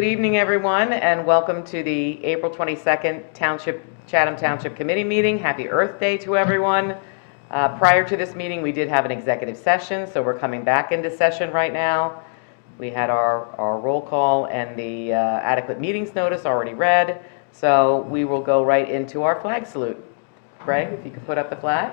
Good evening, everyone, and welcome to the April 22nd Chatham Township Committee meeting. Happy Earth Day to everyone. Prior to this meeting, we did have an executive session, so we're coming back into session right now. We had our roll call and the adequate meetings notice already read, so we will go right into our flag salute. Greg, if you could put up the flag.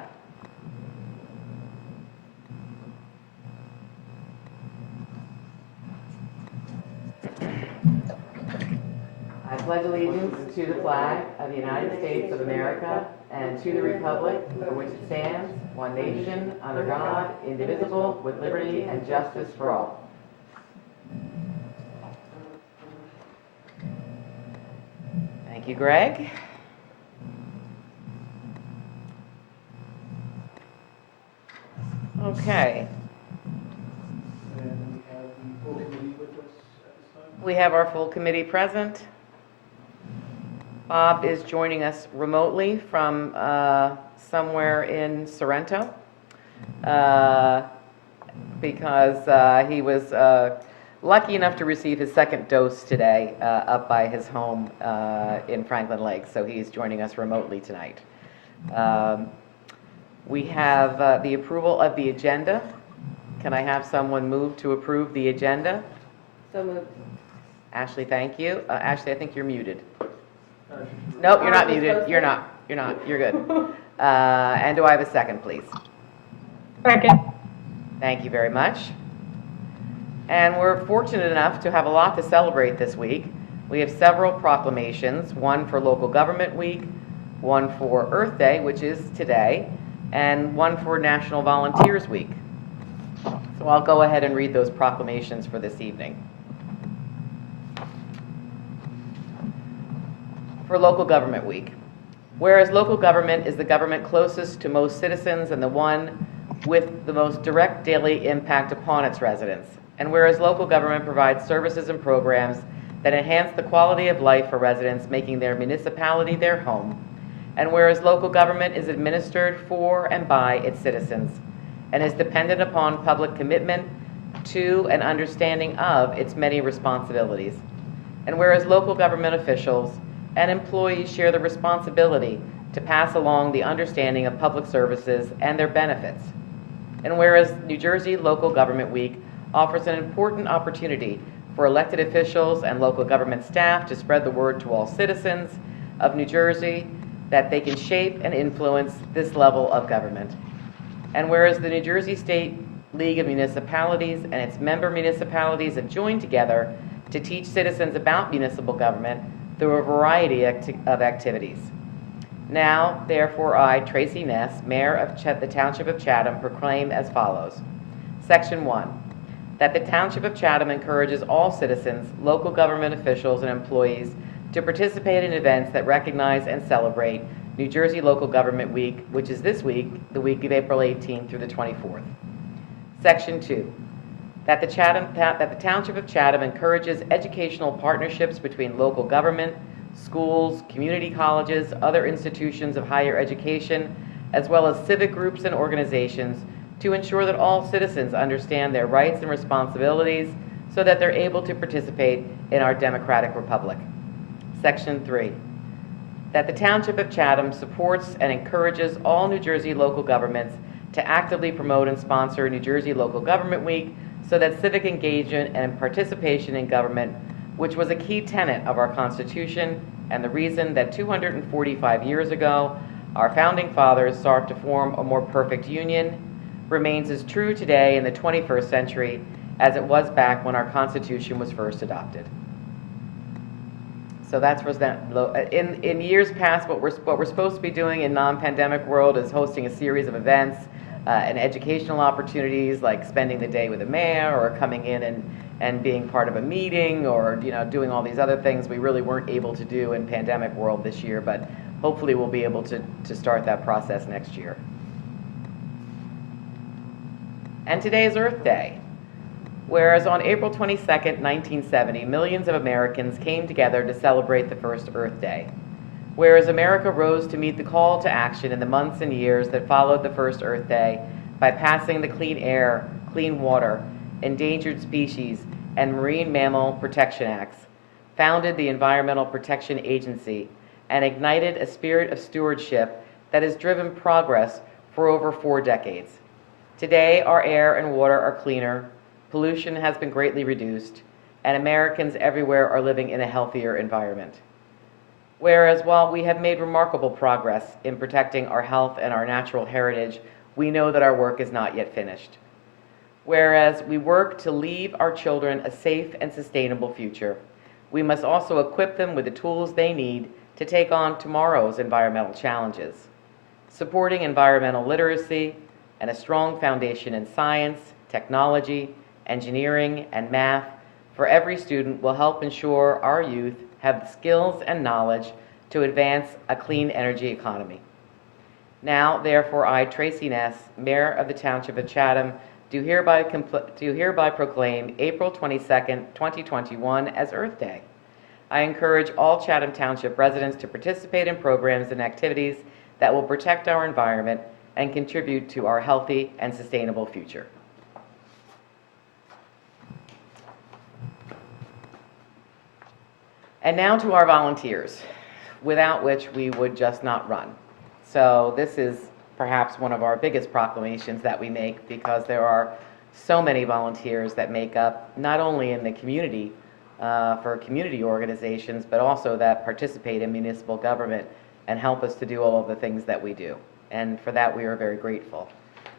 I pledge allegiance to the flag of the United States of America and to the republic for which it stands, one nation, under God, indivisible, with liberty and justice for all. Thank you, Greg. Okay. And we have the full committee with us at this time. We have our full committee present. Bob is joining us remotely from somewhere in Sorrento because he was lucky enough to receive his second dose today up by his home in Franklin Lake, so he's joining us remotely tonight. We have the approval of the agenda. Can I have someone move to approve the agenda? So moved. Ashley, thank you. Ashley, I think you're muted. Nope, you're not muted. You're not. You're good. And do I have a second, please? Second. Thank you very much. And we're fortunate enough to have a lot to celebrate this week. We have several proclamations, one for Local Government Week, one for Earth Day, which is today, and one for National Volunteers Week. So I'll go ahead and read those proclamations for this evening. For Local Government Week. Whereas local government is the government closest to most citizens and the one with the most direct daily impact upon its residents. And whereas local government provides services and programs that enhance the quality of life for residents, making their municipality their home. And whereas local government is administered for and by its citizens and is dependent upon public commitment to and understanding of its many responsibilities. And whereas local government officials and employees share the responsibility to pass along the understanding of public services and their benefits. And whereas New Jersey Local Government Week offers an important opportunity for elected officials and local government staff to spread the word to all citizens of New Jersey that they can shape and influence this level of government. And whereas the New Jersey State League of Municipalities and its member municipalities have joined together to teach citizens about municipal government through a variety of activities. Now, therefore, I, Tracy Ness, Mayor of the Township of Chatham, proclaim as follows. Section 1, that the Township of Chatham encourages all citizens, local government officials, and employees to participate in events that recognize and celebrate New Jersey Local Government Week, which is this week, the week of April 18th through the 24th. Section 2, that the Township of Chatham encourages educational partnerships between local government, schools, community colleges, other institutions of higher education, as well as civic groups and organizations to ensure that all citizens understand their rights and responsibilities so that they're able to participate in our democratic republic. Section 3, that the Township of Chatham supports and encourages all New Jersey local governments to actively promote and sponsor New Jersey Local Government Week so that civic engagement and participation in government, which was a key tenet of our Constitution and the reason that 245 years ago our founding fathers sought to form a more perfect union, remains as true today in the 21st century as it was back when our Constitution was first adopted. So that's in years past. What we're supposed to be doing in non-pandemic world is hosting a series of events and educational opportunities, like spending the day with the mayor or coming in and being part of a meeting, or doing all these other things we really weren't able to do in pandemic world this year. But hopefully we'll be able to start that process next year. And today is Earth Day. Whereas on April 22nd, 1970, millions of Americans came together to celebrate the first Earth Day. Whereas America rose to meet the call to action in the months and years that followed the first Earth Day by passing the Clean Air, Clean Water, Endangered Species, and Marine Mammal Protection Acts, founded the Environmental Protection Agency, and ignited a spirit of stewardship that has driven progress for over 4 decades. Today, our air and water are cleaner, pollution has been greatly reduced, and Americans everywhere are living in a healthier environment. Whereas while we have made remarkable progress in protecting our health and our natural heritage, we know that our work is not yet finished. Whereas we work to leave our children a safe and sustainable future, we must also equip them with the tools they need to take on tomorrow's environmental challenges. Supporting environmental literacy and a strong foundation in science, technology, engineering, and math for every student will help ensure our youth have the skills and knowledge to advance a clean energy economy. Now, therefore, I, Tracy Ness, Mayor of the Township of Chatham, do hereby proclaim April 22nd, 2021 as Earth Day. I encourage all Chatham Township residents to participate in programs and activities that will protect our environment and contribute to our healthy and sustainable future. And now to our volunteers, without which we would just not run. So this is perhaps one of our biggest proclamations that we make, because there are so many volunteers that make up, not only in the community, for community organizations, but also that participate in municipal government and help us to do all of the things that we do. And for that, we are very grateful.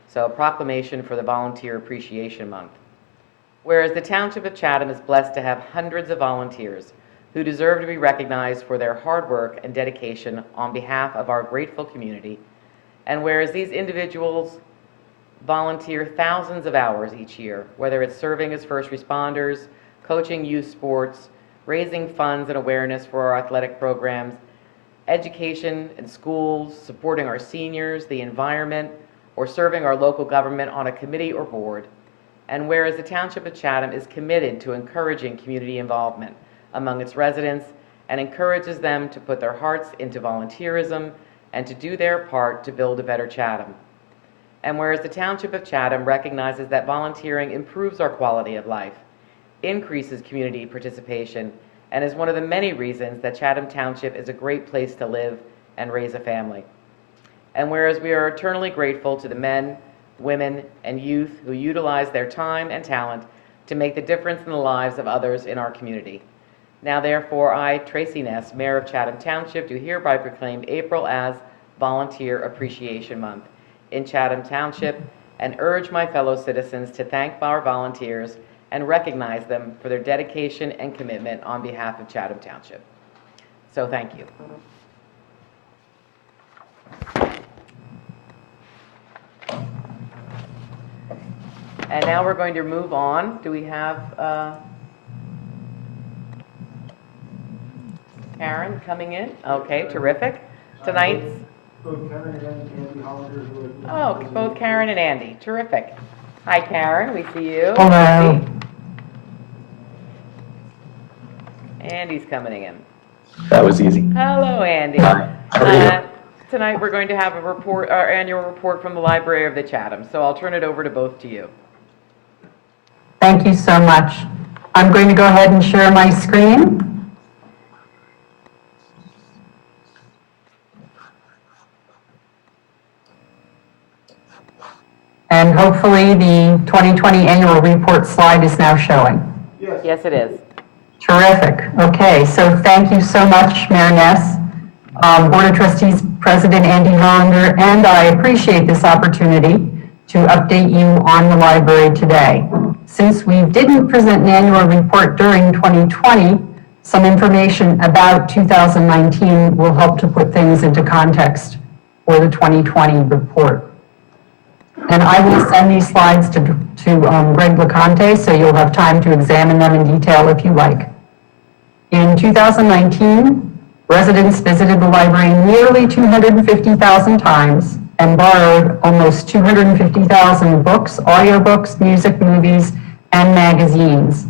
So a proclamation for the Volunteer Appreciation Month. Whereas the Township of Chatham is blessed to have hundreds of volunteers who deserve to be recognized for their hard work and dedication on behalf of our grateful community, and whereas these individuals volunteer thousands of hours each year, whether it's serving as first responders, coaching youth sports, raising funds and awareness for our athletic programs, education in schools, supporting our seniors, the environment, or serving our local government on a committee or board. And whereas the Township of Chatham is committed to encouraging community involvement among its residents and encourages them to put their hearts into volunteerism and to do their part to build a better Chatham. And whereas the Township of Chatham recognizes that volunteering improves our quality of life, increases community participation, and is one of the many reasons that Chatham Township is a great place to live and raise a family. And whereas we are eternally grateful to the men, women, and youth who utilize their time and talent to make the difference in the lives of others in our community. Now therefore, I, Tracy Ness, Mayor of Chatham Township, do hereby proclaim April as Volunteer Appreciation Month in Chatham Township and urge my fellow citizens to thank our volunteers and recognize them for their dedication and commitment on behalf of Chatham Township. So thank you. And now we're going to move on. Do we have Karen coming in? Okay, terrific. Tonight's, Both Karen and Andy Hollander who oh, both Karen and Andy, terrific. Hi Karen, we see you. Hello. Andy's coming in. That was easy. Hello, Andy. Hi. How are you? Tonight we're going to have a report, our annual report from the Library of the Chatham. So I'll turn it over to both to you. Thank you so much. I'm going to go ahead and share my screen. And hopefully the 2020 annual report slide is now showing. Yes. Yes, it is. Terrific. Okay, so thank you so much, Mayor Ness, Board of Trustees President Andy Hollander, and I appreciate this opportunity to update you on the library today. Since we didn't present an annual report during 2020, some information about 2019 will help to put things into context for the 2020 report. And I will send these slides to Greg LeConte, so you'll have time to examine them in detail if you like. In 2019, residents visited the library nearly 250,000 times and borrowed almost 250,000 books, audiobooks, music, movies, and magazines.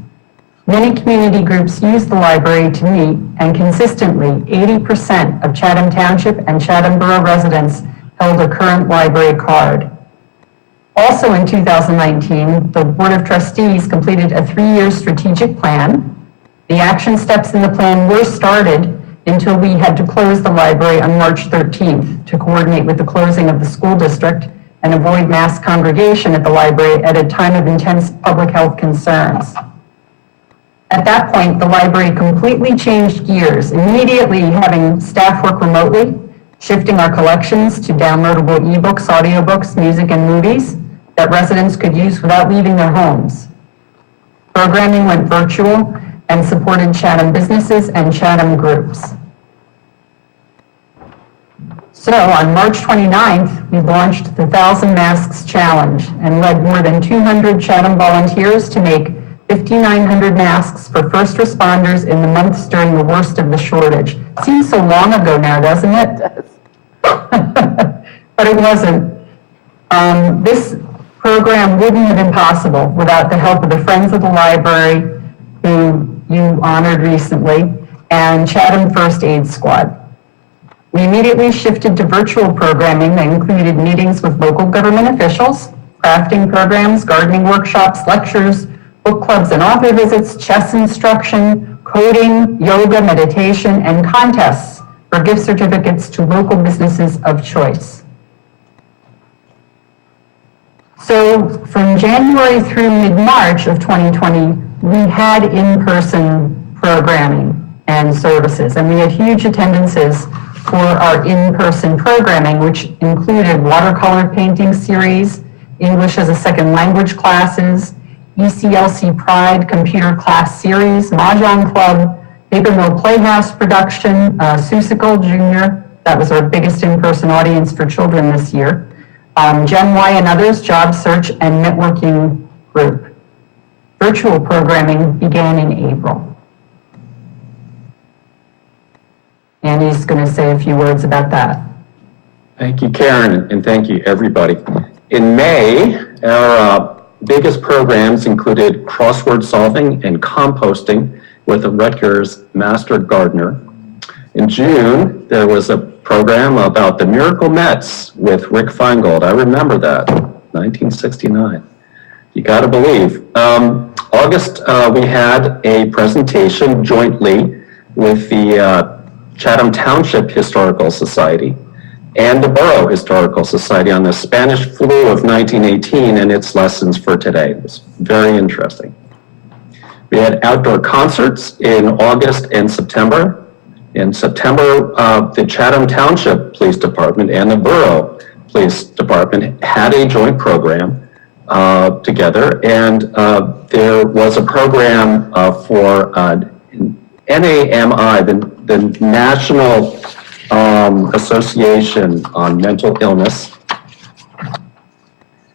Many community groups use the library to meet, and consistently, 80% of Chatham Township and Chatham Borough residents held a current library card. Also in 2019, the Board of Trustees completed a 3-year strategic plan The action steps in the plan were started until we had to close the library on March 13th to coordinate with the closing of the school district and avoid mass congregation at the library at a time of intense public health concerns. At that point, the library completely changed gears, immediately having staff work remotely, shifting our collections to downloadable ebooks, audiobooks, music, and movies that residents could use without leaving their homes. Programming went virtual and supported Chatham businesses and Chatham groups. So on March 29th, we launched the 1,000 Masks Challenge and led more than 200 Chatham volunteers to make 5,900 masks for first responders in the months during the worst of the shortage. Seems so long ago now, doesn't it? But it wasn't. This program wouldn't have been possible without the help of the Friends of the Library, who you honored recently, and Chatham First Aid Squad. We immediately shifted to virtual programming that included meetings with local government officials, crafting programs, gardening workshops, lectures, book clubs and author visits, chess instruction, coding, yoga, meditation, and contests for gift certificates to local businesses of choice. So from January through mid-March of 2020, we had in-person programming and services, and we had huge attendances for our in-person programming, which included watercolor painting series, English as a second language classes, ECLC Pride computer class series, Mahjong Club, Paper Mill Playhouse production, Susical Junior, that was our biggest in-person audience for children this year, Gen Y and others, job search and networking group. Virtual programming began in April. Andy's going to say a few words about that. Thank you, Karen, and thank you, everybody. In May, our biggest programs included crossword solving and composting with a Rutgers Master Gardener. In June, there was a program about the Miracle Mets with Rick Feingold. I remember that, 1969. You got to believe. August, we had a presentation jointly with the Chatham Township Historical Society and the Borough Historical Society on the Spanish flu of 1918 and its lessons for today. It was very interesting. We had outdoor concerts in August and September. In September, the Chatham Township Police Department and the Borough Police Department had a joint program together, and there was a program for NAMI, the National Association on Mental Illness.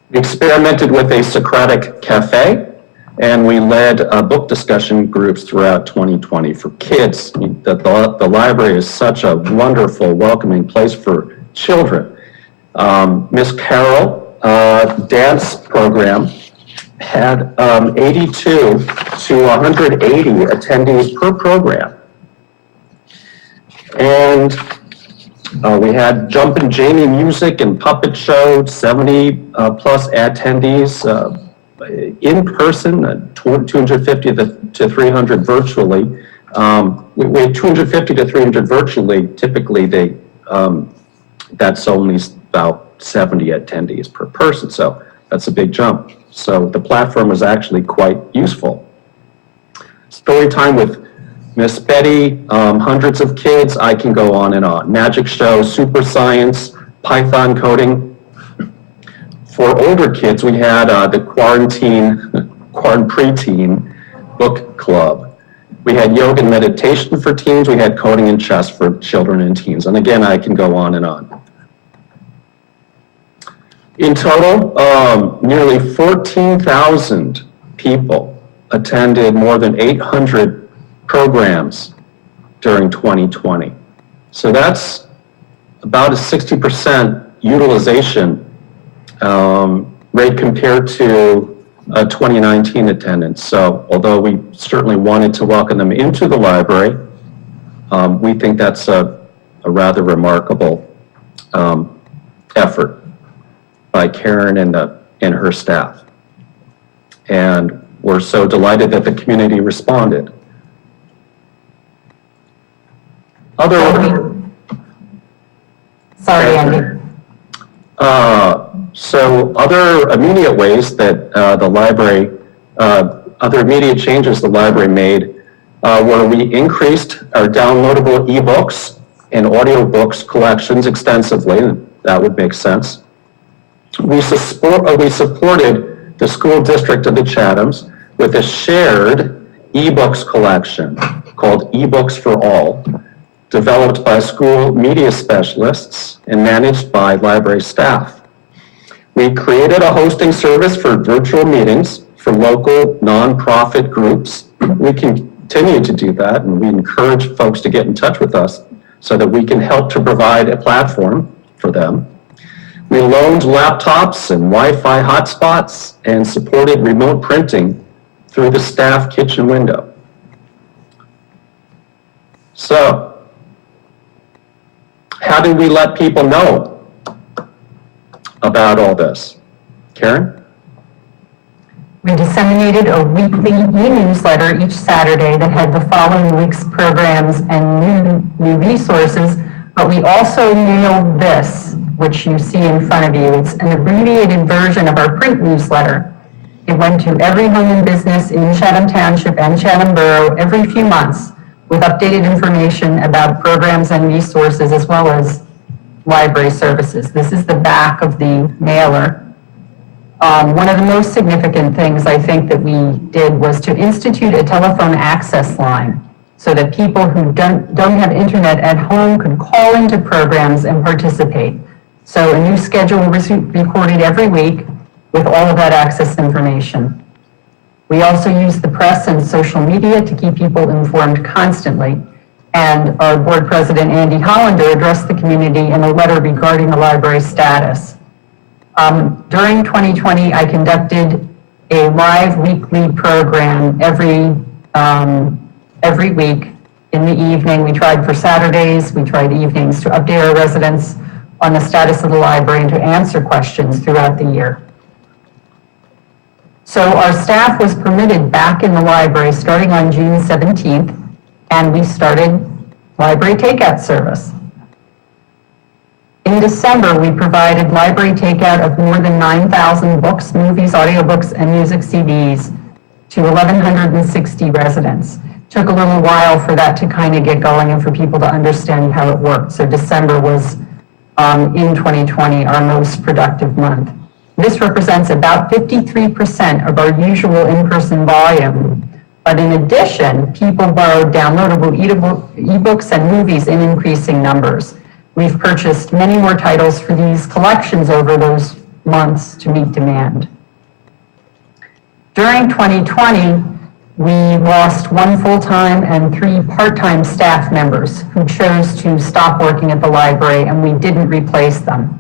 We experimented with a Socratic Cafe, and we led book discussion groups throughout 2020 for kids. I mean, the library is such a wonderful, welcoming place for children. Miss Carol, dance program, had 82 to 180 attendees per program. And we had Jumpin' Jamie music and puppet show, 70 plus attendees in person, 250 to 300 virtually. We had 250 to 300 virtually. Typically, that's only about 70 attendees per person, so that's a big jump. So the platform was actually quite useful. Story time with Miss Betty, hundreds of kids, I can go on and on. Magic show, super science, Python coding. For older kids, we had the quarantine preteen book club. We had yoga and meditation for teens. We had coding and chess for children and teens. And again, I can go on and on. In total, nearly 14,000 people attended more than 800 programs during 2020. So that's about a 60% utilization rate compared to 2019 attendance. So although we certainly wanted to welcome them into the library, we think that's a rather remarkable effort by Karen and her staff. And we're so delighted that the community responded. Other, Sorry, Andy. so other immediate ways that the library, other immediate changes the library made were we increased our downloadable ebooks and audiobooks collections extensively, and that would make sense. We supported the school district of the Chathams with a shared ebooks collection called eBooks for All, developed by school media specialists and managed by library staff. We created a hosting service for virtual meetings for local nonprofit groups. We continue to do that, and we encourage folks to get in touch with us so that we can help to provide a platform for them. We loaned laptops and Wi-Fi hotspots and supported remote printing through the staff kitchen window. So, how do we let people know about all this? Karen? We disseminated a weekly e-newsletter each Saturday that had the following week's programs and new resources, but we also mailed this, which you see in front of you. It's an abbreviated version of our print newsletter. It went to every home and business in Chatham Township and Chatham Borough every few months with updated information about programs and resources as well as library services. This is the back of the mailer. One of the most significant things I think that we did was to institute a telephone access line so that people who don't have internet at home could call into programs and participate. So a new schedule was recorded every week with all of that access information. We also use the press and social media to keep people informed constantly. And our board president, Andy Hollander, addressed the community in a letter regarding the library status. During 2020, I conducted a live weekly program every week in the evening. We tried for Saturdays, we tried evenings to update our residents on the status of the library and to answer questions throughout the year. So our staff was permitted back in the library starting on June 17th, and we started library takeout service. In December, we provided library takeout of more than 9,000 books, movies, audiobooks, and music CDs to 1,160 residents. Took a little while for that to kind of get going and for people to understand how it worked. So December was, in 2020, our most productive month. This represents about 53% of our usual in-person volume. But in addition, people borrowed downloadable ebooks and movies in increasing numbers. We've purchased many more titles for these collections over those months to meet demand. During 2020, we lost 1 full-time and 3 part-time staff members who chose to stop working at the library, and we didn't replace them.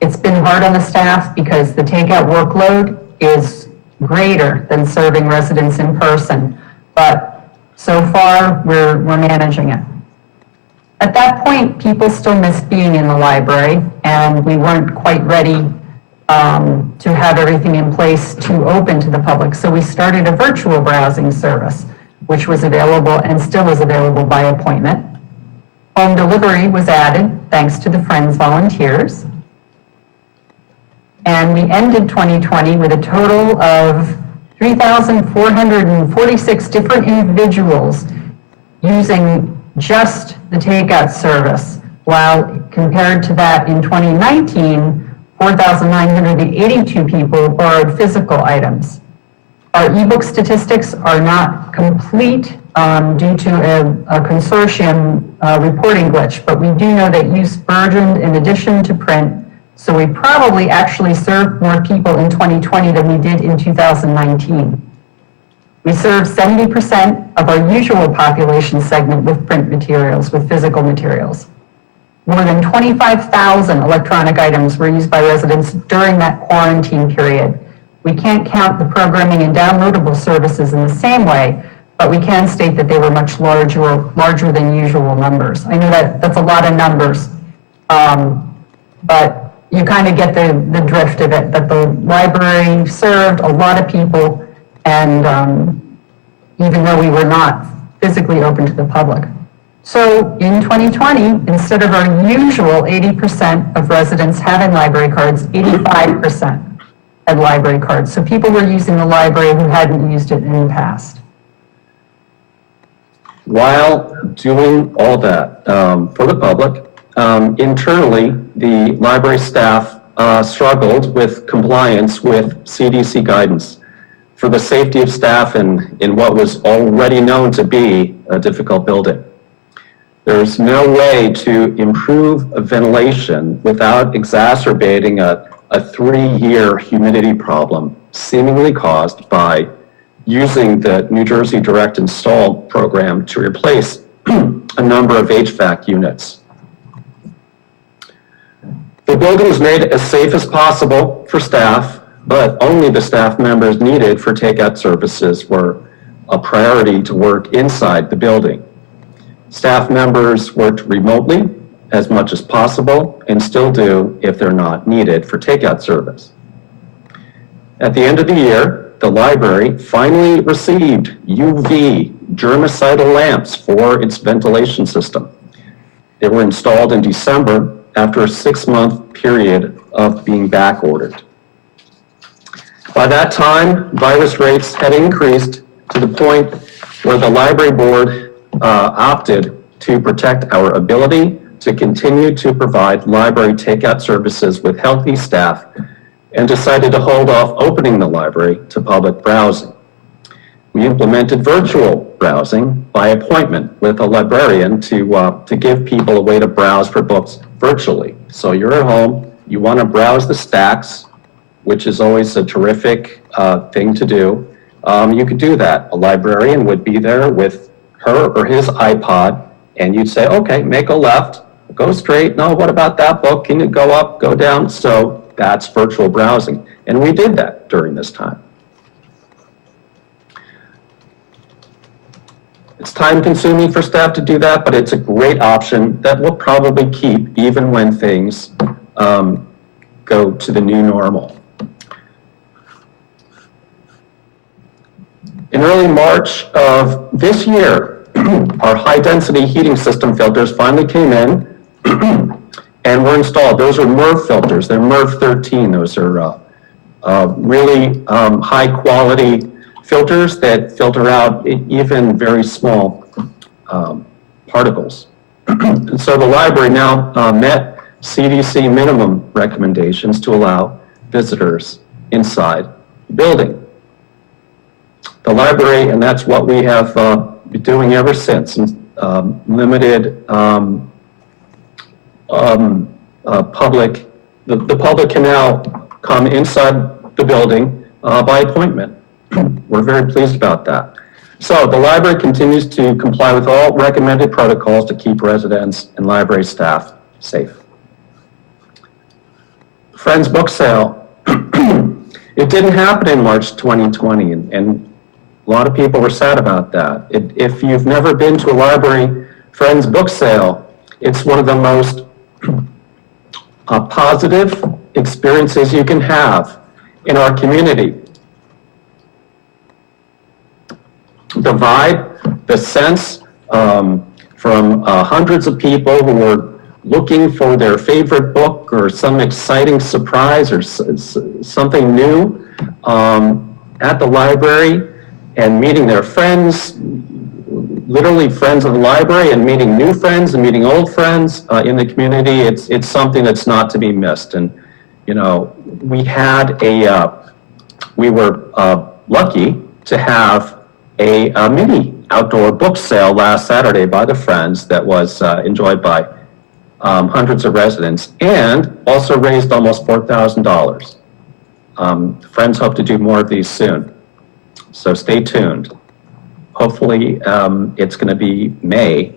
It's been hard on the staff because the takeout workload is greater than serving residents in person, but so far we're managing it. At that point, people still missed being in the library, and we weren't quite ready to have everything in place to open to the public. So we started a virtual browsing service, which was available and still is available by appointment. Home delivery was added thanks to the Friends volunteers. And we ended 2020 with a total of 3,446 different individuals using just the takeout service, while compared to that in 2019, 4,982 people borrowed physical items. Our ebook statistics are not complete due to a consortium reporting glitch, but we do know that use burgeoned in addition to print, so we probably actually served more people in 2020 than we did in 2019. We serve 70% of our usual population segment with print materials, with physical materials. More than 25,000 electronic items were used by residents during that quarantine period. We can't count the programming and downloadable services in the same way, but we can state that they were much larger than usual numbers. I know that's a lot of numbers, but you kind of get the drift of it, that the library served a lot of people, and even though we were not physically open to the public. So in 2020, instead of our usual 80% of residents having library cards, 85% had library cards. So people were using the library who hadn't used it in the past. While doing all that for the public, internally, the library staff struggled with compliance with CDC guidance for the safety of staff in what was already known to be a difficult building. There's no way to improve ventilation without exacerbating a 3-year humidity problem seemingly caused by using the New Jersey Direct Install program to replace a number of HVAC units. The building was made as safe as possible for staff, but only the staff members needed for takeout services were a priority to work inside the building. Staff members worked remotely as much as possible and still do if they're not needed for takeout service. At the end of the year, the library finally received UV germicidal lamps for its ventilation system. They were installed in December after a 6-month period of being back ordered. By that time, virus rates had increased to the point where the library board opted to protect our ability to continue to provide library takeout services with healthy staff and decided to hold off opening the library to public browsing. We implemented virtual browsing by appointment with a librarian to give people a way to browse for books virtually. So you're at home, you want to browse the stacks, which is always a terrific thing to do. You could do that. A librarian would be there with her or his iPod, and you'd say, okay, make a left, go straight. No, what about that book? Can you go up, go down? So that's virtual browsing. And we did that during this time. It's time consuming for staff to do that, but it's a great option that we'll probably keep even when things go to the new normal. In early March of this year, our high-density heating system filters finally came in and were installed. Those are MERV filters. They're MERV 13. Those are really high-quality filters that filter out even very small particles. And so the library now met CDC minimum recommendations to allow visitors inside the building. The library, and that's what we have been doing ever since, limited public, the public can now come inside the building by appointment. We're very pleased about that. So the library continues to comply with all recommended protocols to keep residents and library staff safe. Friends book sale. It didn't happen in March 2020, and a lot of people were sad about that. If you've never been to a library friends book sale, it's one of the most positive experiences you can have in our community. The vibe, the sense from hundreds of people who were looking for their favorite book or some exciting surprise or something new at the library, and meeting their friends, literally friends of the library, and meeting new friends and meeting old friends in the community. It's something that's not to be missed. And you know, we were lucky to have a mini outdoor book sale last Saturday by the Friends that was enjoyed by hundreds of residents and also raised almost $4,000. Friends hope to do more of these soon, so stay tuned. Hopefully it's going to be May,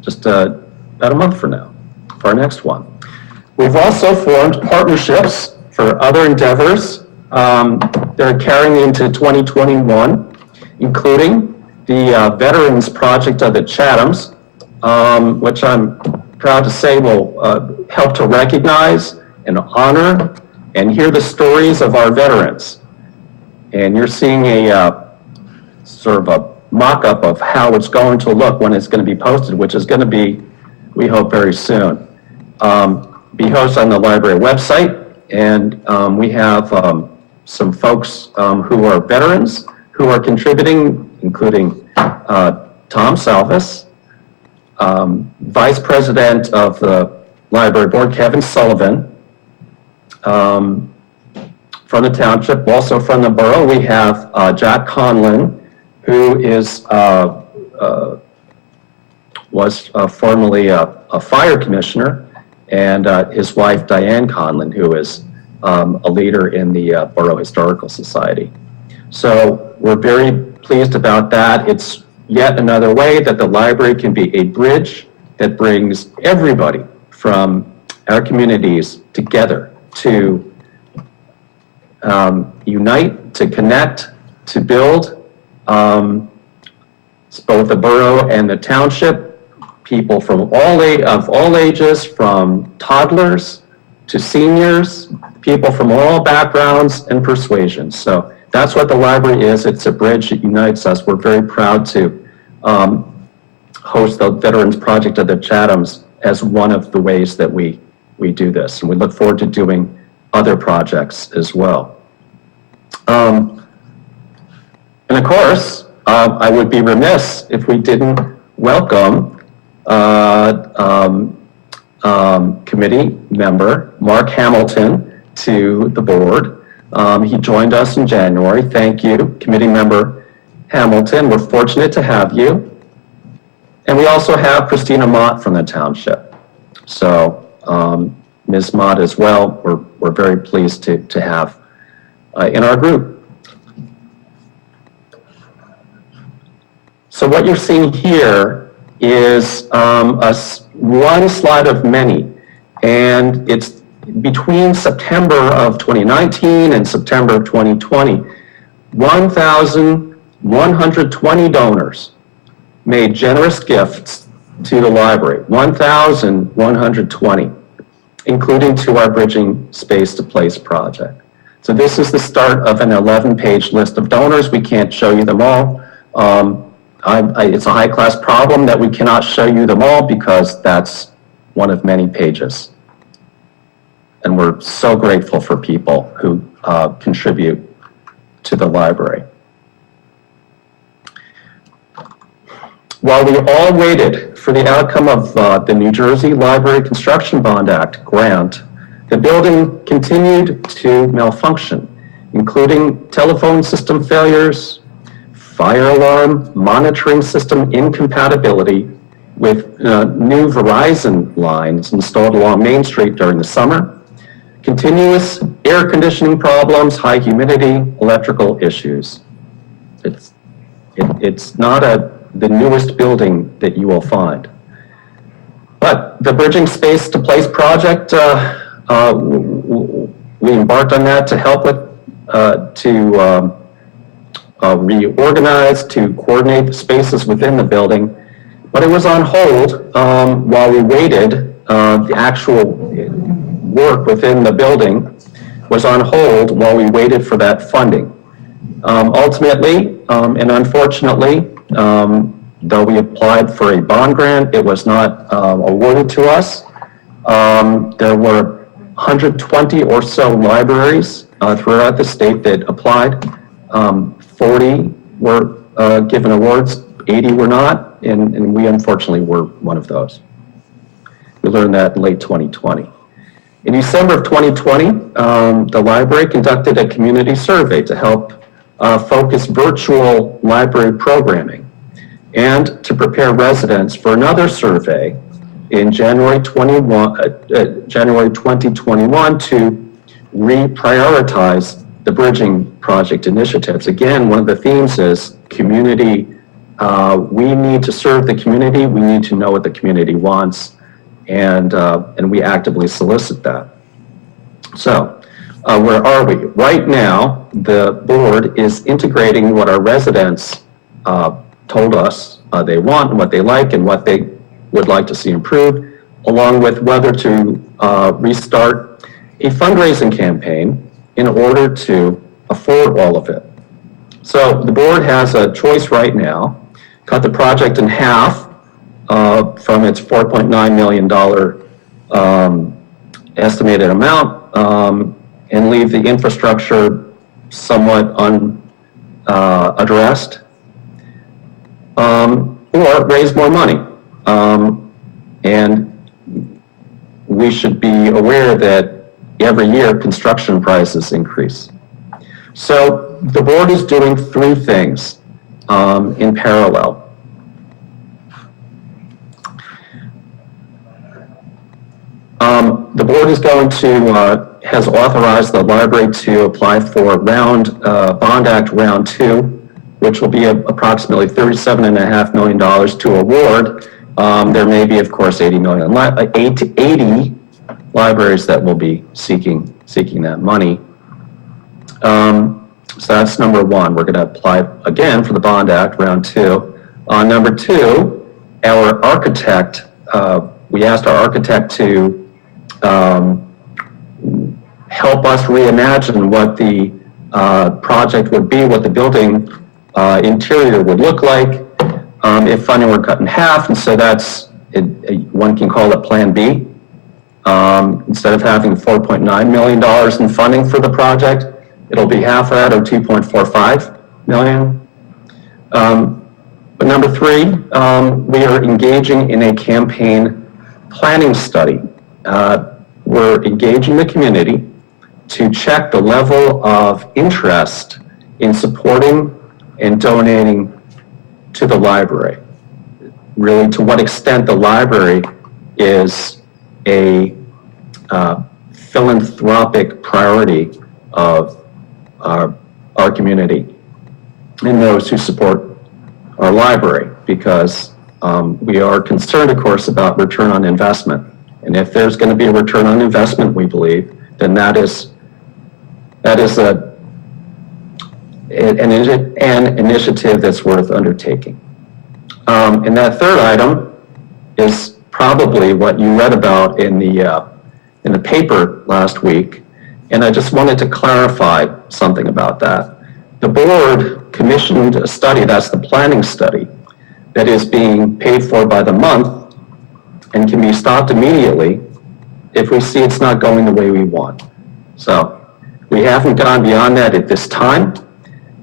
just about a month from now, for our next one. We've also formed partnerships for other endeavors that are carrying into 2021, including the Veterans Project of the Chathams, which I'm proud to say will help to recognize and honor and hear the stories of our veterans. And you're seeing a sort of a mock-up of how it's going to look when it's going to be posted, which is going to be, we hope, very soon. Be hosted on the library website, and we have some folks who are veterans who are contributing, including Tom Salvis, Vice President of the Library Board, Kevin Sullivan, from the Township. Also from the borough, we have Jack Conlon, who is was formerly a fire commissioner, and his wife Diane Conlon, who is a leader in the Borough Historical Society. So we're very pleased about that. It's yet another way that the library can be a bridge that brings everybody from our communities together to unite, to connect, to build. It's both the borough and the township, people from of all ages, from toddlers to seniors, people from all backgrounds and persuasions. So that's what the library is. It's a bridge that unites us. We're very proud to host the Veterans Project of the Chathams as one of the ways that we do this. And we look forward to doing other projects as well. And of course, I would be remiss if we didn't welcome committee member Mark Hamilton to the board. He joined us in January. Thank you, committee member Hamilton. We're fortunate to have you. And we also have Christina Mott from the township. So Ms. Mott as well, we're very pleased to have in our group. So what you're seeing here is one slide of many, and it's between September of 2019 and September of 2020, 1,120 donors made generous gifts to the library, 1,120, including to our Bridging Space to Place project. So this is the start of an 11-page list of donors. We can't show you them all. It's a high-class problem that we cannot show you them all because that's one of many pages. And we're so grateful for people who contribute to the library. While we all waited for the outcome of the New Jersey Library Construction Bond Act grant, the building continued to malfunction, including telephone system failures, fire alarm monitoring system incompatibility with new Verizon lines installed along Main Street during the summer, continuous air conditioning problems, high humidity, electrical issues. It's not the newest building that you will find. But the Bridging Space to Place project, we embarked on that to help with, reorganize, to coordinate the spaces within the building. But it was on hold while we waited. The actual work within the building was on hold while we waited for that funding. Ultimately, and unfortunately, though we applied for a bond grant, it was not awarded to us. There were 120 or so libraries throughout the state that applied. 40 were given awards, 80 were not, and we unfortunately were one of those. We learned that in late 2020. In December of 2020, the library conducted a community survey to help focus virtual library programming and to prepare residents for another survey in January 2021 to reprioritize the bridging project initiatives. Again, one of the themes is community. We need to serve the community. We need to know what the community wants, and we actively solicit that. So, where are we? Right now, the board is integrating what our residents told us they want and what they like and what they would like to see improved, along with whether to restart a fundraising campaign in order to afford all of it. So the board has a choice right now cut the project in half from its $4.9 million estimated amount, and leave the infrastructure somewhat unaddressed, or raise more money. And we should be aware that every year construction prices increase. So the board is doing three things in parallel. The board is going to, has authorized the library to apply for Bond Act Round 2, which will be approximately $37.5 million to award. There may be, of course, 80 libraries that will be seeking that money. So that's number one. We're going to apply again for the Bond Act Round 2. Number two, our architect, we asked our architect to help us reimagine what the project would be, what the building interior would look like if funding were cut in half. And so that's, one can call it Plan B. Instead of having $4.9 million in funding for the project, it'll be half of that, or $2.45 million. But number three, we are engaging in a campaign planning study. We're engaging the community to check the level of interest in supporting and donating to the library. Really, to what extent the library is a philanthropic priority of our community and those who support our library, because we are concerned, of course, about return on investment. And if there's going to be a return on investment, we believe, then that is an initiative that's worth undertaking. And that third item is probably what you read about in the paper last week, and I just wanted to clarify something about that. The board commissioned a study, that's the planning study, that is being paid for by the month and can be stopped immediately if we see it's not going the way we want. So we haven't gone beyond that at this time,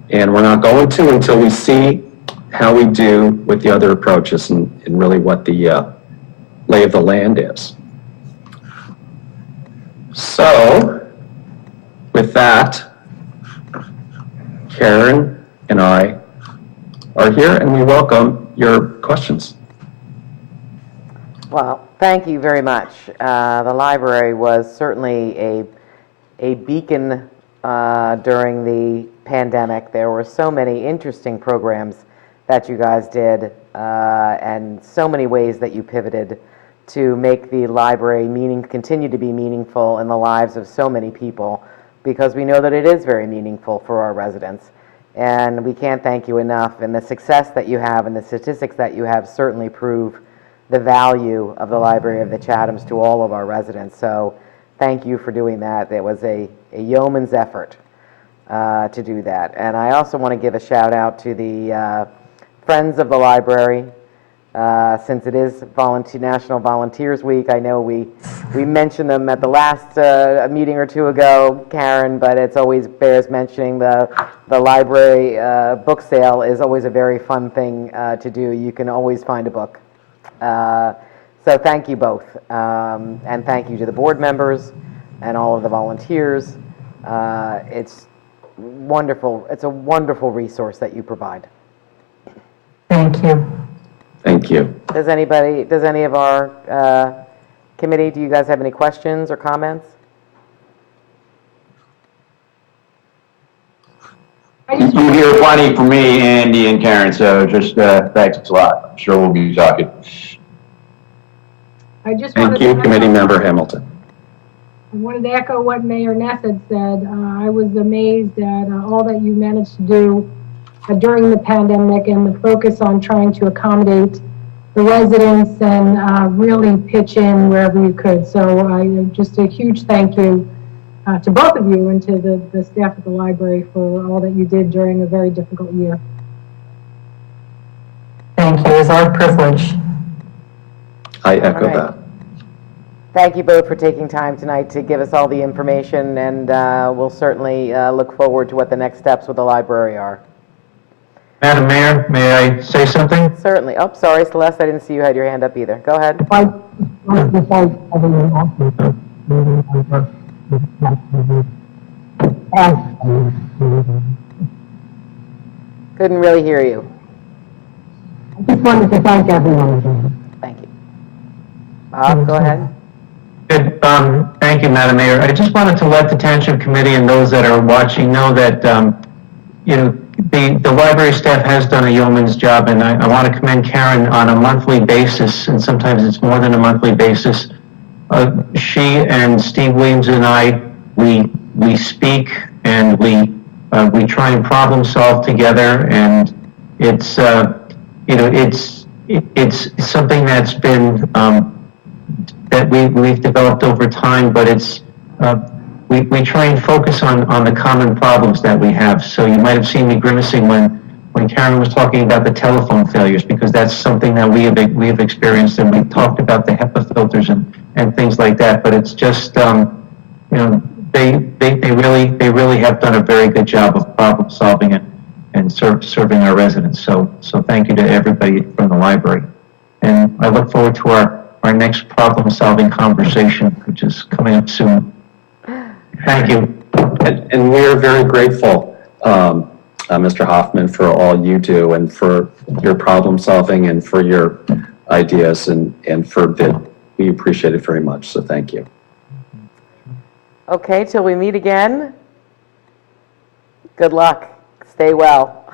and we're not going to until we see how we do with the other approaches and really what the lay of the land is. So with that, Karen and I are here, and we welcome your questions. Well, thank you very much. The library was certainly a beacon during the pandemic. There were so many interesting programs that you guys did, and so many ways that you pivoted to make the library continue to be meaningful in the lives of so many people, because we know that it is very meaningful for our residents. And we can't thank you enough. And the success that you have and the statistics that you have certainly prove the value of the Library of the Chathams to all of our residents. So thank you for doing that. It was a yeoman's effort to do that. And I also want to give a shout out to the Friends of the Library, since it is National Volunteers Week. I know we mentioned them at the last meeting or two ago, Karen, but it's always bears mentioning. The library book sale is always a very fun thing to do. You can always find a book. So thank you both, and thank you to the board members and all of the volunteers. It's wonderful. It's a wonderful resource that you provide. Thank you. Thank you. Does any of our committee, do you guys have any questions or comments? You hear plenty from me, Andy and Karen, so just thanks a lot. I'm sure we'll be talking. I just Thank wanted you, to Committee Member Hamilton. I wanted to echo what Mayor Ness had said. I was amazed at all that you managed to do during the pandemic, and the focus on trying to accommodate the residents and really pitch in wherever you could. So just a huge thank you to both of you and to the staff at the library for all that you did during a very difficult year. Thank you. It's our privilege. I echo All right. that. Thank you both for taking time tonight to give us all the information, and we'll certainly look forward to what the next steps with the library are. Madam Mayor, may I say something? Certainly. Oh, sorry, Celeste, I didn't see you had your hand up either. Go ahead. Couldn't really hear you. I just wanted to thank everyone again. Thank you. Bob, go ahead. Good. Thank you, Madam Mayor. I just wanted to let the Township Committee and those that are watching know that, you know, the library staff has done a yeoman's job, and I want to commend Karen on a monthly basis, and sometimes it's more than a monthly basis. She and Steve Williams and I, we speak and we try and problem solve together, and it's you know, it's something that's been that we've developed over time, but it's we try and focus on the common problems that we have. So you might have seen me grimacing when Karen was talking about the telephone failures, because that's something that we have experienced, and we've talked about the HEPA filters and things like that. But it's just you know, they really have done a very good job of problem solving and serving our residents. So thank you to everybody from the library, and I look forward to our next problem solving conversation, which is coming up soon. Thank you. And we are very grateful, Mr. Hoffman, for all you do and for your problem solving and for your ideas and for that. We appreciate it very much. So thank you. Okay, till we meet again. Good luck. Stay well.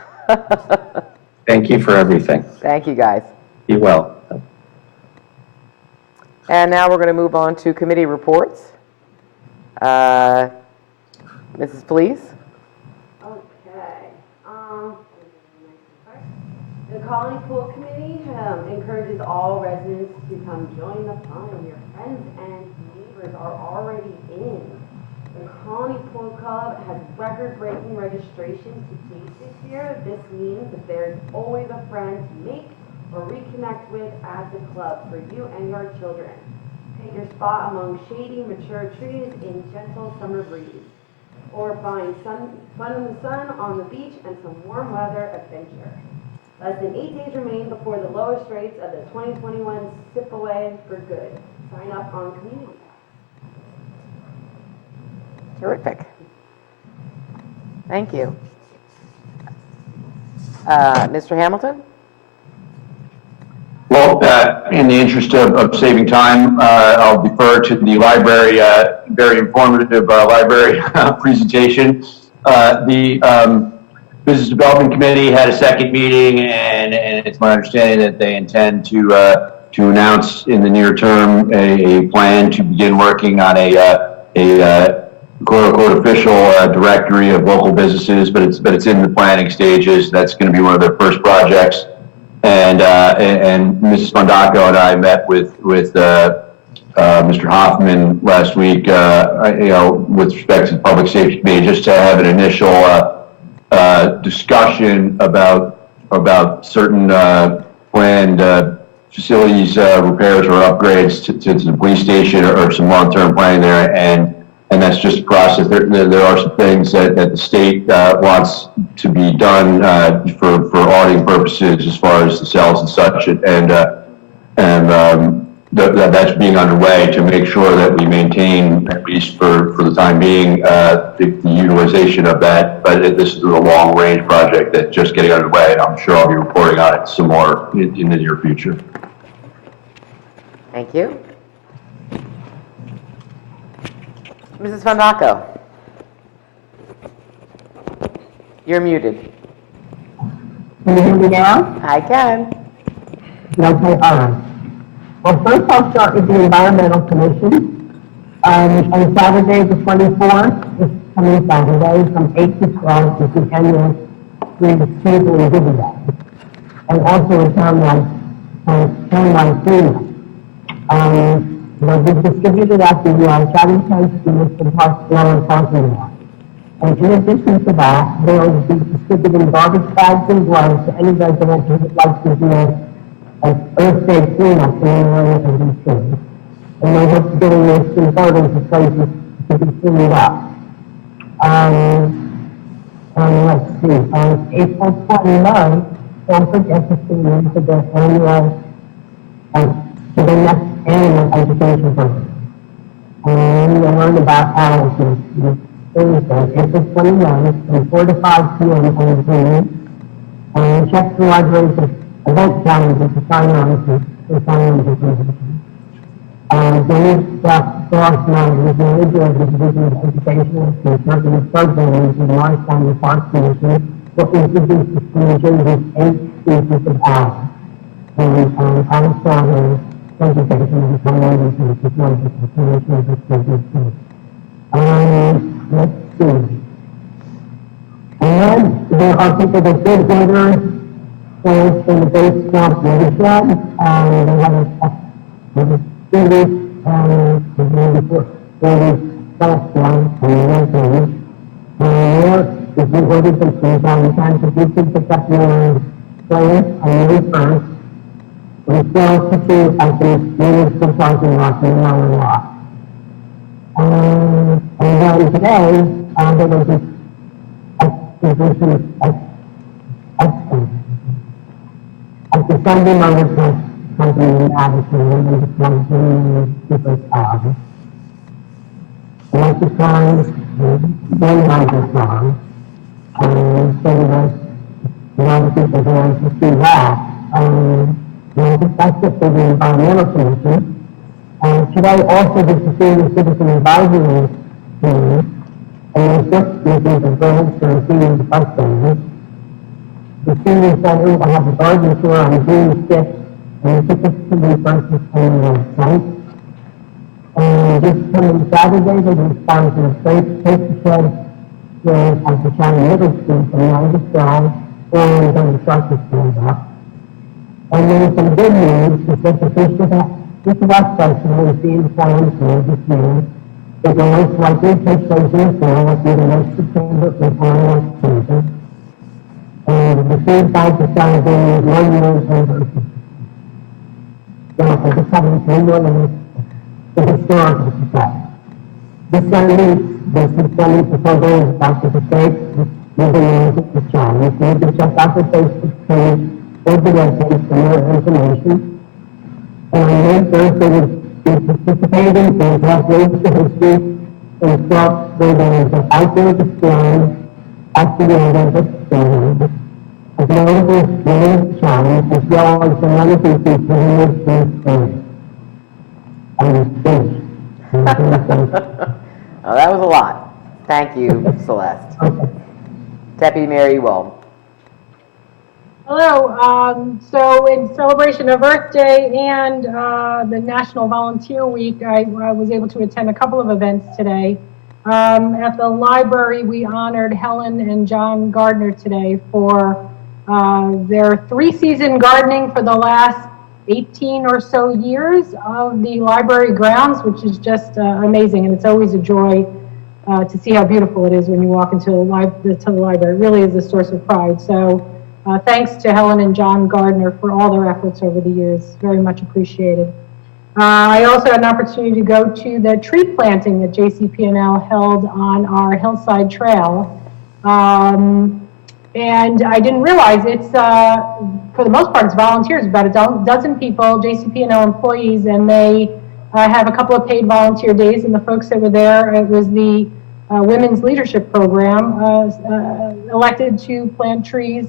Thank you for everything. Thank you, guys. Be well. And now we're going to move on to committee reports. Mrs. Please. Okay. The Colony Pool Committee encourages all residents to come join the fun. Your friends and neighbors are already in. The Colony Pool Club has record-breaking registration to date this year. This means that there's always a friend to make or reconnect with at the club for you and your children. Take your spot among shady, mature trees in gentle summer breeze. Or find fun in the sun on the beach and some warm weather adventure. Less than 8 days remain before the lowest rates of the 2021 slip away for good. Sign up on Community Pass. Terrific. Thank you. Mr. Hamilton? Well, in the interest of saving time, I'll defer to the library, very informative library presentation. The Business Development Committee had a second meeting, and it's my understanding that they intend to announce in the near term a plan to begin working on a quote-unquote official directory of local businesses, but it's in the planning stages. That's going to be one of their first projects. And Mrs. Fondaco and I met with Mr. Hoffman last week, you know, with respect to the Public Safety Committee, just to have an initial discussion about certain planned facilities repairs or upgrades to the police station or some long-term planning there, and that's just a process. There are some things that the state wants to be done for auditing purposes as far as the cells and such, and that's being underway to make sure that we maintain, at least for the time being, the utilization of that. But this is a long-range project that's just getting underway. I'm sure I'll be reporting on it some more in the near future. Thank you. Mrs. Fondaco? You're muted. Can you hear me now? I can. Okay, well, first I'll start with the Environmental Commission. On Saturday, the 24th, this coming Saturday, from 8 to 12, the Centennial Street Table and Dividend. And also a townwide cleanup. They'll be distributed at the Chatham Street and Park Lower parking lot. And in addition to that, they will be distributing garbage bags and gloves to any resident who would like to do an Earth Day cleanup in the area of these trees. And they hope to donate some photos of places to be cleaned up. Let's see, on April 29th, don't forget to tune in to the annual, to the next annual education program. And you'll learn about allergies this Thursday, April 29th, from 4 to 5 p.m. on Zoom. And check the library's event calendar to sign on to information. Dennis Grossman is manager of the Division of Educational and Marketing Programs in the Morristown Park Commission, will introduce the school changes 8 species of owls. And I saw the presentation of the community to the commission of the species. Let's see. And there are people that did order plans for the base swamp watershed. They have a 2 weeks, before 4 weeks last one, and there, if you order some things on time, if you can pick up your plans on May 1st, we still pursue at the municipal parking lot in the lower lot. And then today, there was this exhibition at the Sunday Motor Company in Addison, and just one thing super song. Like the song, very like the song. So there was a lot of people who wanted to see that. That's it for the Environmental Commission. Today also the Senior Citizen Advisory Committee, and the 6th meeting of grants for senior bus standards. The senior center will have a garden tour on June 6th, and tickets to be purchased on the website. And this coming Saturday, they will sponsor a paper shed here at the county middle school from 9 to 12, and then the structure stand up. And then some good news is that the Fish West Festival is being planned for this year. It will most likely take place in the fall at either next September or next September. And the food bank is celebrating 1 year's anniversary. I just haven't told you the historical society. This Sunday, the program is about the state living in the child. You can check out the Facebook page or the website for more information. And on May 1st, they will be participating in Celebrating the History and self-reading of outdoor displays at the end of the stand. As notable women's challenge, as well as the wonderful people who live in Spain. And stage. Oh, that was a lot. Thank you, Celeste. Deputy Mayor Ewell. Hello. So in celebration of Earth Day and the National Volunteer Week, I was able to attend a couple of events today. At the library, we honored Helen and John Gardner today for their 3-season gardening for the last 18 or so years of the library grounds, which is just amazing. And it's always a joy to see how beautiful it is when you walk into the library. It really is a source of pride. So thanks to Helen and John Gardner for all their efforts over the years. Very much appreciated. I also had an opportunity to go to the tree planting that JCP&L held on our hillside trail. And I didn't realize it's, for the most part, it's volunteers, about a dozen people, JCP&L employees, and they have a couple of paid volunteer days. And the folks that were there, it was the Women's Leadership Program, elected to plant trees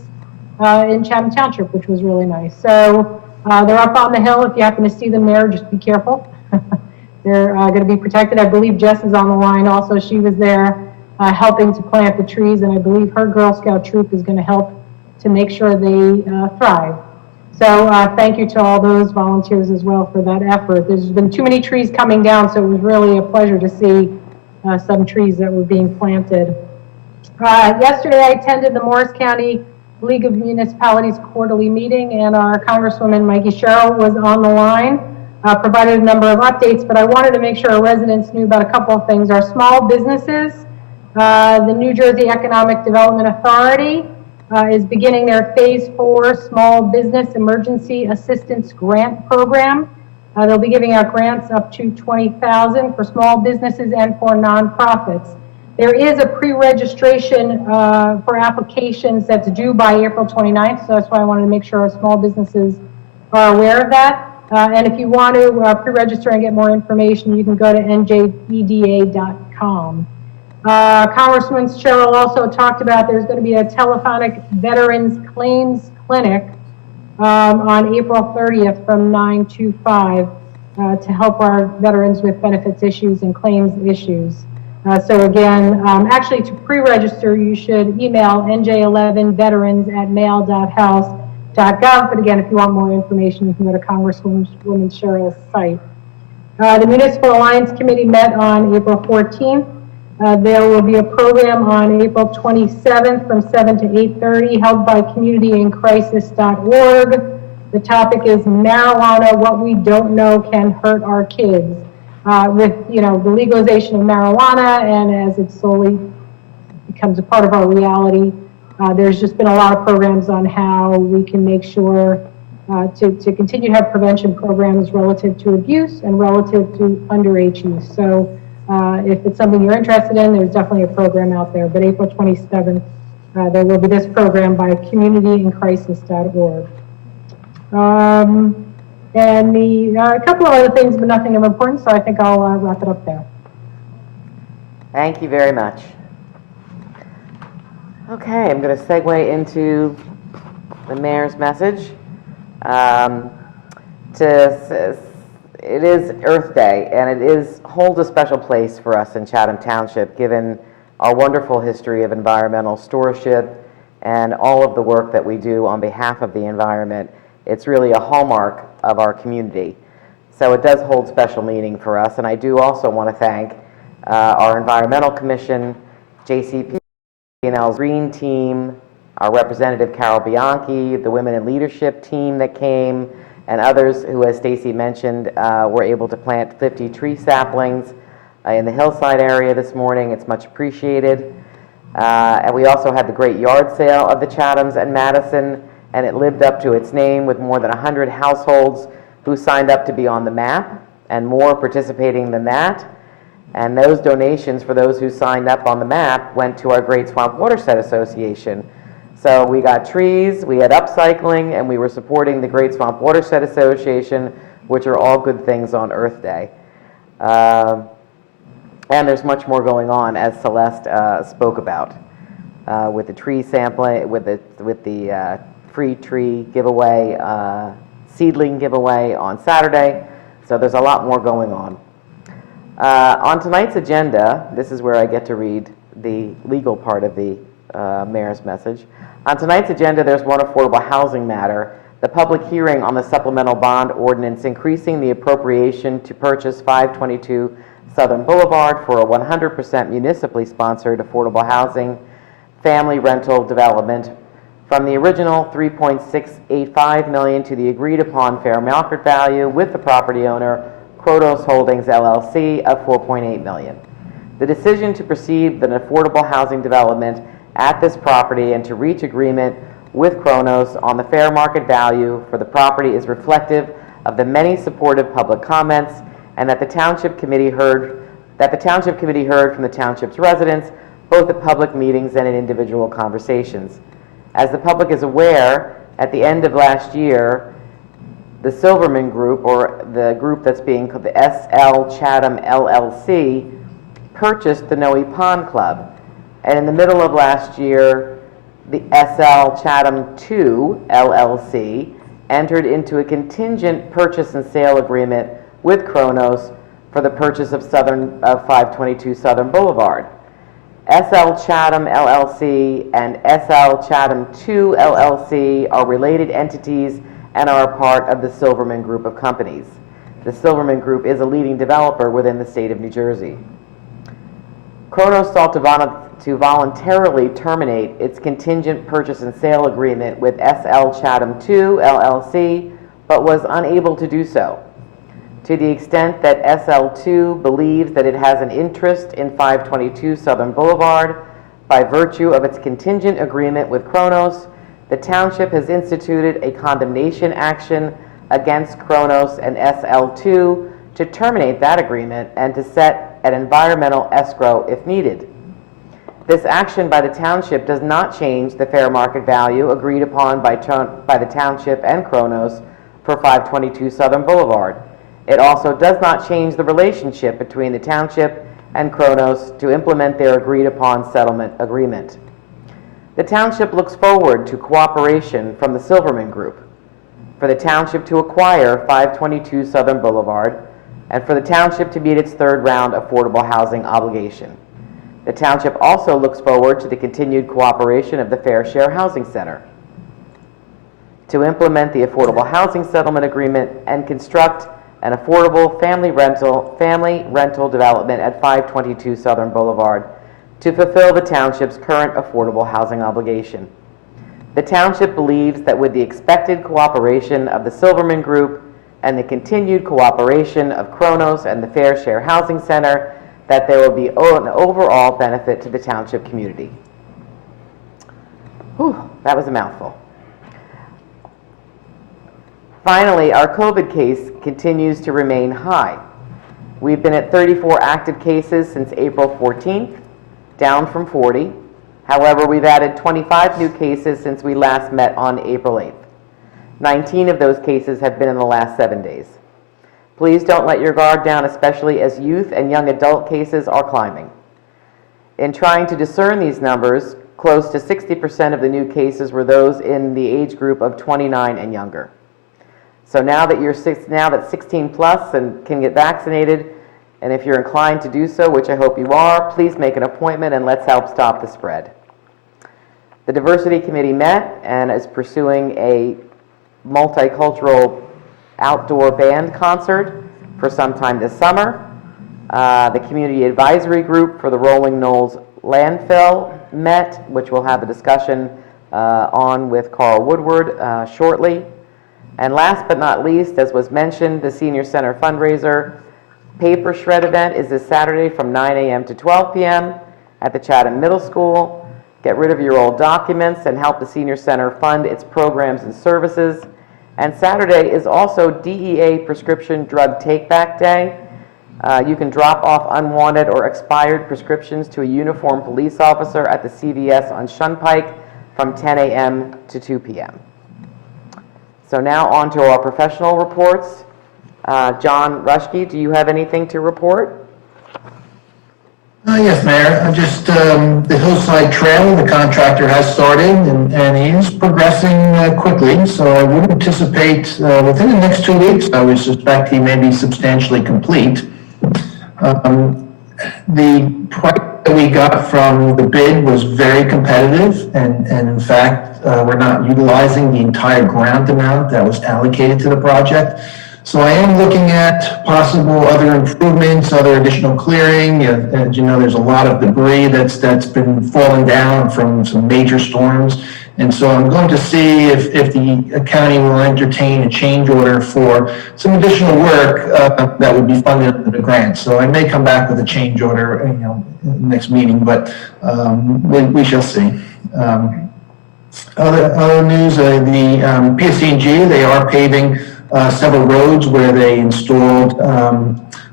in Chatham Township, which was really nice. So they're up on the hill. If you happen to see them there, just be careful. They're going to be protected. I believe Jess is on the line also. She was there helping to plant the trees, and I believe her Girl Scout troop is going to help to make sure they thrive. So thank you to all those volunteers as well for that effort. There's been too many trees coming down, so it was really a pleasure to see some trees that were being planted. Yesterday I attended the Morris County League of Municipalities quarterly meeting, and our Congresswoman Mikey Sherrill was on the line, provided a number of updates, but I wanted to make sure our residents knew about a couple of things. Our small businesses The New Jersey Economic Development Authority is beginning their Phase 4 Small Business Emergency Assistance Grant Program. They'll be giving out grants up to $20,000 for small businesses and for nonprofits. There is a pre-registration for applications that's due by April 29th, so that's why I wanted to make sure our small businesses are aware of that. And if you want to pre-register and get more information, you can go to njbda.com. Congresswoman Cheryl also talked about there's going to be a telephonic Veterans Claims Clinic on April 30th from 9 to 5 to help our veterans with benefits issues and claims issues. So again, actually to pre-register, you should email nj11veterans@mail.house.gov. But again, if you want more information, you can go to Congresswoman Cheryl's site. The Municipal Alliance Committee met on April 14th. There will be a program on April 27th from 7 to 8:30 held by communityincrisis.org. The topic is marijuana, what we don't know can hurt our kids. With, the legalization of marijuana and as it slowly becomes a part of our reality, there's just been a lot of programs on how we can make sure to continue to have prevention programs relative to abuse and relative to underage use. So if it's something you're interested in, there's definitely a program out there. But April 27th, there will be this program by communityincrisis.org. And a couple of other things, but nothing of importance, so I think I'll wrap it up there. Thank you very much. Okay, I'm going to segue into the mayor's message. It is Earth Day, and it holds a special place for us in Chatham Township, given our wonderful history of environmental stewardship and all of the work that we do on behalf of the environment. It's really a hallmark of our community. So it does hold special meaning for us, and I do also want to thank our Environmental Commission, JCP&L's Green Team, our representative Carol Bianchi, the Women in Leadership team that came, and others who, as Stacy mentioned, were able to plant 50 tree saplings in the hillside area this morning. It's much appreciated. And we also had the great yard sale of the Chathams and Madison, and it lived up to its name with more than 100 households who signed up to be on the map and more participating than that. And those donations for those who signed up on the map went to our Great Swamp Watershed Association. So we got trees, we had upcycling, and we were supporting the Great Swamp Watershed Association, which are all good things on Earth Day. And there's much more going on, as Celeste spoke about, with the tree sampling, with the free tree giveaway, seedling giveaway on Saturday. So there's a lot more going on. On tonight's agenda, this is where I get to read the legal part of the mayor's message. On tonight's agenda, there's one affordable housing matter, the public hearing on the supplemental bond ordinance increasing the appropriation to purchase 522 Southern Boulevard for a 100% municipally sponsored affordable housing family rental development from the original $3.685 million to the agreed upon fair market value with the property owner, Kronos Holdings LLC, of $4.8 million. The decision to proceed with an affordable housing development at this property and to reach agreement with Kronos on the fair market value for the property is reflective of the many supportive public comments and that the Township Committee heard from the Township's residents, both at public meetings and in individual conversations. As the public is aware, at the end of last year, the Silverman Group, or the group that's being called the SL Chatham LLC, purchased the Noe Pond Club. And in the middle of last year, the SL Chatham 2 LLC entered into a contingent purchase and sale agreement with Kronos for the purchase of 522 Southern Boulevard. SL Chatham LLC and SL Chatham 2 LLC are related entities and are a part of the Silverman Group of companies. The Silverman Group is a leading developer within the state of New Jersey. Kronos sought to voluntarily terminate its contingent purchase and sale agreement with SL Chatham 2 LLC, but was unable to do so. To the extent that SL2 believes that it has an interest in 522 Southern Boulevard by virtue of its contingent agreement with Kronos, the township has instituted a condemnation action against Kronos and SL2 to terminate that agreement and to set an environmental escrow if needed. This action by the township does not change the fair market value agreed upon by the township and Kronos for 522 Southern Boulevard. It also does not change the relationship between the township and Kronos to implement their agreed upon settlement agreement. The township looks forward to cooperation from the Silverman Group for the township to acquire 522 Southern Boulevard and for the township to meet its third round affordable housing obligation. The township also looks forward to the continued cooperation of the Fair Share Housing Center to implement the affordable housing settlement agreement and construct an affordable family rental development at 522 Southern Boulevard to fulfill the township's current affordable housing obligation. The township believes that with the expected cooperation of the Silverman Group and the continued cooperation of Kronos and the Fair Share Housing Center, that there will be an overall benefit to the township community. Whew, that was a mouthful. Finally, our COVID case continues to remain high. We've been at 34 active cases since April 14th, down from 40. However, we've added 25 new cases since we last met on April 8th. 19 of those cases have been in the last 7 days. Please don't let your guard down, especially as youth and young adult cases are climbing. In trying to discern these numbers, close to 60% of the new cases were those in the age group of 29 and younger. So now that 16 plus and can get vaccinated, and if you're inclined to do so, which I hope you are, please make an appointment and let's help stop the spread. The Diversity Committee met and is pursuing a multicultural outdoor band concert for sometime this summer. The Community Advisory Group for the Rolling Knolls landfill met, which we'll have a discussion on with Carl Woodward shortly. And last but not least, as was mentioned, the Senior Center fundraiser paper shred event is this Saturday from 9 a.m. to 12 p.m. at the Chatham Middle School. Get rid of your old documents and help the Senior Center fund its programs and services. And Saturday is also DEA Prescription Drug Take-Back Day. You can drop off unwanted or expired prescriptions to a uniformed police officer at the CVS on Shunpike from 10 a.m. to 2 p.m. So now on to our professional reports. John Rushke, do you have anything to report? Yes, Mayor. Just the Hillside Trail, the contractor has started and he is progressing quickly. So I would anticipate within the next 2 weeks, I would suspect he may be substantially complete. The price that we got from the bid was very competitive, and in fact, we're not utilizing the entire grant amount that was allocated to the project. So I am looking at possible other improvements, other additional clearing. As you know, there's a lot of debris that's been falling down from some major storms. And so I'm going to see if the county will entertain a change order for some additional work that would be funded under the grant. So I may come back with a change order, next meeting, but we shall see. Other news, the PSC&G, they are paving several roads where they installed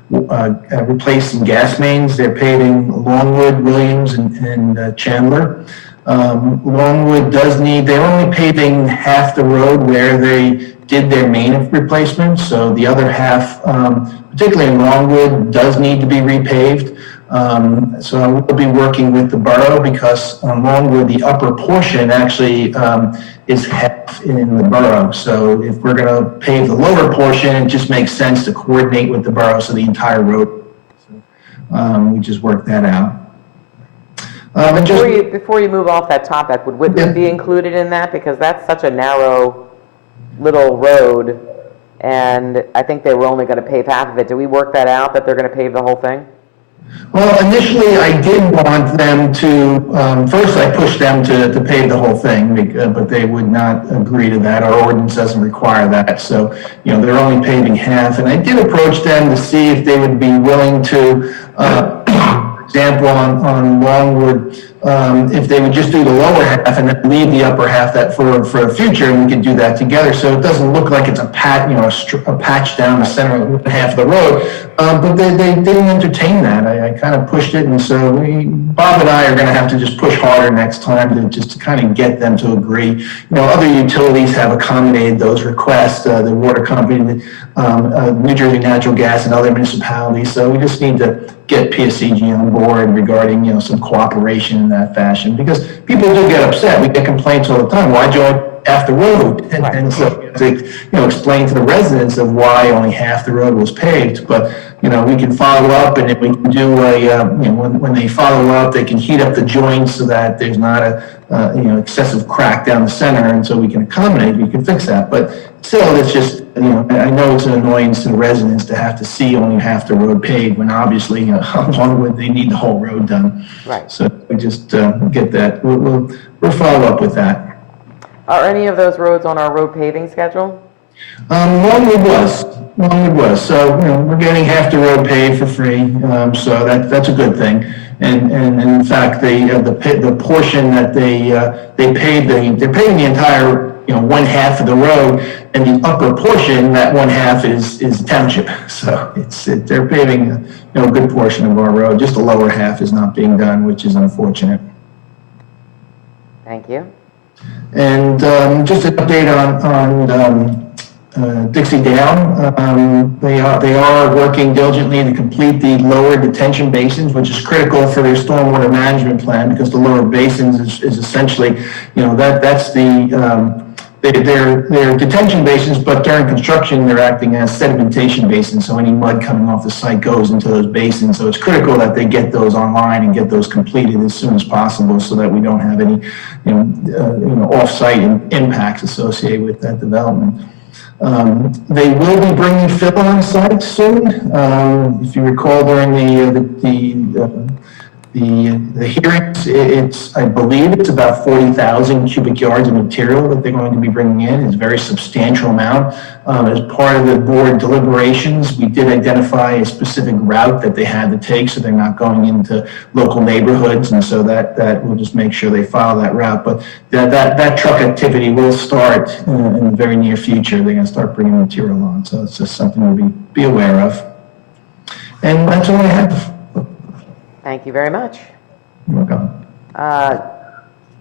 replacing gas mains. They're paving Longwood, Williams, and Chandler. Longwood they're only paving half the road where they did their main replacement, so the other half, particularly in Longwood, does need to be repaved. So I will be working with the borough because on Longwood, the upper portion actually is half in the borough. So if we're going to pave the lower portion, it just makes sense to coordinate with the borough so the entire road. So, we just work that out. Before you move off that topic, would Whitman be included in that? Because that's such a narrow little road, and I think they were only going to pave half of it. Do we work that out, that they're going to pave the whole thing? Well, initially, I did want them to, first I pushed them to pave the whole thing, but they would not agree to that. Our ordinance doesn't require that, so, they're only paving half. And I did approach them to see if they would be willing to, for example, on Longwood, if they would just do the lower half and then leave the upper half that for the future, and we could do that together, so it doesn't look like it's a patch down the center half of the road. But they didn't entertain that. I kind of pushed it, and so Bob and I are going to have to just push harder next time to kind of get them to agree. Other utilities have accommodated those requests, the water company, New Jersey Natural Gas, and other municipalities. So we just need to get PSCG on board regarding, some cooperation in that fashion, because people do get upset. We get complaints all the time. Why join half the road? And so, to, explain to the residents of why only half the road was paved. But, we can follow up, and if we can do when they follow up, they can heat up the joints so that there's not a, excessive crack down the center, and so we can accommodate, we can fix that. But still, it's just, I know it's an annoyance to the residents to have to see only half the road paved, when obviously, how long would they need the whole road done? Right. So we just get that. We'll follow up with that. Are any of those roads on our road paving schedule? Longwood was. So, we're getting half the road paved for free, so that's a good thing. And in fact, the portion that they paved, they're paving the entire, one half of the road, and the upper portion, that one half is Township. So they're paving, a good portion of our road. Just the lower half is not being done, which is unfortunate. Thank you. And just an update on Dixie Dam. They are working diligently to complete the lower detention basins, which is critical for their stormwater management plan, because the lower basins is essentially, that's the they're detention basins, but during construction they're acting as sedimentation basins. So any mud coming off the site goes into those basins. So it's critical that they get those online and get those completed as soon as possible, so that we don't have any, off-site impacts associated with that development. They will be bringing fill on site soon. If you recall, during the hearings, I believe it's about 40,000 cubic yards of material that they're going to be bringing in. It's a very substantial amount. As part of the board deliberations, we did identify a specific route that they had to take, so they're not going into local neighborhoods, and so that we'll just make sure they follow that route. But that truck activity will start in the very near future. They're going to start bringing material on, so it's just something to be aware of. And that's all I have. Thank you very much. You're welcome.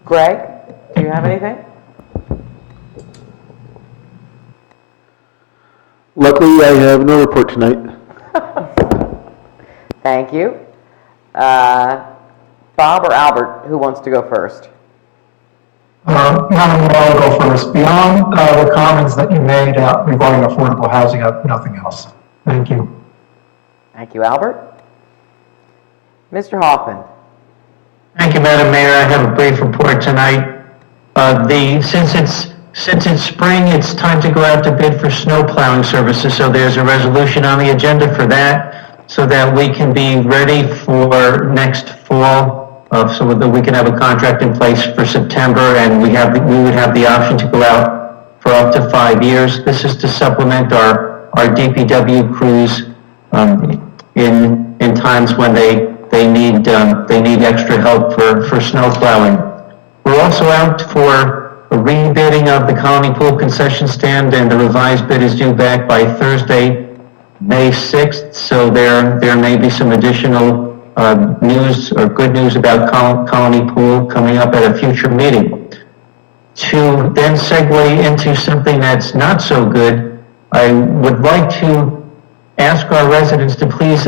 Greg, do you have anything? Luckily, I have no report tonight. Thank you. Bob or Albert, who wants to go first? Madam Mayor, I'll go first. Beyond the comments that you made regarding affordable housing, I have nothing else. Thank you. Thank you, Albert. Mr. Hoffman. Thank you, Madam Mayor. I have a brief report tonight. Since it's spring, it's time to go out to bid for snow plowing services. So there's a resolution on the agenda for that, so that we can be ready for next fall, so that we can have a contract in place for September, and we would have the option to go out for up to 5 years. This is to supplement our DPW crews in times when they need extra help for snow plowing. We're also out for a rebidding of the Colony Pool concession stand, and the revised bid is due back by Thursday, May 6th. So there may be some additional news or good news about Colony Pool coming up at a future meeting. To then segue into something that's not so good, I would like to ask our residents to please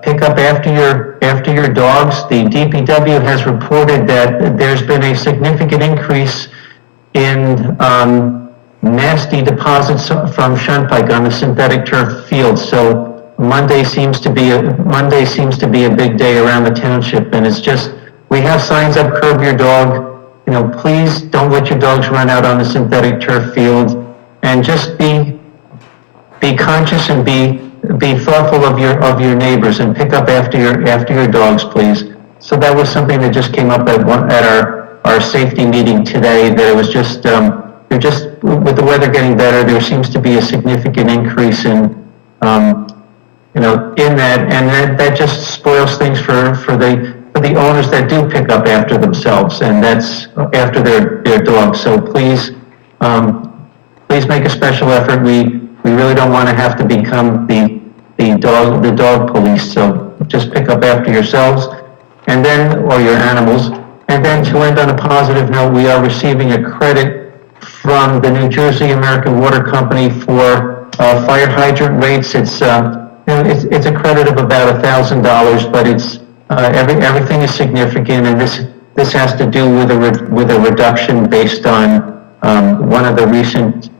pick up after your dogs. The DPW has reported that there's been a significant increase in nasty deposits from Shunpike on the synthetic turf field. So Monday seems to be a big day around the township, and it's just, we have signs up, curb your dog. Please don't let your dogs run out on the synthetic turf field, and just be conscious and be be thoughtful of your neighbors and pick up after your dogs, please. So that was something that just came up at our safety meeting today, that it was just, with the weather getting better, there seems to be a significant increase in, in that, and that just spoils things for the owners that do pick up after themselves, and that's after their dogs. So please make a special effort. We really don't want to have to become the dog police. So just pick up after yourselves, and then, or your animals. And then to end on a positive note, we are receiving a credit from the New Jersey American Water Company for fire hydrant rates. It's it's a credit of about $1,000, but it's everything is significant, and this has to do with a reduction based on one of the recent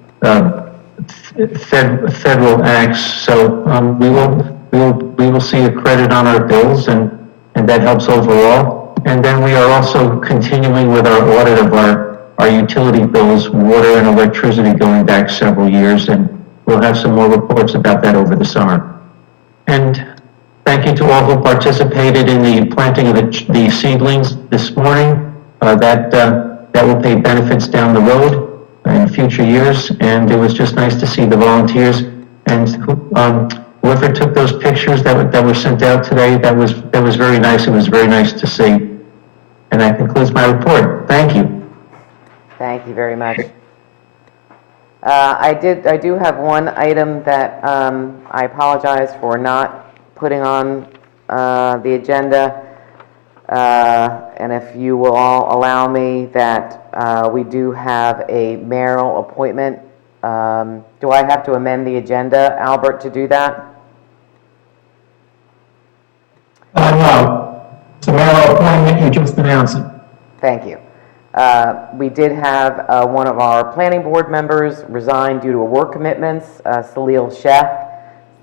federal acts. So we will see a credit on our bills, and that helps overall. And then we are also continuing with our audit of our utility bills, water and electricity, going back several years, and we'll have some more reports about that over the summer. And thank you to all who participated in the planting of the seedlings this morning. That will pay benefits down the road in future years, and it was just nice to see the volunteers and whoever took those pictures that were sent out today. That was very nice. It was very nice to see. And that concludes my report. Thank you. Thank you very much. I do have one item that I apologize for not putting on the agenda. And if you will all allow me, that we do have a mayoral appointment. Do I have to amend the agenda, Albert, to do that? No. It's a mayoral appointment, you just announced it. Thank you. We did have one of our planning board members resign due to work commitments, Salil Sheth.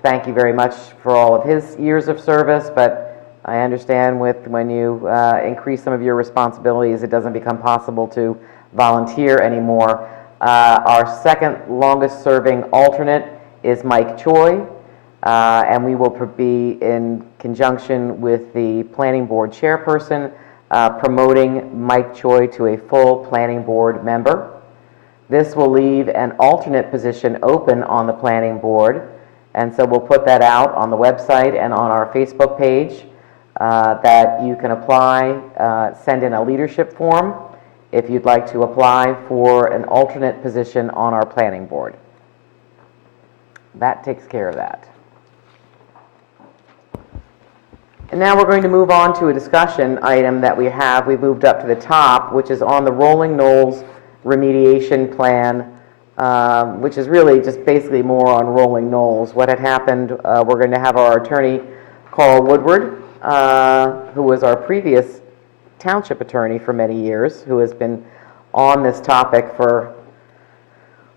Thank you very much for all of his years of service, but I understand when you increase some of your responsibilities, it doesn't become possible to volunteer anymore. Our second longest serving alternate is Mike Choi, and we will be in conjunction with the planning board chairperson promoting Mike Choi to a full planning board member. This will leave an alternate position open on the planning board, and so we'll put that out on the website and on our Facebook page that you can apply, send in a leadership form if you'd like to apply for an alternate position on our planning board. That takes care of that. And now we're going to move on to a discussion item that we have. We've moved up to the top, which is on the Rolling Knolls remediation plan, which is really just basically more on Rolling Knolls. What had happened, we're going to have our attorney, Carl Woodward, who was our previous township attorney for many years, who has been on this topic for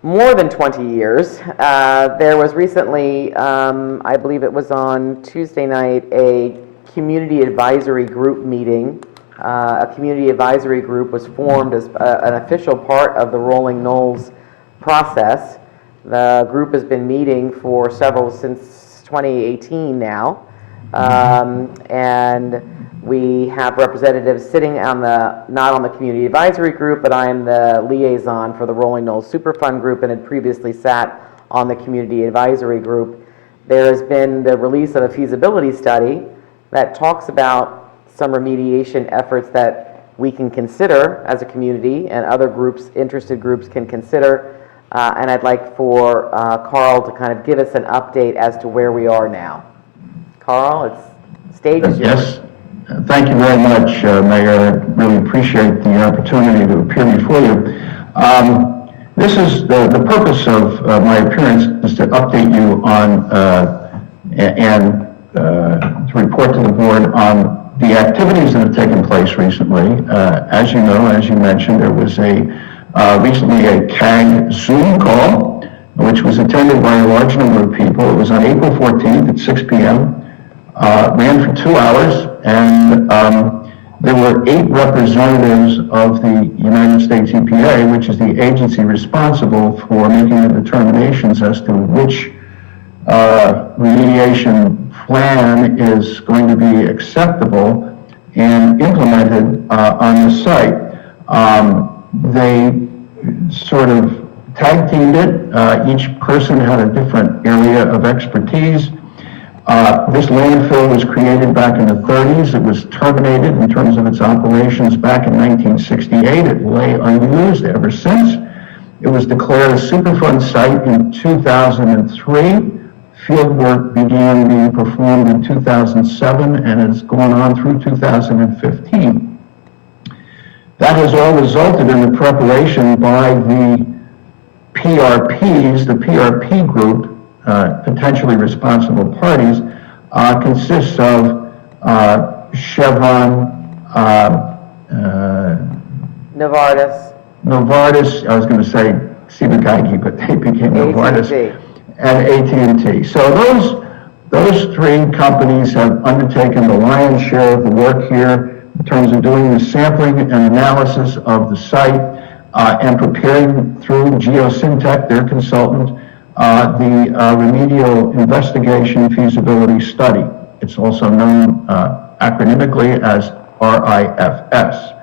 more than 20 years. There was recently, I believe it was on Tuesday night, a community advisory group meeting. A community advisory group was formed as an official part of the Rolling Knolls process. The group has been meeting for since 2018 now. And we have representatives sitting on not on the community advisory group, but I am the liaison for the Rolling Knolls Superfund group and had previously sat on the community advisory group. There has been the release of a feasibility study that talks about some remediation efforts that we can consider as a community and other groups, interested groups, can consider. And I'd like for Carl to kind of give us an update as to where we are now. Carl, stage is yours. Yes. Thank you very much, Mayor. I really appreciate the opportunity to appear before you. This is the purpose of my appearance is to update you on and to report to the board on the activities that have taken place recently. As you know, as you mentioned, there was recently a CAG Zoom call, which was attended by a large number of people. It was on April 14th at 6 p.m. Ran for 2 hours, and there were 8 representatives of the United States EPA, which is the agency responsible for making the determinations as to which remediation plan is going to be acceptable and implemented on the site. They sort of tag teamed it. Each person had a different area of expertise. This landfill was created back in the 30s. It was terminated in terms of its operations back in 1968. It lay unused ever since. It was declared a Superfund site in 2003. Field work began being performed in 2007 and has gone on through 2015. That has all resulted in the preparation by the PRPs, the PRP group, potentially responsible parties, consists of Chevron, Novartis, I was going to say Ciba-Geigy, but they became Novartis, and AT&T. So those three companies have undertaken the lion's share of the work here in terms of doing the sampling and analysis of the site and preparing through Geosyntec, their consultant, the remedial investigation feasibility study. It's also known acronymically as RIFS.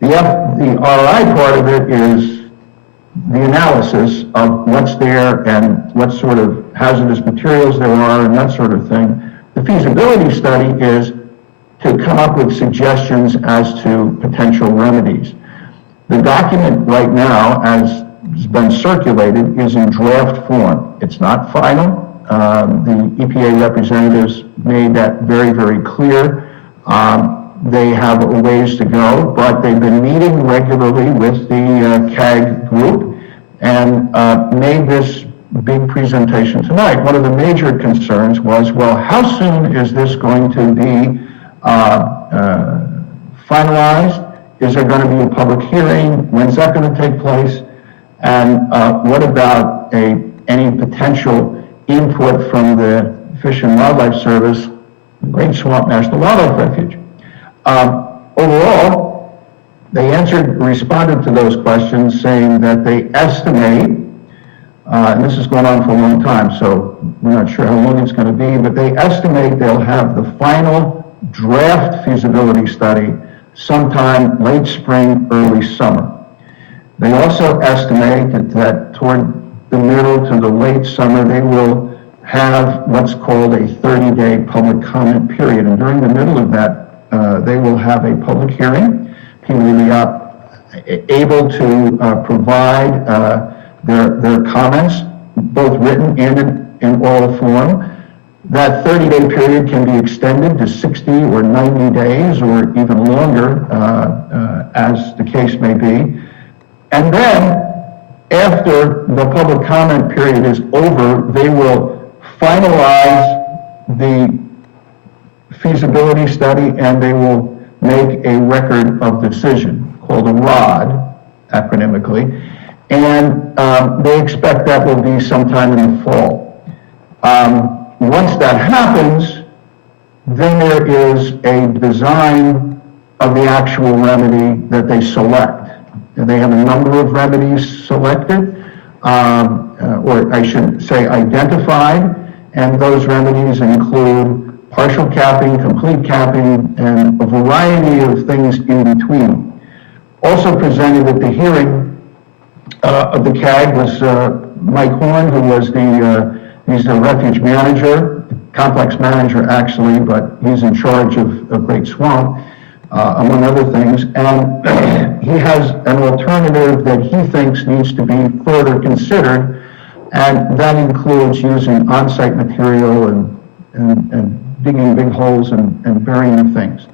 The RI part of it is the analysis of what's there and what sort of hazardous materials there are and that sort of thing. The feasibility study is to come up with suggestions as to potential remedies. The document right now, as has been circulated, is in draft form. It's not final. The EPA representatives made that very, very clear. They have a ways to go, but they've been meeting regularly with the CAG group and made this big presentation tonight. One of the major concerns was, well, how soon is this going to be finalized? Is there going to be a public hearing? When's that going to take place? And what about any potential input from the Fish and Wildlife Service, Great Swamp National Wildlife Refuge? Overall, they responded to those questions saying that they estimate, and this has gone on for a long time, so we're not sure how long it's going to be, but they estimate they'll have the final draft feasibility study sometime late spring, early summer. They also estimate that toward the middle to the late summer, they will have what's called a 30-day public comment period. And during the middle of that, they will have a public hearing. People will be able to provide their comments, both written and in oral form. That 30-day period can be extended to 60 or 90 days or even longer, as the case may be. And then, after the public comment period is over, they will finalize the feasibility study and they will make a record of decision called a ROD, acronymically, and they expect that will be sometime in the fall. Once that happens, then there is a design of the actual remedy that they select. They have a number of remedies selected, or I should say identified, and those remedies include partial capping, complete capping, and a variety of things in between. Also presented at the hearing of the CAG was Mike Horn, who was he's the refuge manager, complex manager actually, but he's in charge of Great Swamp, among other things. And he has an alternative that he thinks needs to be further considered, and that includes using on-site material and digging big holes and burying things.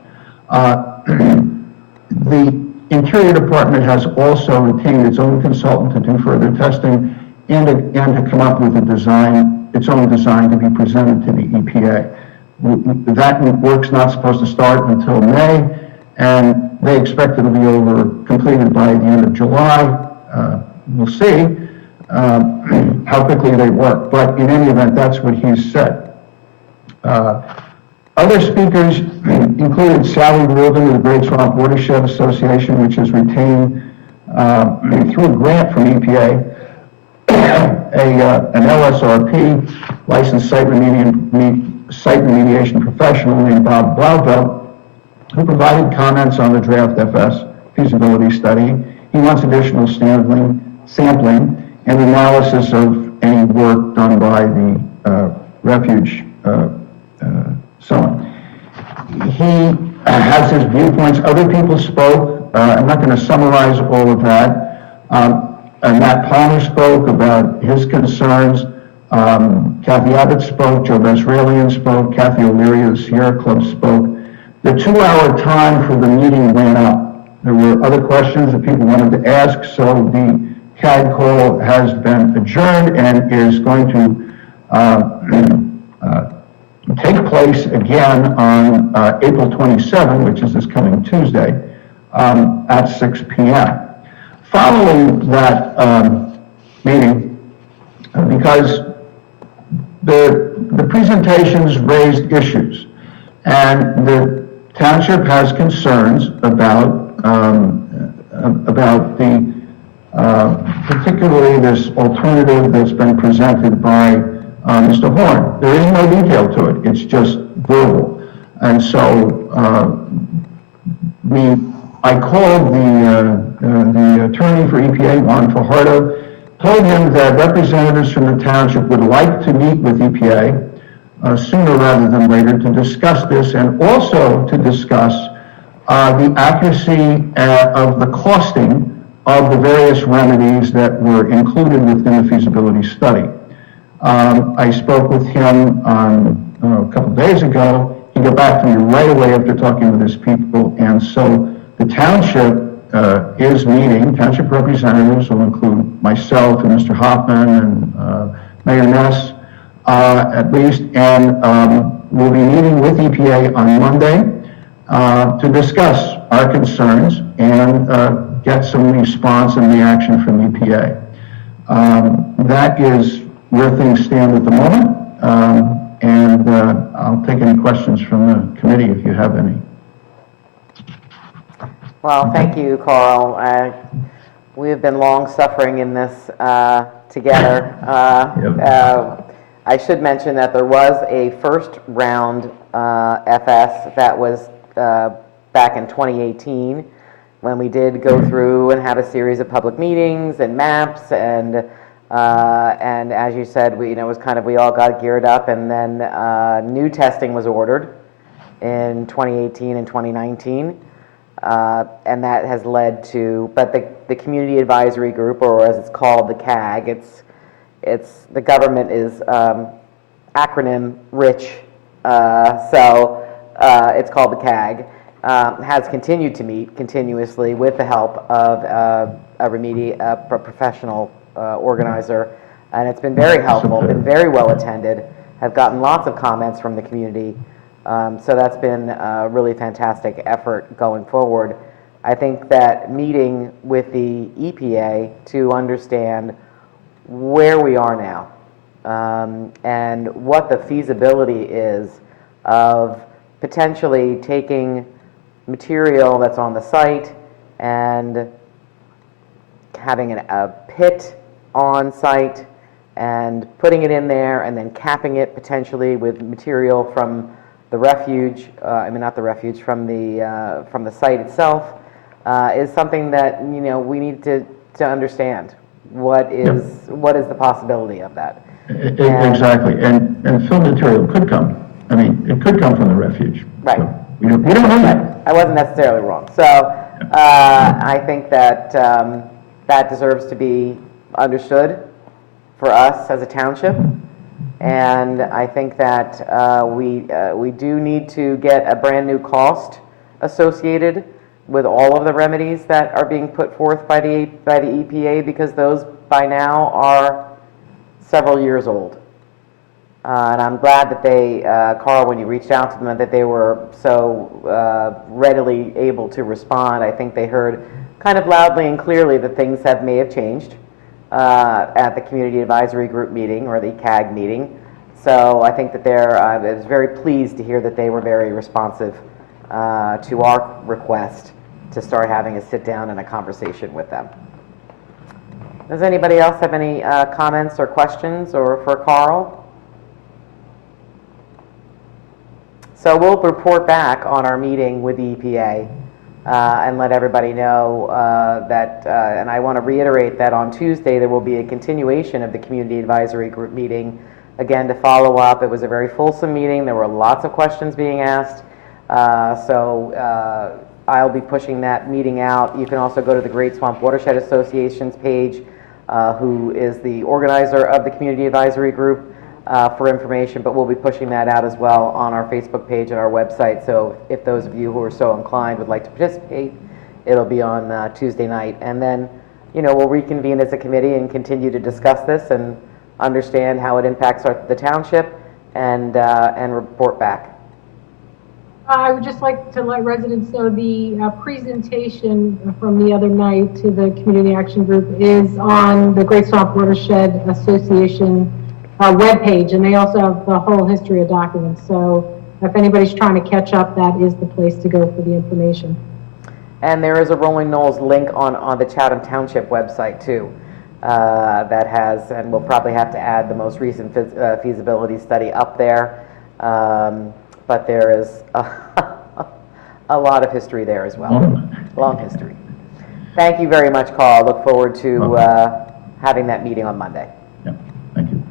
The Interior Department has also retained its own consultant to do further testing and to come up with a design, its own design to be presented to the EPA. That work's not supposed to start until May, and they expect it to be completed by the end of July. We'll see how quickly they work, but in any event, that's what he's said. Other speakers included Sally Rubin of the Great Swamp Watershed Association, which is retained through a grant from EPA an LSRP, licensed site remediation professional named Bob Blauvelt, who provided comments on the draft FS feasibility study. He wants additional sampling and analysis of any work done by the refuge zone. He has his viewpoints. Other people spoke. I'm not going to summarize all of that. Matt Palmer spoke about his concerns. Kathy Abbott spoke. Joe Besralian spoke. Kathy O'Leary of the Sierra Club spoke. The 2-hour time for the meeting ran out. There were other questions that people wanted to ask, so the CAG call has been adjourned and is going to take place again on April 27, which is this coming Tuesday, at 6 p.m. Following that meeting, because the presentations raised issues, and the township has concerns about the particularly this alternative that's been presented by Mr. Horn. There is no detail to it. It's just verbal. And so I called the attorney for EPA, Juan Fajardo, told him that representatives from the township would like to meet with EPA sooner rather than later to discuss this, and also to discuss the accuracy of the costing of the various remedies that were included within the feasibility study. I spoke with him a couple days ago. He got back to me right away after talking with his people, and so the township is meeting. Township representatives will include myself and Mr. Hoffman and Mayor Ness, at least, and we'll be meeting with EPA on Monday to discuss our concerns and get some response and reaction from EPA. That is where things stand at the moment, and I'll take any questions from the committee if you have any. Well, thank you, Carl. We have been long suffering in this together. I should mention that there was a first round FS that was back in 2018 when we did go through and have a series of public meetings and maps, and as you said, it was kind of, we all got geared up, and then new testing was ordered in 2018 and 2019. And that has led to, but the Community Advisory Group, or as it's called, the CAG, it's the government is acronym rich, so it's called the CAG, has continued to meet continuously with the help of a professional organizer, and it's been very helpful, been very well attended, have gotten lots of comments from the community. So that's been a really fantastic effort going forward. I think that meeting with the EPA to understand where we are now and what the feasibility is of potentially taking material that's on the site and having a pit on site and putting it in there and then capping it potentially with material from the refuge, not the refuge, from the site itself, is something that we need to understand. What is the possibility of that? Exactly, and fill material could come. I mean, it could come from the refuge. Right. So we don't know that. I wasn't necessarily wrong. So I think that that deserves to be understood for us as a township. And I think that we do need to get a brand new cost associated with all of the remedies that are being put forth by the EPA, because those by now are several years old. And I'm glad that they, Carl, when you reached out to them, that they were so readily able to respond. I think they heard kind of loudly and clearly that things may have changed at the Community Advisory Group meeting, or the CAG meeting. So I think that I was very pleased to hear that they were very responsive to our request to start having a sit down and a conversation with them. Does anybody else have any comments or questions or for Carl? So we'll report back on our meeting with the EPA and let everybody know that, and I want to reiterate that on Tuesday there will be a continuation of the Community Advisory Group meeting, again to follow up. It was a very fulsome meeting. There were lots of questions being asked. So I'll be pushing that meeting out. You can also go to the Great Swamp Watershed Association's page, who is the organizer of the Community Advisory Group, for information, but we'll be pushing that out as well on our Facebook page and our website. So if those of you who are so inclined would like to participate, it'll be on Tuesday night. And then, you know, we'll reconvene as a committee and continue to discuss this and understand how it impacts the township and report back. I would just like to let residents know the presentation from the other night to the Community Action Group is on the Great Swamp Watershed Association webpage, and they also have the whole history of documents. So if anybody's trying to catch up, that is the place to go for the information. And there is a Rolling Knolls link on the Chatham Township website too, that has, and we'll probably have to add the most recent feasibility study up there. But there is a lot of history there as well. Long history. Thank you very much, Carl. Look forward to having that meeting on Monday. Yeah, thank you.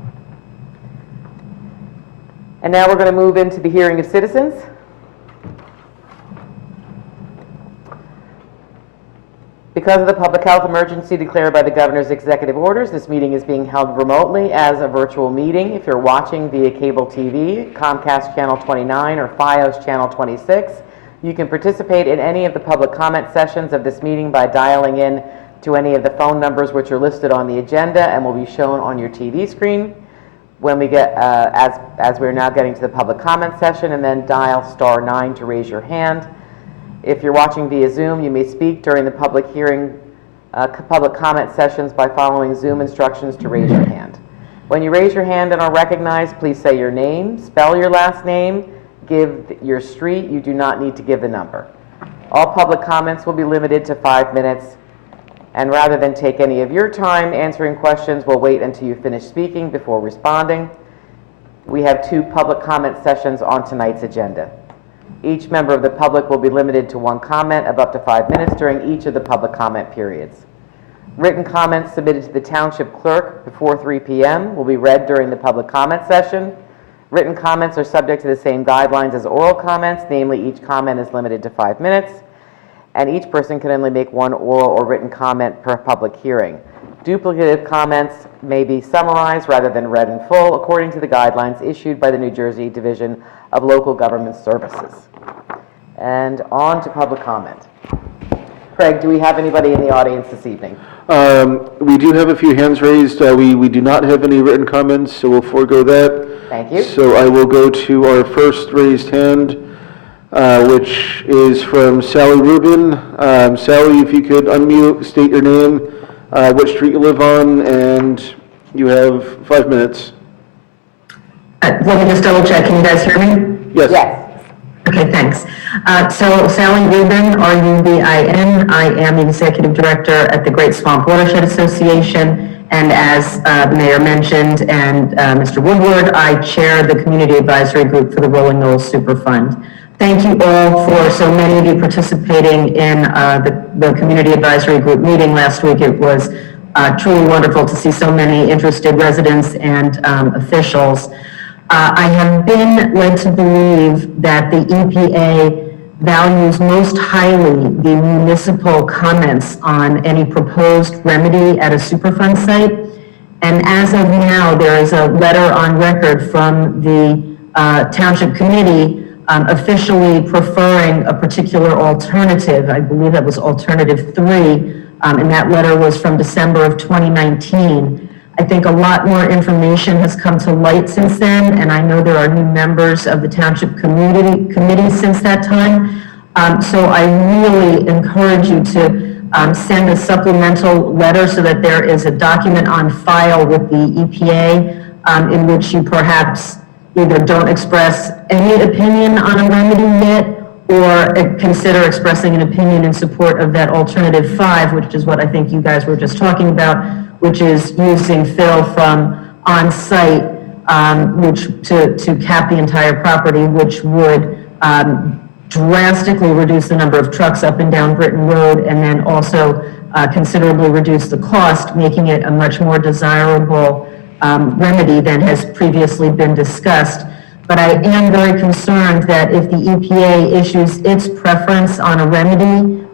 And now we're going to move into the hearing of citizens. Because of the public health emergency declared by the governor's executive orders, this meeting is being held remotely as a virtual meeting. If you're watching via cable TV, Comcast Channel 29 or Fios Channel 26, you can participate in any of the public comment sessions of this meeting by dialing in to any of the phone numbers which are listed on the agenda and will be shown on your TV screen. When we get, as we're now getting to the public comment session, and then dial *9 to raise your hand. If you're watching via Zoom, you may speak during the public hearing, public comment sessions by following Zoom instructions to raise your hand. When you raise your hand and are recognized, please say your name, spell your last name, give your street. You do not need to give the number. All public comments will be limited to 5 minutes. And rather than take any of your time answering questions, we'll wait until you finish speaking before responding. We have 2 public comment sessions on tonight's agenda. Each member of the public will be limited to 1 comment of up to 5 minutes during each of the public comment periods. Written comments submitted to the township clerk before 3 p.m. will be read during the public comment session. Written comments are subject to the same guidelines as oral comments, namely each comment is limited to 5 minutes. And each person can only make 1 oral or written comment per public hearing. Duplicative comments may be summarized rather than read in full according to the guidelines issued by the New Jersey Division of Local Government Services. And on to public comment. Craig, do we have anybody in the audience this evening? We do have a few hands raised. We do not have any written comments, so we'll forego that. Thank you. So I will go to our first raised hand, which is from Sally Rubin. Sally, if you could unmute, state your name, what street you live on, and you have 5 minutes. Let me just double check. Can you guys hear me? Yes. Yes. Okay, thanks. So Sally Rubin, R-U-B-I-N. I am the Executive Director at the Great Swamp Watershed Association. And as Mayor mentioned and Mr. Woodward, I chair the Community Advisory Group for the Rolling Knolls Superfund. Thank you all for so many of you participating in the Community Advisory Group meeting last week. It was truly wonderful to see so many interested residents and officials. I have been led to believe that the EPA values most highly the municipal comments on any proposed remedy at a Superfund site. And as of now, there is a letter on record from the Township Committee officially preferring a particular alternative. I believe that was alternative 3, and that letter was from December of 2019. I think a lot more information has come to light since then, and I know there are new members of the Township Committee since that time. So I really encourage you to send a supplemental letter so that there is a document on file with the EPA in which you perhaps either don't express any opinion on a remedy yet, or consider expressing an opinion in support of that alternative 5, which is what I think you guys were just talking about, which is using fill from on-site, which to cap the entire property, which would drastically reduce the number of trucks up and down Britton Road, and then also considerably reduce the cost, making it a much more desirable remedy than has previously been discussed. But I am very concerned that if the EPA issues its preference on a remedy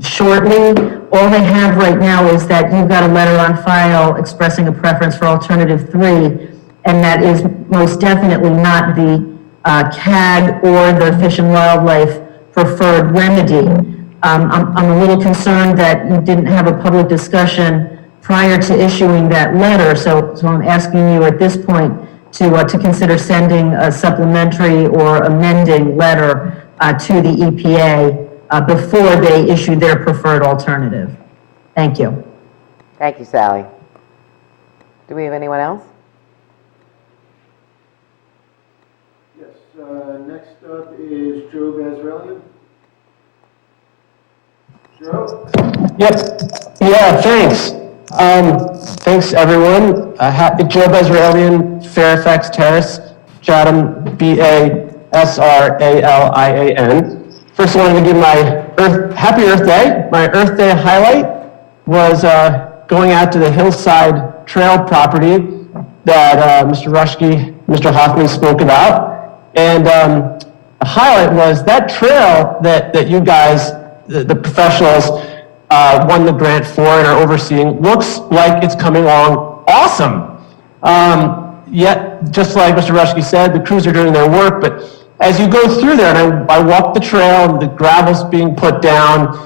shortly, all they have right now is that you've got a letter on file expressing a preference for alternative 3, and that is most definitely not the CAG or the Fish and Wildlife preferred remedy. I'm a little concerned that you didn't have a public discussion prior to issuing that letter, so I'm asking you at this point to consider sending a supplementary or amending letter to the EPA before they issue their preferred alternative. Thank you. Thank you, Sally. Do we have anyone else? Yes, next up is Joe Bazrellian. Joe? Yep. Yeah, thanks. Thanks, everyone. Joe Bazralian, Fairfax Terrace, Chatham, Basralian. First, I wanted to give my Happy Earth Day. My Earth Day highlight was going out to the Hillside Trail property that Mr. Rushke, Mr. Hoffman spoke about. And the highlight was that trail that you guys, the professionals, won the grant for and are overseeing, looks like it's coming along awesome. Yet, just like Mr. Rushke said, the crews are doing their work, but as you go through there, and I walked the trail, and the gravel's being put down,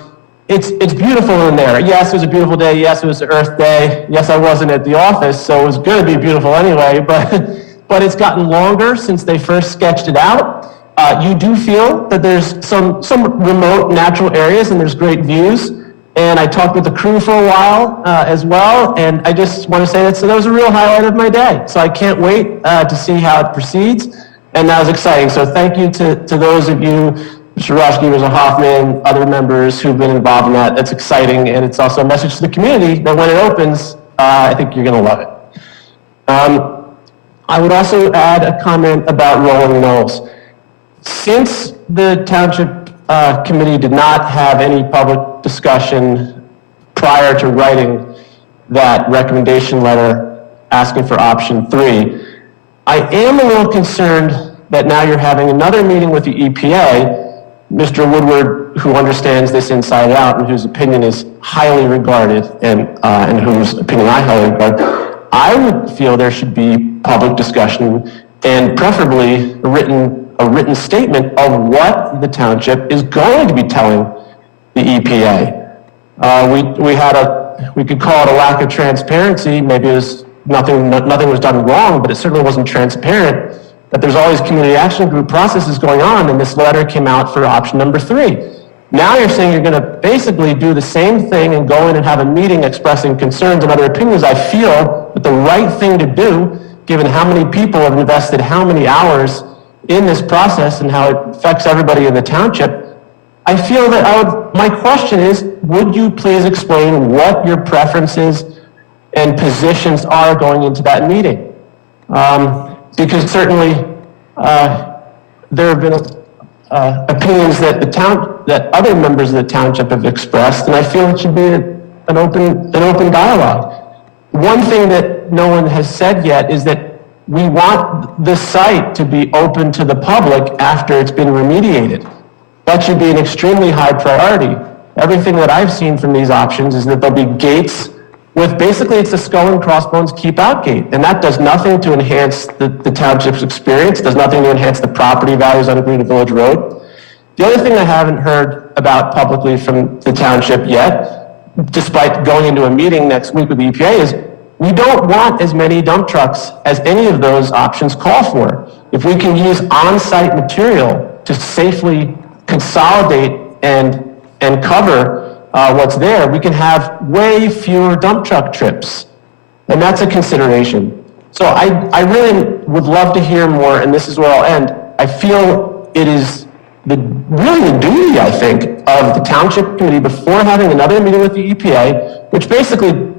it's beautiful in there. Yes, it was a beautiful day. Yes, it was Earth Day. Yes, I wasn't at the office, so it was going to be beautiful anyway, but it's gotten longer since they first sketched it out. You do feel that there's some remote natural areas, and there's great views. And I talked with the crew for a while as well, and I just want to say that was a real highlight of my day. So I can't wait to see how it proceeds, and that was exciting. So thank you to those of you, Mr. Rushke, Mr. Hoffman, other members who've been involved in that. That's exciting, and it's also a message to the community that when it opens, I think you're going to love it. I would also add a comment about rolling knolls. Since the Township committee did not have any public discussion prior to writing that recommendation letter asking for option 3, I am a little concerned that now you're having another meeting with the EPA, Mr. Woodward, who understands this inside out and whose opinion is highly regarded and whose opinion I highly regard. I would feel there should be public discussion and preferably a written statement of what the township is going to be telling the EPA. We could call it a lack of transparency. Maybe it was nothing was done wrong, but it certainly wasn't transparent that there's all these community action group processes going on, and this letter came out for option number 3. Now you're saying you're going to basically do the same thing and go in and have a meeting expressing concerns and other opinions. I feel that the right thing to do, given how many people have invested how many hours in this process and how it affects everybody in the township, I feel that my question is, would you please explain what your preferences and positions are going into that meeting? Because certainly there have been opinions that other members of the township have expressed, and I feel it should be an open dialogue. One thing that no one has said yet is that we want the site to be open to the public after it's been remediated. That should be an extremely high priority. Everything that I've seen from these options is that there'll be gates with basically it's a skull and crossbones keep out gate. And that does nothing to enhance the township's experience, does nothing to enhance the property values on Green Village Road. The other thing I haven't heard about publicly from the township yet, despite going into a meeting next week with the EPA, is we don't want as many dump trucks as any of those options call for. If we can use on-site material to safely consolidate and cover what's there, we can have way fewer dump truck trips. And that's a consideration. So I really would love to hear more, and this is where I'll end. I feel it is really the duty, I think, of the Township Committee before having another meeting with the EPA, which basically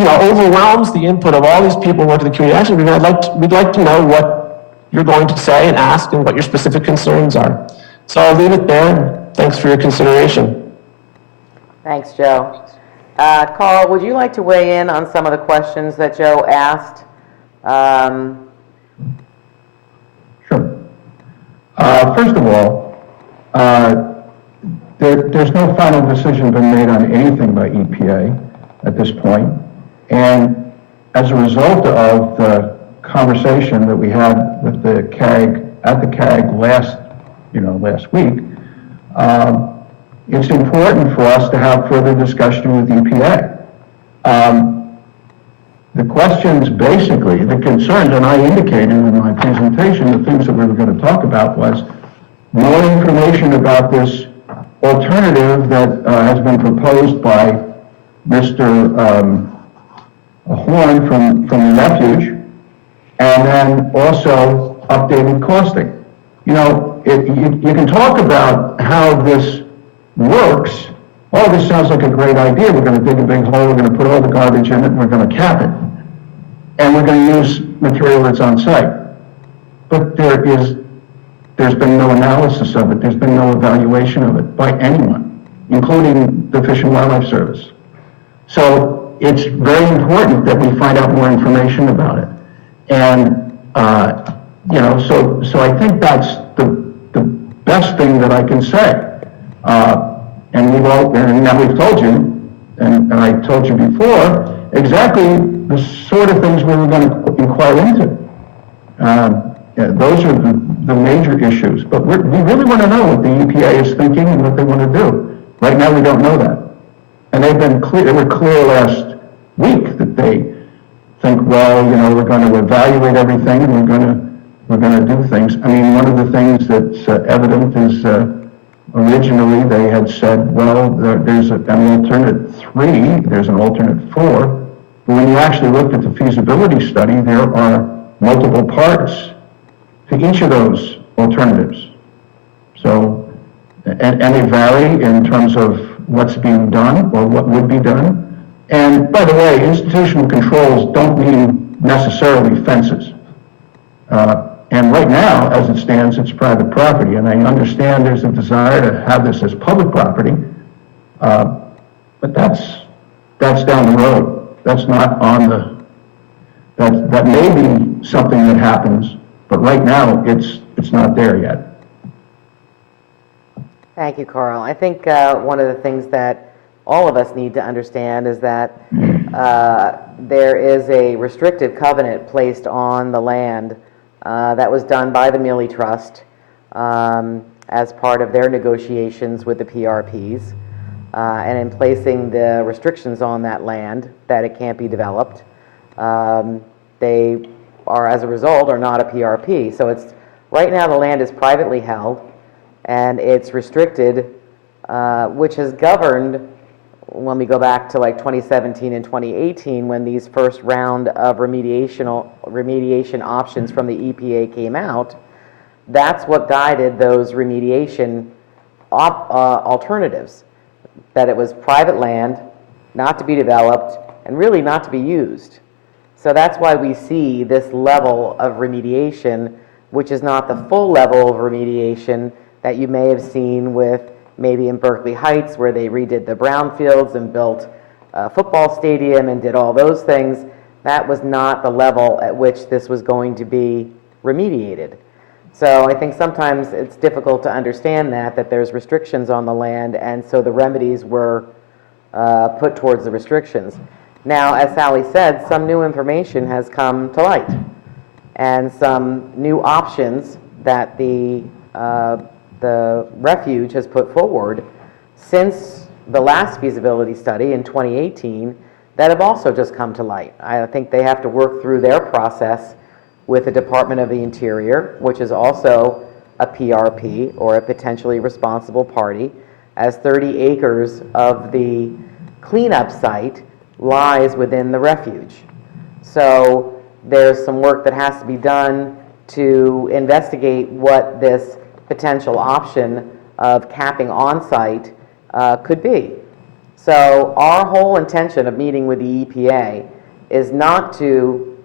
overwhelms the input of all these people working in the community. Actually, we'd like to know what you're going to say and ask and what your specific concerns are. So I'll leave it there, and thanks for your consideration. Thanks, Joe. Carl, would you like to weigh in on some of the questions that Joe asked? Sure. First of all, there's no final decision been made on anything by EPA at this point. And as a result of the conversation that we had with the CAG, at the CAG last week, it's important for us to have further discussion with EPA. The questions, basically, the concerns, and I indicated in my presentation, the things that we were going to talk about was more information about this alternative that has been proposed by Mr. Horn from the refuge, and then also updated costing. You can talk about how this works. Oh, this sounds like a great idea. We're going to dig a big hole, we're going to put all the garbage in it, and we're going to cap it. And we're going to use material that's on site. But there's been no analysis of it. There's been no evaluation of it by anyone, including the Fish and Wildlife Service. So it's very important that we find out more information about it. And, so I think that's the best thing that I can say. And now we've told you, and I told you before, exactly the sort of things we were going to inquire into. Those are the major issues. But we really want to know what the EPA is thinking and what they want to do. Right now, we don't know that. And they were clear last week that they think, well, we're going to evaluate everything and we're going to do things. I mean, one of the things that's evident is originally they had said, well, there's an alternate 3, there's an alternate 4. But when you actually looked at the feasibility study, there are multiple parts to each of those alternatives. So, and they vary in terms of what's being done or what would be done. And by the way, institutional controls don't mean necessarily fences. And right now, as it stands, it's private property. And I understand there's a desire to have this as public property, but that's down the road. That's not on that may be something that happens, but right now, it's not there yet. Thank you, Carl. I think one of the things that all of us need to understand is that there is a restrictive covenant placed on the land that was done by the Mealy Trust as part of their negotiations with the PRPs, and in placing the restrictions on that land that it can't be developed, they are, as a result, are not a PRP. So it's right now the land is privately held, and it's restricted, which has governed. When we go back to like 2017 and 2018, when these first round of remediation options from the EPA came out, that's what guided those remediation alternatives. That it was private land, not to be developed, and really not to be used. So that's why we see this level of remediation, which is not the full level of remediation that you may have seen with maybe in Berkeley Heights, where they redid the brownfields and built a football stadium and did all those things. That was not the level at which this was going to be remediated. So I think sometimes it's difficult to understand that there's restrictions on the land, and so the remedies were put towards the restrictions. Now, as Sally said, some new information has come to light, and some new options that the refuge has put forward since the last feasibility study in 2018 that have also just come to light. I think they have to work through their process with the Department of the Interior, which is also a PRP or a potentially responsible party, as 30 acres of the cleanup site lies within the refuge. So there's some work that has to be done to investigate what this potential option of capping on-site could be. So our whole intention of meeting with the EPA is not to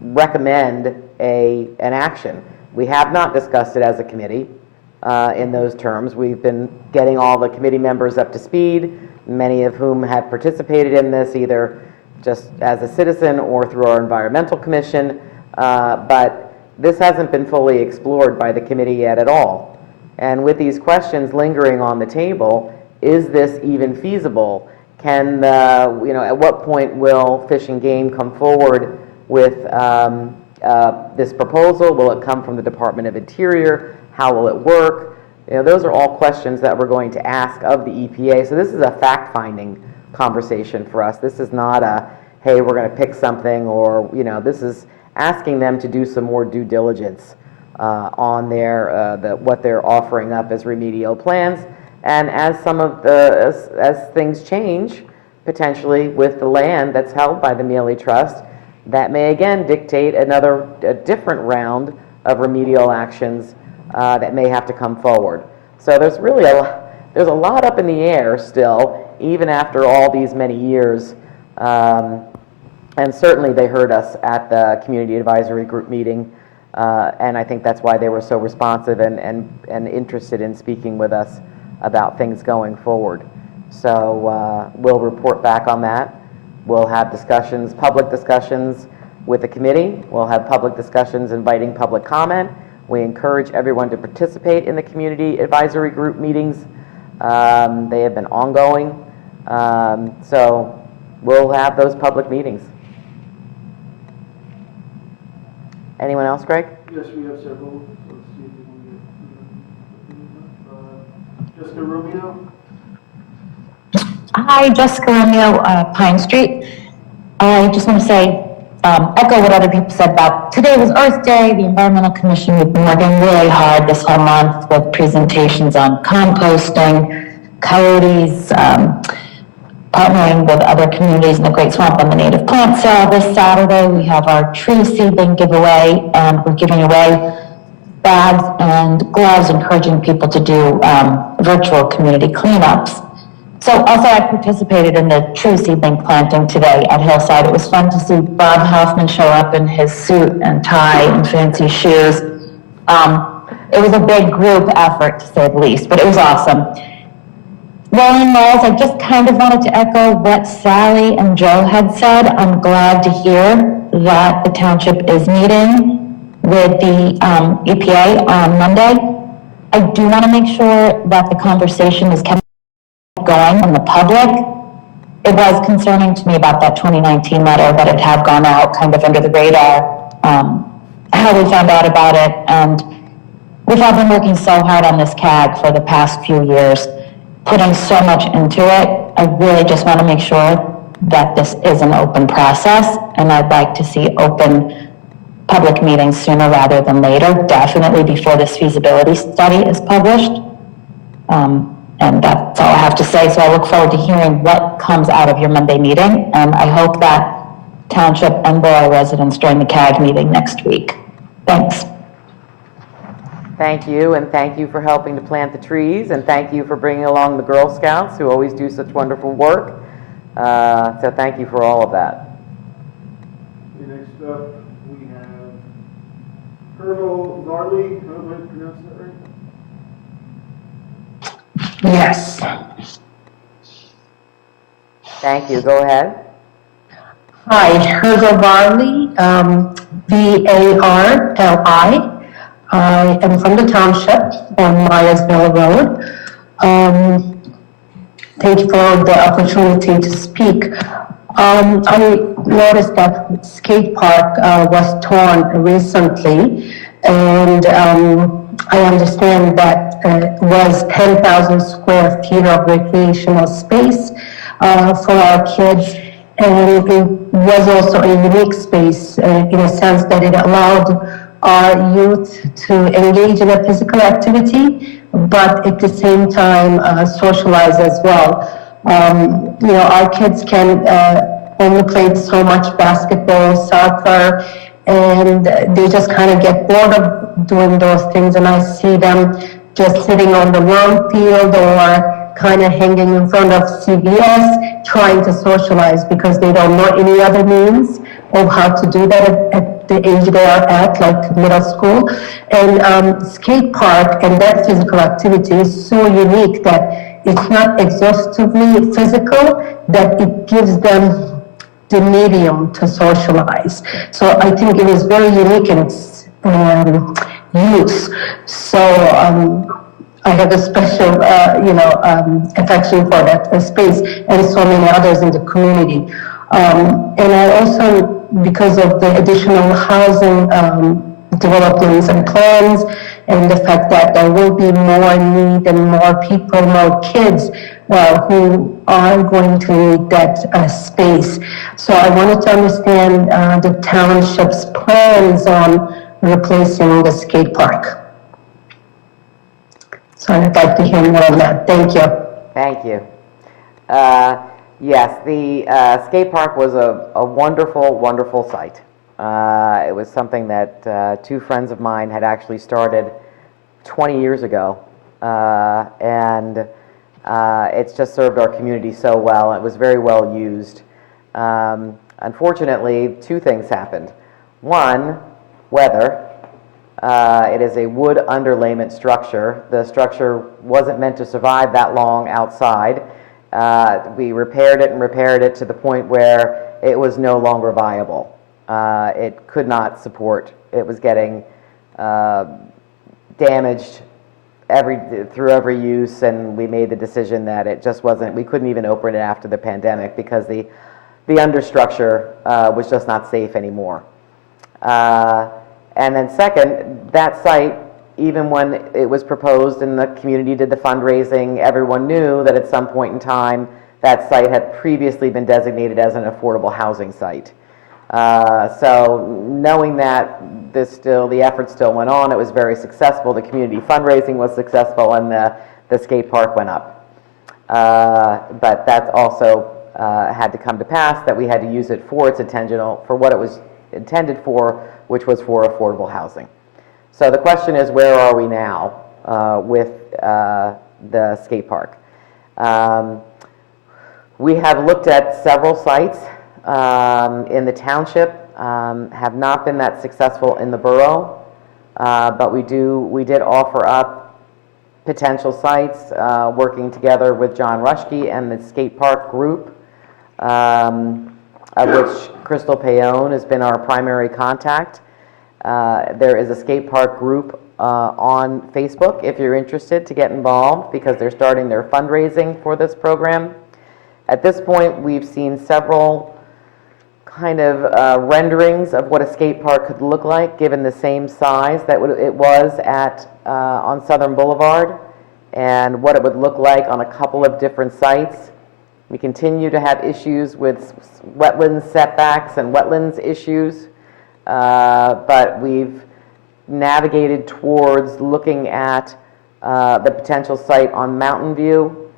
recommend an action. We have not discussed it as a committee in those terms. We've been getting all the committee members up to speed, many of whom have participated in this either just as a citizen or through our environmental commission, but this hasn't been fully explored by the committee yet at all. And with these questions lingering on the table, is this even feasible? Can, at what point will Fish and Game come forward with this proposal? Will it come from the Department of Interior? How will it work? Those are all questions that we're going to ask of the EPA. So this is a fact-finding conversation for us. This is not a, hey, we're going to pick something, or, this is asking them to do some more due diligence on what they're offering up as remedial plans. And as as things change, potentially with the land that's held by the Mealy Trust, that may again dictate a different round of remedial actions that may have to come forward. So there's really there's a lot up in the air still, even after all these many years. And certainly they heard us at the Community Advisory Group meeting, and I think that's why they were so responsive and interested in speaking with us about things going forward. So we'll report back on that. We'll have discussions, public discussions with the committee. We'll have public discussions inviting public comment. We encourage everyone to participate in the Community Advisory Group meetings. They have been ongoing. So we'll have those public meetings. Anyone else, Greg? Yes, we have several. Let's see if we can get Jessica Romeo. Hi, Jessica Romeo, Pine Street. I just want to say, echo what other people said about today was Earth Day. The Environmental Commission, we've been working really hard this whole month with presentations on composting, coyotes, partnering with other communities in the Great Swamp on the native plant sale. This Saturday, we have our tree seedling giveaway, and we're giving away bags and gloves, encouraging people to do virtual community cleanups. So also I participated in the tree seedling planting today at Hillside. It was fun to see Bob Hoffman show up in his suit and tie and fancy shoes. It was a big group effort, to say the least, but it was awesome. Rolling Walls, I just kind of wanted to echo what Sally and Joe had said. I'm glad to hear that the township is meeting with the EPA on Monday. I do want to make sure that the conversation is kept going from the public. It was concerning to me about that 2019 letter that it had gone out kind of under the radar, how we found out about it. And we've all been working so hard on this CAG for the past few years, putting so much into it. I really just want to make sure that this is an open process, and I'd like to see open public meetings sooner rather than later, definitely before this feasibility study is published. And that's all I have to say. So I look forward to hearing what comes out of your Monday meeting, and I hope that Township and Borough residents join the CAG meeting next week. Thanks. Thank you, and thank you for helping to plant the trees, and thank you for bringing along the Girl Scouts who always do such wonderful work. So thank you for all of that. Okay, next up, we have Herval Varley. I hope I pronounced that right. Yes. Thank you. Go ahead. Hi, Herval Varley, V-A-R-L-I. I am from the township on Myersville Road. Thank you for the opportunity to speak. I noticed that skate park was torn recently, and I understand that it was 10,000 square feet of recreational space for our kids, and it was also a unique space in a sense that it allowed our youth to engage in a physical activity, but at the same time socialize as well. Our kids can only play so much basketball, soccer, and they just kind of get bored of doing those things, and I see them just sitting on the lawn field or kind of hanging in front of CVS, trying to socialize because they don't know any other means of how to do that at the age they are at, like middle school. And skate park and that physical activity is so unique that it's not exhaustively physical, that it gives them the medium to socialize. So I think it is very unique in its use. So I have a special, affection for that space and so many others in the community. And I also, because of the additional housing developments and plans, and the fact that there will be more need and more people, more kids who are going to need that space. So I wanted to understand the township's plans on replacing the skate park. So I'd like to hear more on that. Thank you. Thank you. Yes, the skate park was a wonderful, wonderful site. It was something that two friends of mine had actually started 20 years ago, and it's just served our community so well. It was very well used. Unfortunately, two things happened. One, weather. It is a wood underlayment structure. The structure wasn't meant to survive that long outside. We repaired it to the point where it was no longer viable. It could not support. It was getting damaged through every use, and we made the decision that it just wasn't. We couldn't even open it after the pandemic because the understructure was just not safe anymore. And then second, that site, even when it was proposed and the community did the fundraising, everyone knew that at some point in time that site had previously been designated as an affordable housing site. So knowing that the effort still went on, it was very successful, the community fundraising was successful, and the skate park went up. But that also had to come to pass, that we had to use it for what it was intended for, which was for affordable housing. So the question is, where are we now with the skate park? We have looked at several sites in the township, have not been that successful in the borough, but we did offer up potential sites, working together with John Rushke and the skate park group, of which Crystal Payon has been our primary contact. There is a skate park group on Facebook if you're interested to get involved, because they're starting their fundraising for this program. At this point, we've seen several kind of renderings of what a skate park could look like, given the same size that it was on Southern Boulevard, and what it would look like on a couple of different sites. We continue to have issues with wetlands setbacks and wetlands issues, but we've navigated towards looking at the potential site on Mountain View,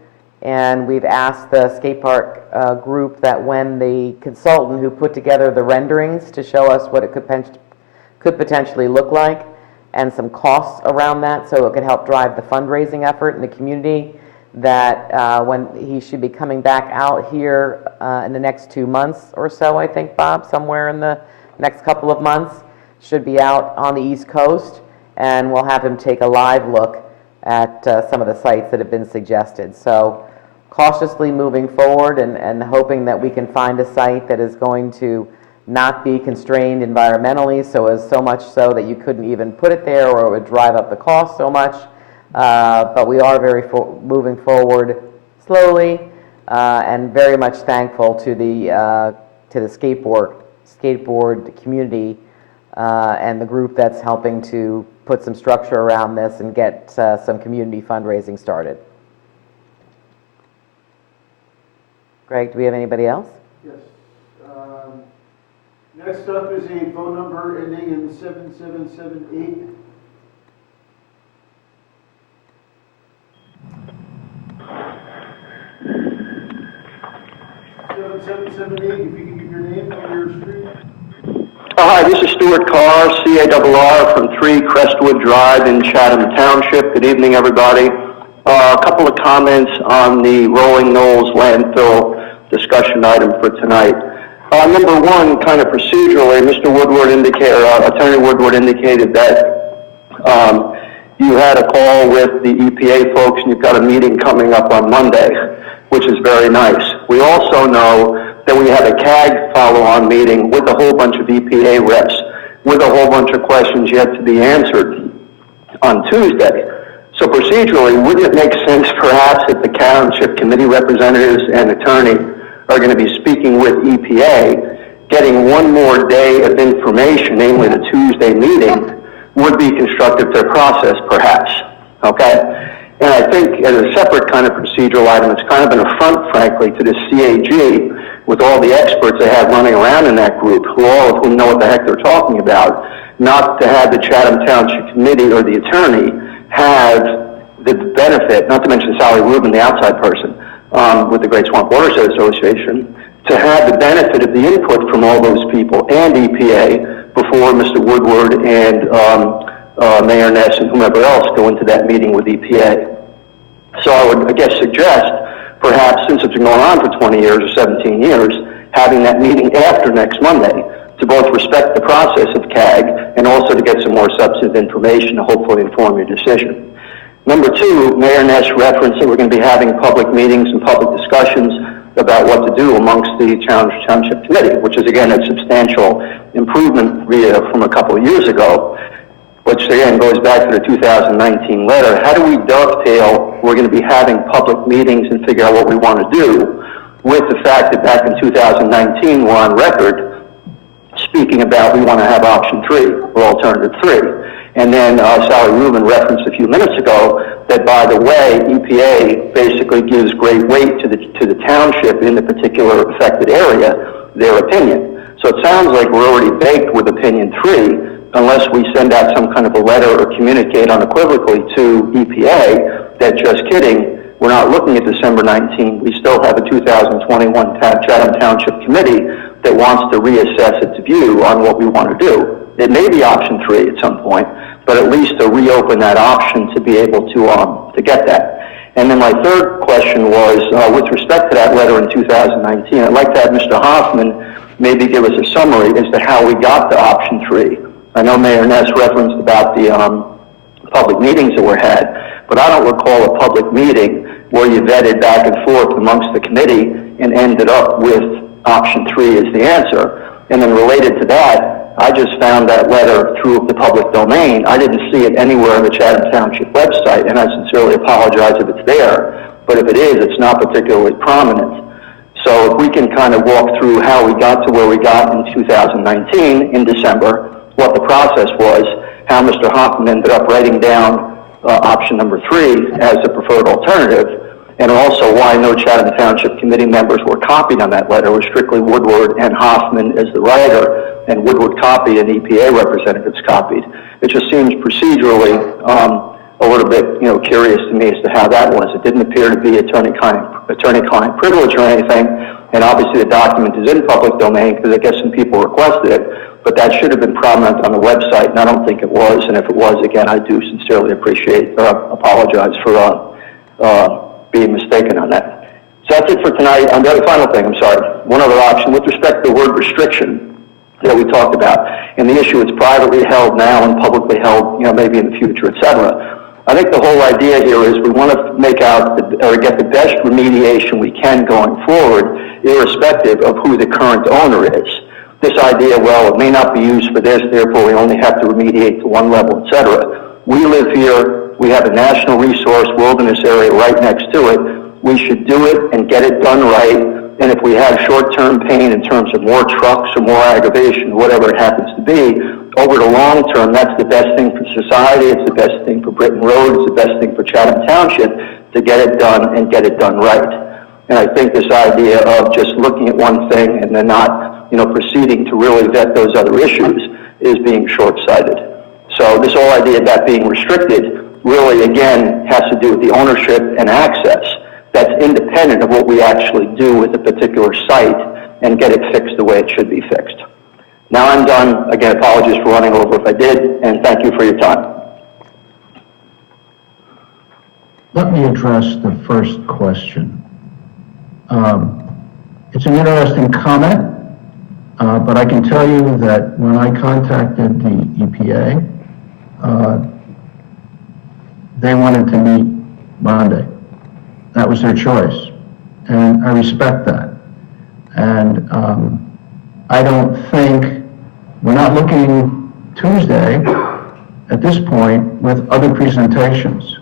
and we've asked the skate park group that when the consultant who put together the renderings to show us what it could potentially look like, and some costs around that so it could help drive the fundraising effort in the community, that when he should be coming back out here in the next 2 months or so, I think, Bob, somewhere in the next couple of months, should be out on the East Coast, and we'll have him take a live look at some of the sites that have been suggested. So cautiously moving forward and hoping that we can find a site that is going to not be constrained environmentally, so much so that you couldn't even put it there, or it would drive up the cost so much. But we are moving forward slowly, and very much thankful to the skateboard community and the group that's helping to put some structure around this and get some community fundraising started. Greg, do we have anybody else? Yes. Next up is a phone number ending in 7778. 7778, if you can give your name and your street. Hi, this is Stuart Carr, CARR from 3 Crestwood Drive in Chatham Township. Good evening, everybody. A couple of comments on the Rolling Knolls landfill discussion item for tonight. Number one, kind of procedurally, Mr. Woodward indicated, Attorney Woodward indicated that you had a call with the EPA folks and you've got a meeting coming up on Monday, which is very nice. We also know that we had a CAG follow-on meeting with a whole bunch of EPA reps with a whole bunch of questions yet to be answered on Tuesday. So procedurally, wouldn't it make sense perhaps if the Township Committee representatives and attorney are going to be speaking with EPA, getting one more day of information, namely the Tuesday meeting, would be constructive to the process perhaps, okay? And I think as a separate kind of procedural item, it's kind of an affront, frankly, to the CAG with all the experts they have running around in that group, who all of whom know what the heck they're talking about, not to have the Chatham Township Committee or the attorney have the benefit, not to mention Sally Rubin, the outside person, with the Great Swamp Watershed Association, to have the benefit of the input from all those people and EPA before Mr. Woodward and Mayor Ness and whomever else go into that meeting with EPA. So I would, I guess, suggest, perhaps, since it's been going on for 20 years or 17 years, having that meeting after next Monday to both respect the process of CAG and also to get some more substantive information to hopefully inform your decision. Number two, Mayor Ness referenced that we're going to be having public meetings and public discussions about what to do amongst the Township Committee, which is, again, a substantial improvement from a couple of years ago, which, again, goes back to the 2019 letter. How do we dovetail, we're going to be having public meetings and figure out what we want to do, with the fact that back in 2019 we're on record speaking about we want to have option 3 or alternative 3. And then Sally Rubin referenced a few minutes ago that, by the way, EPA basically gives great weight to the township in the particular affected area, their opinion. So it sounds like we're already baked with opinion 3, unless we send out some kind of a letter or communicate unequivocally to EPA that, just kidding, we're not looking at December 19. We still have a 2021 Chatham Township Committee that wants to reassess its view on what we want to do. It may be option 3 at some point, but at least to reopen that option to be able to get that. And then my third question was, with respect to that letter in 2019, I'd like to have Mr. Hoffman maybe give us a summary as to how we got to option 3. I know Mayor Ness referenced about the public meetings that were had, but I don't recall a public meeting where you vetted back and forth amongst the committee and ended up with option 3 as the answer. And then related to that, I just found that letter through the public domain. I didn't see it anywhere on the Chatham Township website, and I sincerely apologize if it's there, but if it is, it's not particularly prominent. So if we can kind of walk through how we got to where we got in 2019 in December, what the process was, how Mr. Hoffman ended up writing down option number 3 as the preferred alternative, and also why no Chatham Township Committee members were copied on that letter. It was strictly Woodward and Hoffman as the writer, and Woodward copied and EPA representatives copied. It just seems procedurally a little bit, curious to me as to how that was. It didn't appear to be attorney-client privilege or anything, and obviously the document is in public domain because I guess some people requested it, but that should have been prominent on the website, and I don't think it was, and if it was, again, I do sincerely apologize for being mistaken on that. So that's it for tonight. On the other final thing, I'm sorry, one other option with respect to the word restriction that we talked about, and the issue is privately held now and publicly held, maybe in the future, et cetera. I think the whole idea here is we want to make out or get the best remediation we can going forward, irrespective of who the current owner is. This idea, well, it may not be used for this, therefore we only have to remediate to one level, et cetera. We live here. We have a national resource wilderness area right next to it. We should do it and get it done right. And if we have short-term pain in terms of more trucks or more aggravation, whatever it happens to be, over the long term, that's the best thing for society. It's the best thing for Britton Road. It's the best thing for Chatham Township to get it done and get it done right. And I think this idea of just looking at one thing and then not, proceeding to really vet those other issues is being short-sighted. So this whole idea about being restricted really, again, has to do with the ownership and access. That's independent of what we actually do with a particular site and get it fixed the way it should be fixed. Now I'm done. Again, apologies for running over if I did, and thank you for your time. let me address the first question. It's an interesting comment, but I can tell you that when I contacted the EPA, they wanted to meet Monday. That was their choice, and I respect that. And I don't think, we're not looking Tuesday at this point with other presentations.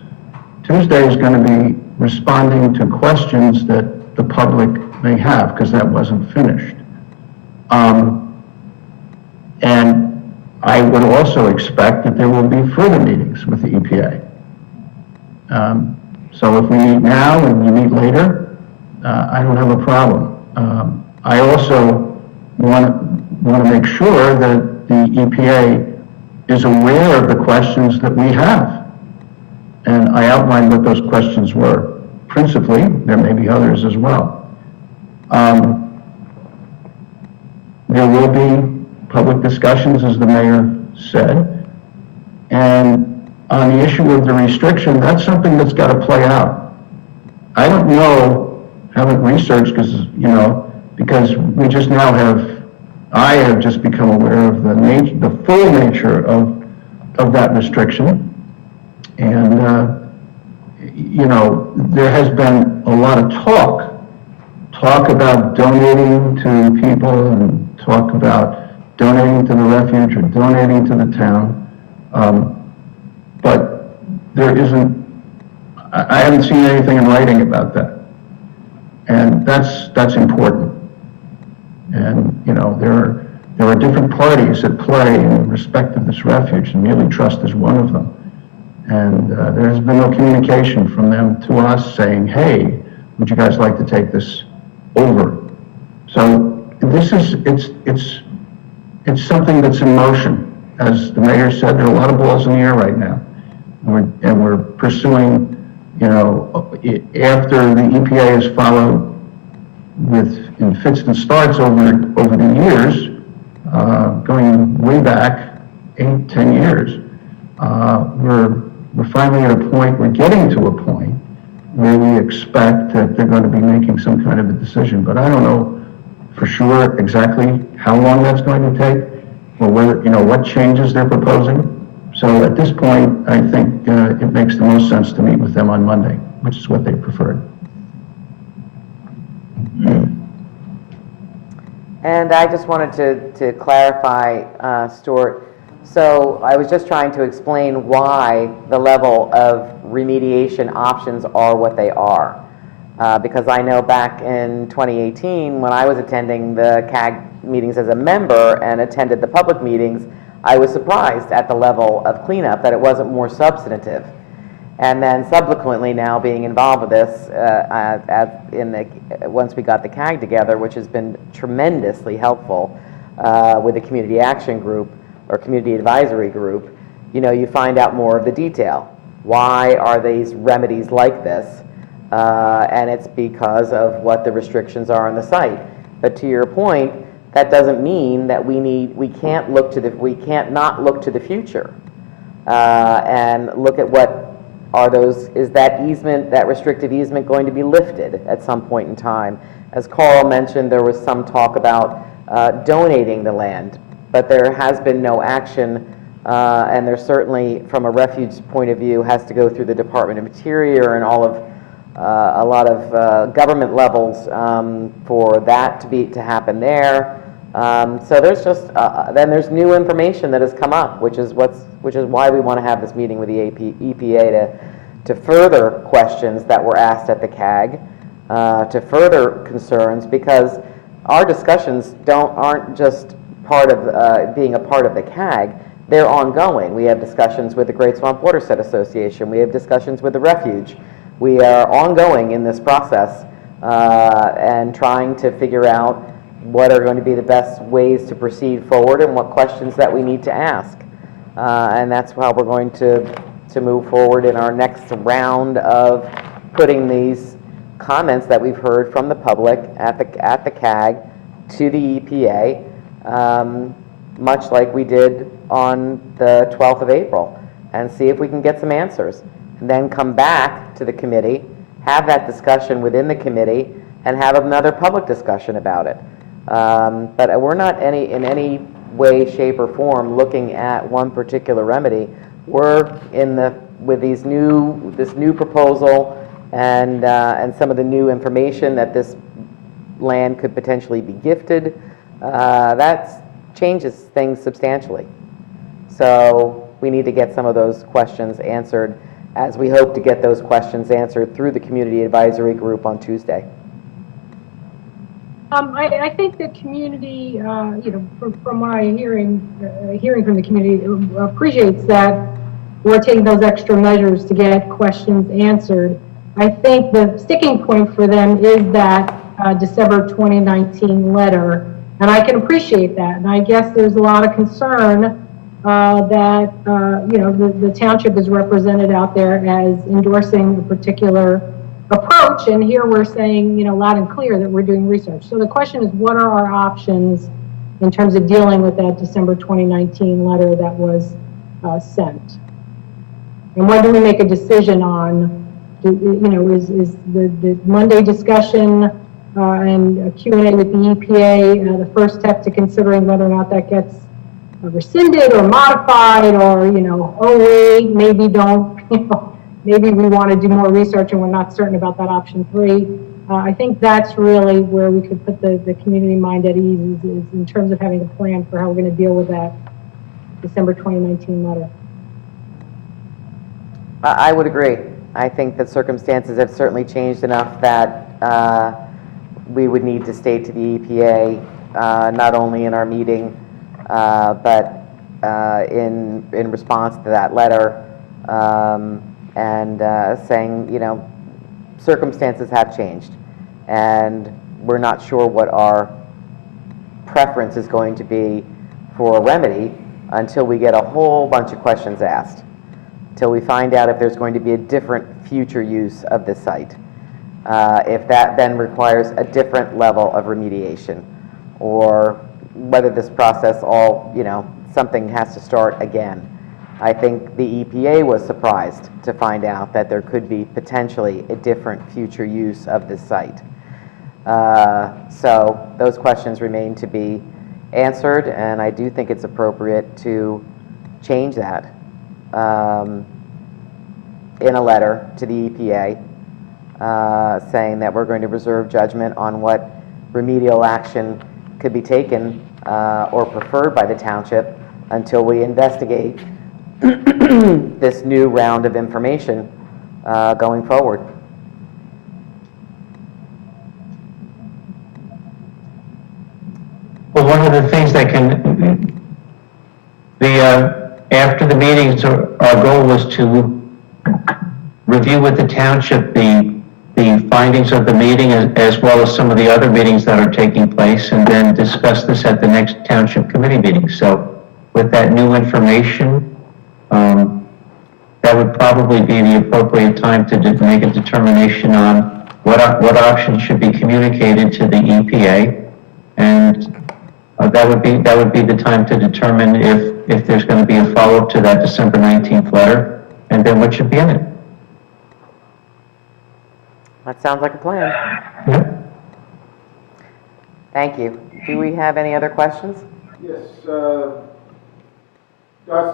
Tuesday is going to be responding to questions that the public may have, because that wasn't finished. And I would also expect that there will be further meetings with the EPA. So if we meet now and we meet later, I don't have a problem. I also want to make sure that the EPA is aware of the questions that we have. And I outlined what those questions were. Principally, there may be others as well. There will be public discussions, as the mayor said. And on the issue of the restriction, that's something that's got to play out. I don't know, haven't researched, because we just now I have just become aware of the full nature of that restriction. And, there has been a lot of talk about donating to people and talk about donating to the refuge or donating to the town. But there isn't, I haven't seen anything in writing about that. And that's important. And, there are different parties at play in respect of this refuge, and Muley Trust is one of them. And there has been no communication from them to us saying, hey, would you guys like to take this over? So this is, it's something that's in motion. As the mayor said, there are a lot of balls in the air right now. And we're pursuing, after the EPA has followed in fits and starts over the years, going way back 8-10 years, we're finally at a point, we're getting to a point where we expect that they're going to be making some kind of a decision. But I don't know for sure exactly how long that's going to take, or whether, what changes they're proposing. So at this point, I think it makes the most sense to meet with them on Monday, which is what they preferred. And I just wanted to clarify, Stuart. So I was just trying to explain why the level of remediation options are what they are. Because I know back in 2018, when I was attending the CAG meetings as a member and attended the public meetings, I was surprised at the level of cleanup, that it wasn't more substantive. And then subsequently now being involved with this, once we got the CAG together, which has been tremendously helpful with the community action group or community advisory group, you find out more of the detail. Why are these remedies like this? And it's because of what the restrictions are on the site. But to your point, that doesn't mean that we can't not look to the future and look at what are those, is that easement, that restrictive easement, going to be lifted at some point in time? As Carl mentioned, there was some talk about donating the land, but there has been no action, and there certainly, from a refuge point of view, has to go through the Department of Interior and all of a lot of government levels for that to happen there. So there's just then there's new information that has come up, which is why we want to have this meeting with the EPA to further questions that were asked at the CAG, to further concerns, because our discussions aren't just part of being a part of the CAG. They're ongoing. We have discussions with the Great Swamp Watershed Association. We have discussions with the refuge. We are ongoing in this process and trying to figure out what are going to be the best ways to proceed forward and what questions that we need to ask. And that's how we're going to move forward in our next round of putting these comments that we've heard from the public at the CAG to the EPA, much like we did on the 12th of April, and see if we can get some answers. and then come back to the committee, have that discussion within the committee, and have another public discussion about it. But we're not in any way, shape, or form looking at one particular remedy. We're with this new proposal and some of the new information that this land could potentially be gifted. That changes things substantially. So we need to get some of those questions answered, as we hope to get those questions answered through the Community Advisory Group on Tuesday. I think the community, from what I'm hearing from the community, appreciates that we're taking those extra measures to get questions answered. I think the sticking point for them is that December 2019 letter, and I can appreciate that. And I guess there's a lot of concern that the township is represented out there as endorsing a particular approach, and here we're saying, loud and clear that we're doing research. So the question is, what are our options in terms of dealing with that December 2019 letter that was sent? And when do we make a decision on, is the Monday discussion and a Q&A with the EPA the first step to considering whether or not that gets rescinded or modified, or, oh wait, maybe don't, maybe we want to do more research and we're not certain about that option 3. I think that's really where we could put the community mind at ease, is in terms of having a plan for how we're going to deal with that December 2019 letter. I would agree. I think that circumstances have certainly changed enough that we would need to state to the EPA, not only in our meeting, but in response to that letter, and saying, circumstances have changed, and we're not sure what our preference is going to be for a remedy until we get a whole bunch of questions asked, till we find out if there's going to be a different future use of this site, if that then requires a different level of remediation, or whether this process something has to start again. I think the EPA was surprised to find out that there could be potentially a different future use of this site. So those questions remain to be answered, and I do think it's appropriate to change that in a letter to the EPA, saying that we're going to reserve judgment on what remedial action could be taken or preferred by the township until we investigate this new round of information going forward. Well, one of the things that after the meetings, our goal was to review with the township the findings of the meeting, as well as some of the other meetings that are taking place, and then discuss this at the next township committee meeting. So with that new information, that would probably be the appropriate time to make a determination on what options should be communicated to the EPA, and that would be the time to determine if there's going to be a follow-up to that December 19th letter, and then what should be in it. That sounds like a plan. Yeah. Thank you. Do we have any other questions? Yes, Dot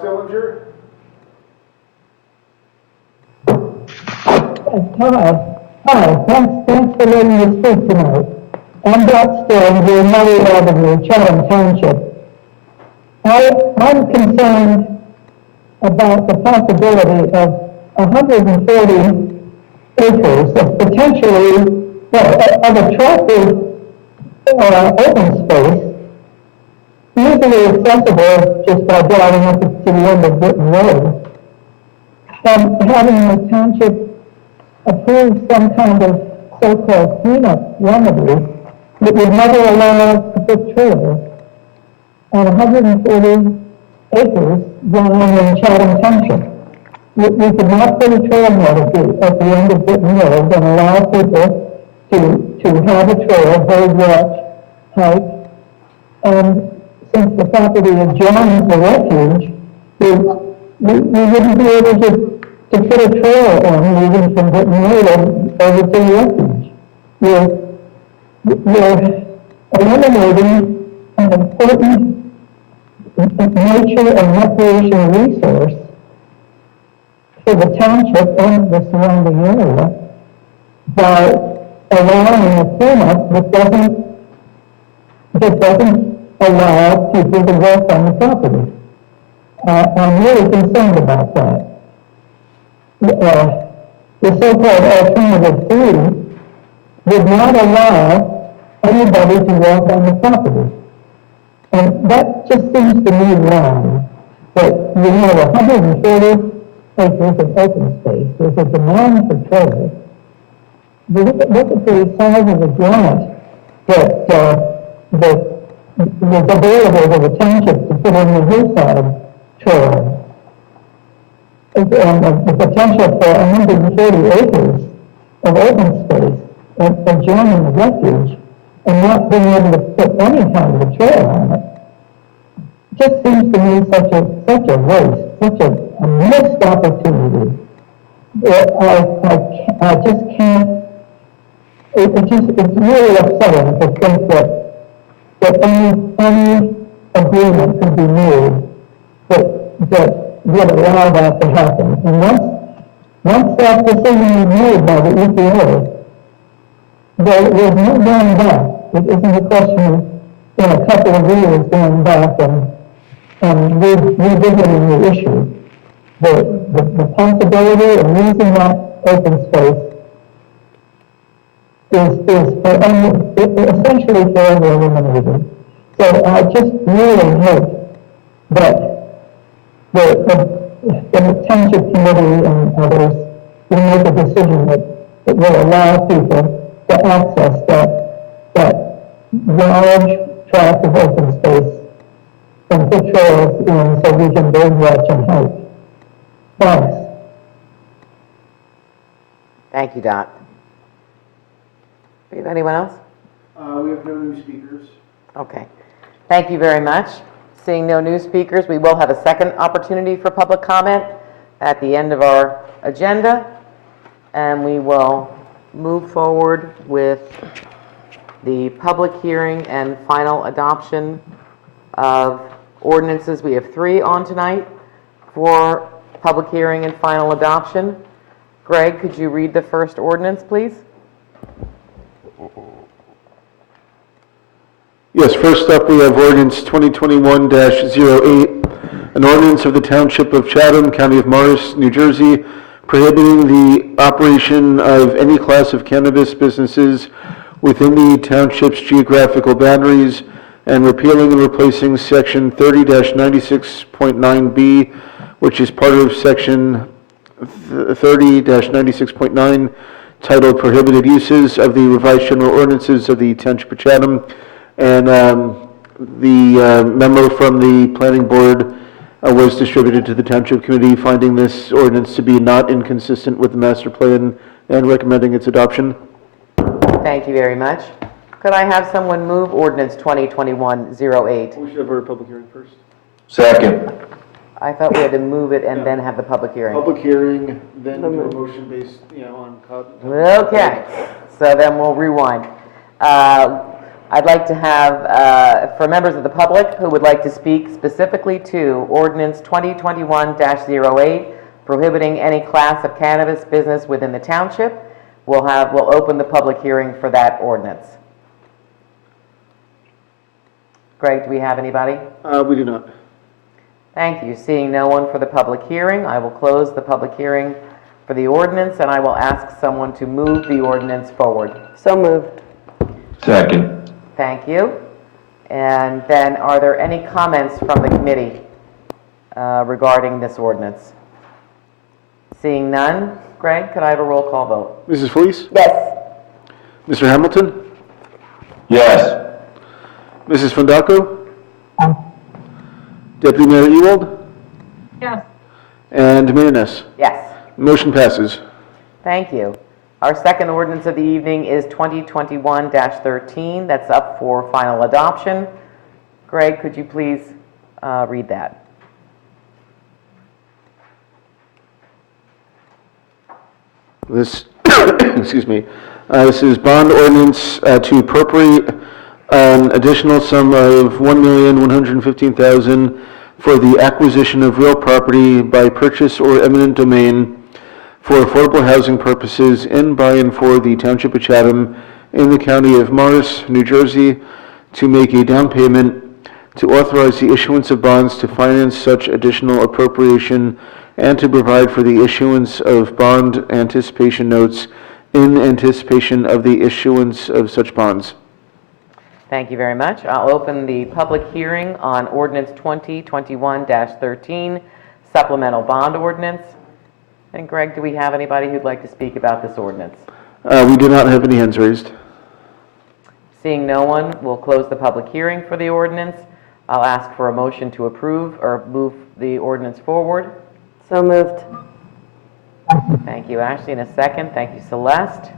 Stillinger? Hi, thanks for letting me speak tonight. I'm Dot Stillinger, Mother Avenue, Chatham Township. I'm concerned about the possibility of 140 acres of potentially, of attractive open space, easily accessible just by driving up to the end of Britain Road, and having the township approve some kind of so-called cleanup remedy that would never allow us to put trails on 140 acres down in Chatham Township. We could not put a trail at the end of Britain Road and allow people to have a trail, hold watch, hike, and since the property adjoins the refuge, we wouldn't be able to to put a trail on leading from Britain Road over to the refuge. You're eliminating an important nature and recreational resource for the township and the surrounding area by allowing a cleanup that doesn't allow people to work on the property. I'm really concerned about that. The so-called alternative three would not allow anybody to work on the property. And that just seems to me wrong, that you have 140 acres of open space, there's a demand for trails. Look at the size of the grant that was available to the township to put in the hillside trail. And the potential for 140 acres of open space adjoining the refuge and not being able to put any kind of a trail on it just seems to me such a waste, such a missed opportunity. I just can't, it's really upsetting to think that any agreement could be made that would allow that to happen. And once that decision is made by the EPA, there's no going back. It isn't a question in a couple of years going back and revisiting the issue. The possibility of using that open space is essentially forever eliminated. So I just really hope that the township committee and others will make a decision that will allow people to access that large tract of open space and put trails in so we can bird watch and hike. Thanks. Thank you, Dot. Do you have anyone else? We have no new speakers. Okay. Thank you very much. Seeing no new speakers, we will have a second opportunity for public comment at the end of our agenda, and we will move forward with the public hearing and final adoption of ordinances. We have 3 on tonight for public hearing and final adoption. Greg, could you read the first ordinance, please? Yes, first up we have ordinance 2021-08, an ordinance of the Township of Chatham, County of Morris, New Jersey, prohibiting the operation of any class of cannabis businesses within the township's geographical boundaries and repealing and replacing section 30-96.9B, which is part of section 30-96.9 titled Prohibited Uses of the Revised General Ordinances of the Township of Chatham. And the memo from the planning board was distributed to the township committee, finding this ordinance to be not inconsistent with the master plan and recommending its adoption. Thank you very much. Could I have someone move ordinance 2021-08? We should have our public hearing first. Second. I thought we had to move it and then have the public hearing. Public hearing, then do a motion based, on Okay, so then we'll rewind. I'd like to have, for members of the public who would like to speak specifically to ordinance 2021-08, prohibiting any class of cannabis business within the township, we'll open the public hearing for that ordinance. Greg, do we have anybody? We do not. Thank you. Seeing no one for the public hearing, I will close the public hearing for the ordinance, and I will ask someone to move the ordinance forward. So moved. Second. Thank you. And then, are there any comments from the committee regarding this ordinance? Seeing none, Greg, could I have a roll call vote? Mrs. Felice? Yes. Mr. Hamilton? Yes. Mrs. Fondaco? Deputy Mayor Ewald? Yes. And Mayor Ness? Yes. Motion passes. Thank you. Our second ordinance of the evening is 2021-13. That's up for final adoption. Greg, could you please read that? This, excuse me, this is bond ordinance to appropriate an additional sum of $1,115,000 for the acquisition of real property by purchase or eminent domain for affordable housing purposes in, by, and for the Township of Chatham in the County of Morris, New Jersey, to make a down payment, to authorize the issuance of bonds to finance such additional appropriation, and to provide for the issuance of bond anticipation notes in anticipation of the issuance of such bonds. Thank you very much. I'll open the public hearing on ordinance 2021-13, supplemental bond ordinance. And Greg, do we have anybody who'd like to speak about this ordinance? We do not have any hands raised. Seeing no one, we'll close the public hearing for the ordinance. I'll ask for a motion to approve or move the ordinance forward. So moved. Thank you, Ashley. In a second, thank you, Celeste.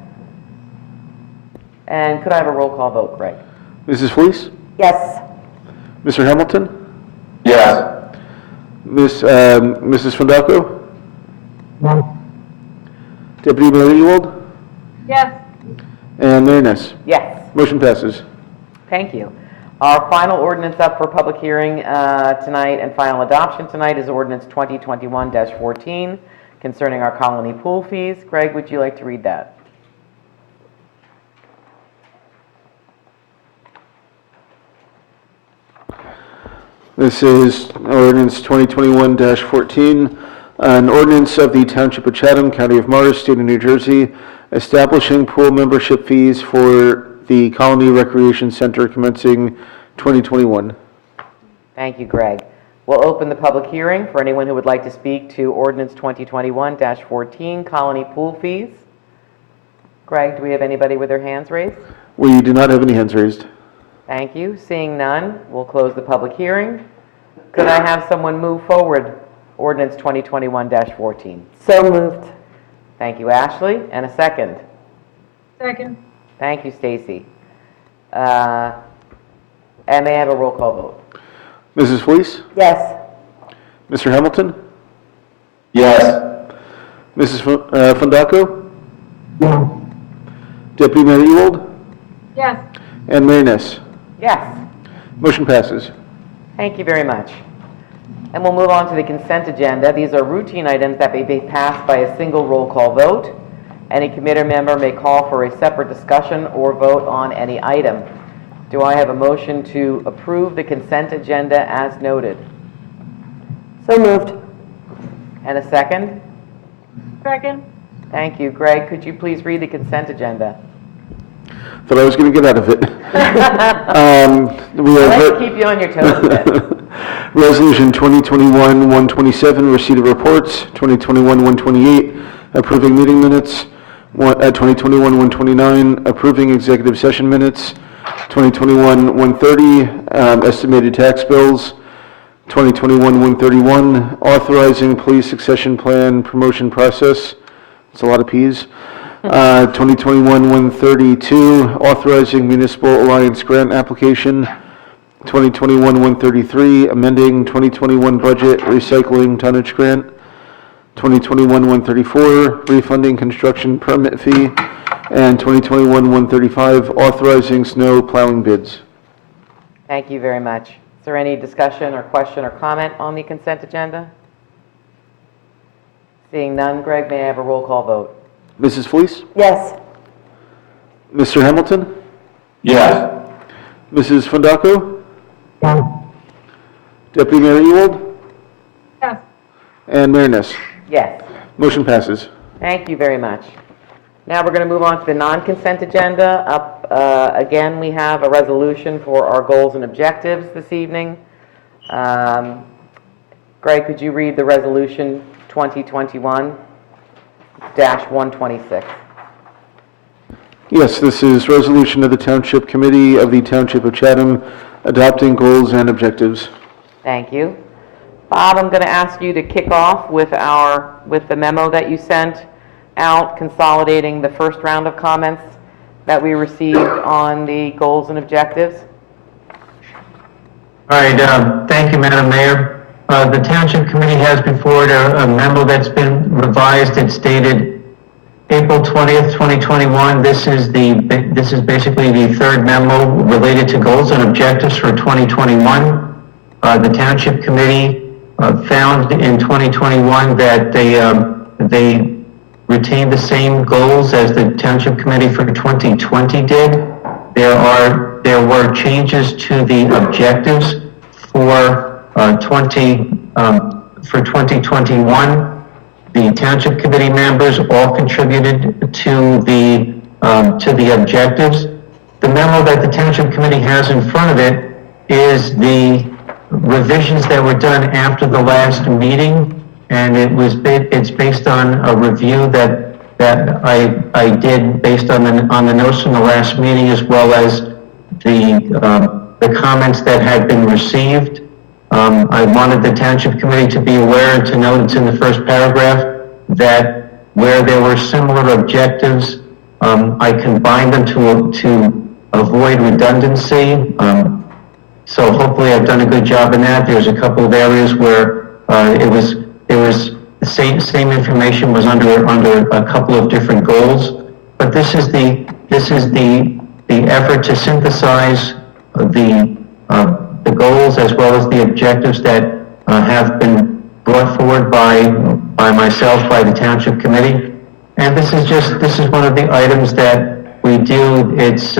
And could I have a roll call vote, Greg? Mrs. Fleece? Yes. Mr. Hamilton? Yes. Mrs. Fondaco? No. Deputy Mayor Ewald? Yes. And Mayor Ness? Yes. Motion passes. Thank you. Our final ordinance up for public hearing tonight and final adoption tonight is ordinance 2021-14 concerning our colony pool fees. Greg, would you like to read that? This is ordinance 2021-14, an ordinance of the Township of Chatham, County of Morris, State of New Jersey, establishing pool membership fees for the Colony Recreation Center commencing 2021. Thank you, Greg. We'll open the public hearing for anyone who would like to speak to ordinance 2021-14, colony pool fees. Greg, do we have anybody with their hands raised? We do not have any hands raised. Thank you. Seeing none, we'll close the public hearing. Could I have someone move forward ordinance 2021-14? So moved. Thank you, Ashley. And a second. Second. Thank you, Stacy. And may I have a roll call vote? Mrs. Fleece? Yes. Mr. Hamilton? Yes. Mrs. Fondaco? No. Deputy Mayor Ewald? Yes. And Mayor Ness? Yes. Motion passes. Thank you very much. And we'll move on to the consent agenda. These are routine items that may be passed by a single roll call vote. Any committee member may call for a separate discussion or vote on any item. Do I have a motion to approve the consent agenda as noted? So moved. And a second? Second. Thank you. Greg, could you please read the consent agenda? Thought I was going to get out of it. We I'd have like to keep you on your toes a bit. Resolution 2021-127, receipt of reports, 2021-128, approving meeting minutes, 2021-129, approving executive session minutes, 2021-130, estimated tax bills, 2021-131, authorizing police succession plan promotion process. It's a lot of Ps. 2021-132, authorizing municipal alliance grant application. 2021-133, amending 2021 budget recycling tonnage grant. 2021-134, refunding construction permit fee. And 2021-135, authorizing snow plowing bids. Thank you very much. Is there any discussion or question or comment on the consent agenda? Seeing none, Greg, may I have a roll call vote? Mrs. Fleece? Yes. Mr. Hamilton? Yes. Mrs. Fondaco? No. Deputy Mayor Ewald? Yes. And Mayor Ness? Yes. Motion passes. Thank you very much. Now we're going to move on to the non-consent agenda. Up again, we have a resolution for our goals and objectives this evening. Greg, could you read the resolution 2021-126? Yes, this is resolution of the Township Committee of the Township of Chatham adopting goals and objectives. Thank you. Bob, I'm going to ask you to kick off with the memo that you sent out consolidating the first round of comments that we received on the goals and objectives. All right, thank you, Madam Mayor. The Township Committee has before it a memo that's been revised. It stated April 20th, 2021. This is basically the third memo related to goals and objectives for 2021. The Township Committee found in 2021 that they retained the same goals as the Township Committee for 2020 did. There were changes to the objectives for 2021. The Township Committee members all contributed to the objectives. The memo that the Township Committee has in front of it is the revisions that were done after the last meeting, and it's based on a review that I did based on the notes from the last meeting, as well as the comments that had been received. I wanted the Township Committee to be aware and to note, it's in the first paragraph, that where there were similar objectives, I combined them to avoid redundancy. So hopefully I've done a good job in that. There's a couple of areas where it was the same information was under a couple of different goals. But this is the effort to synthesize the goals as well as the objectives that have been brought forward by myself, by the Township Committee. And this is one of the items that we do. It's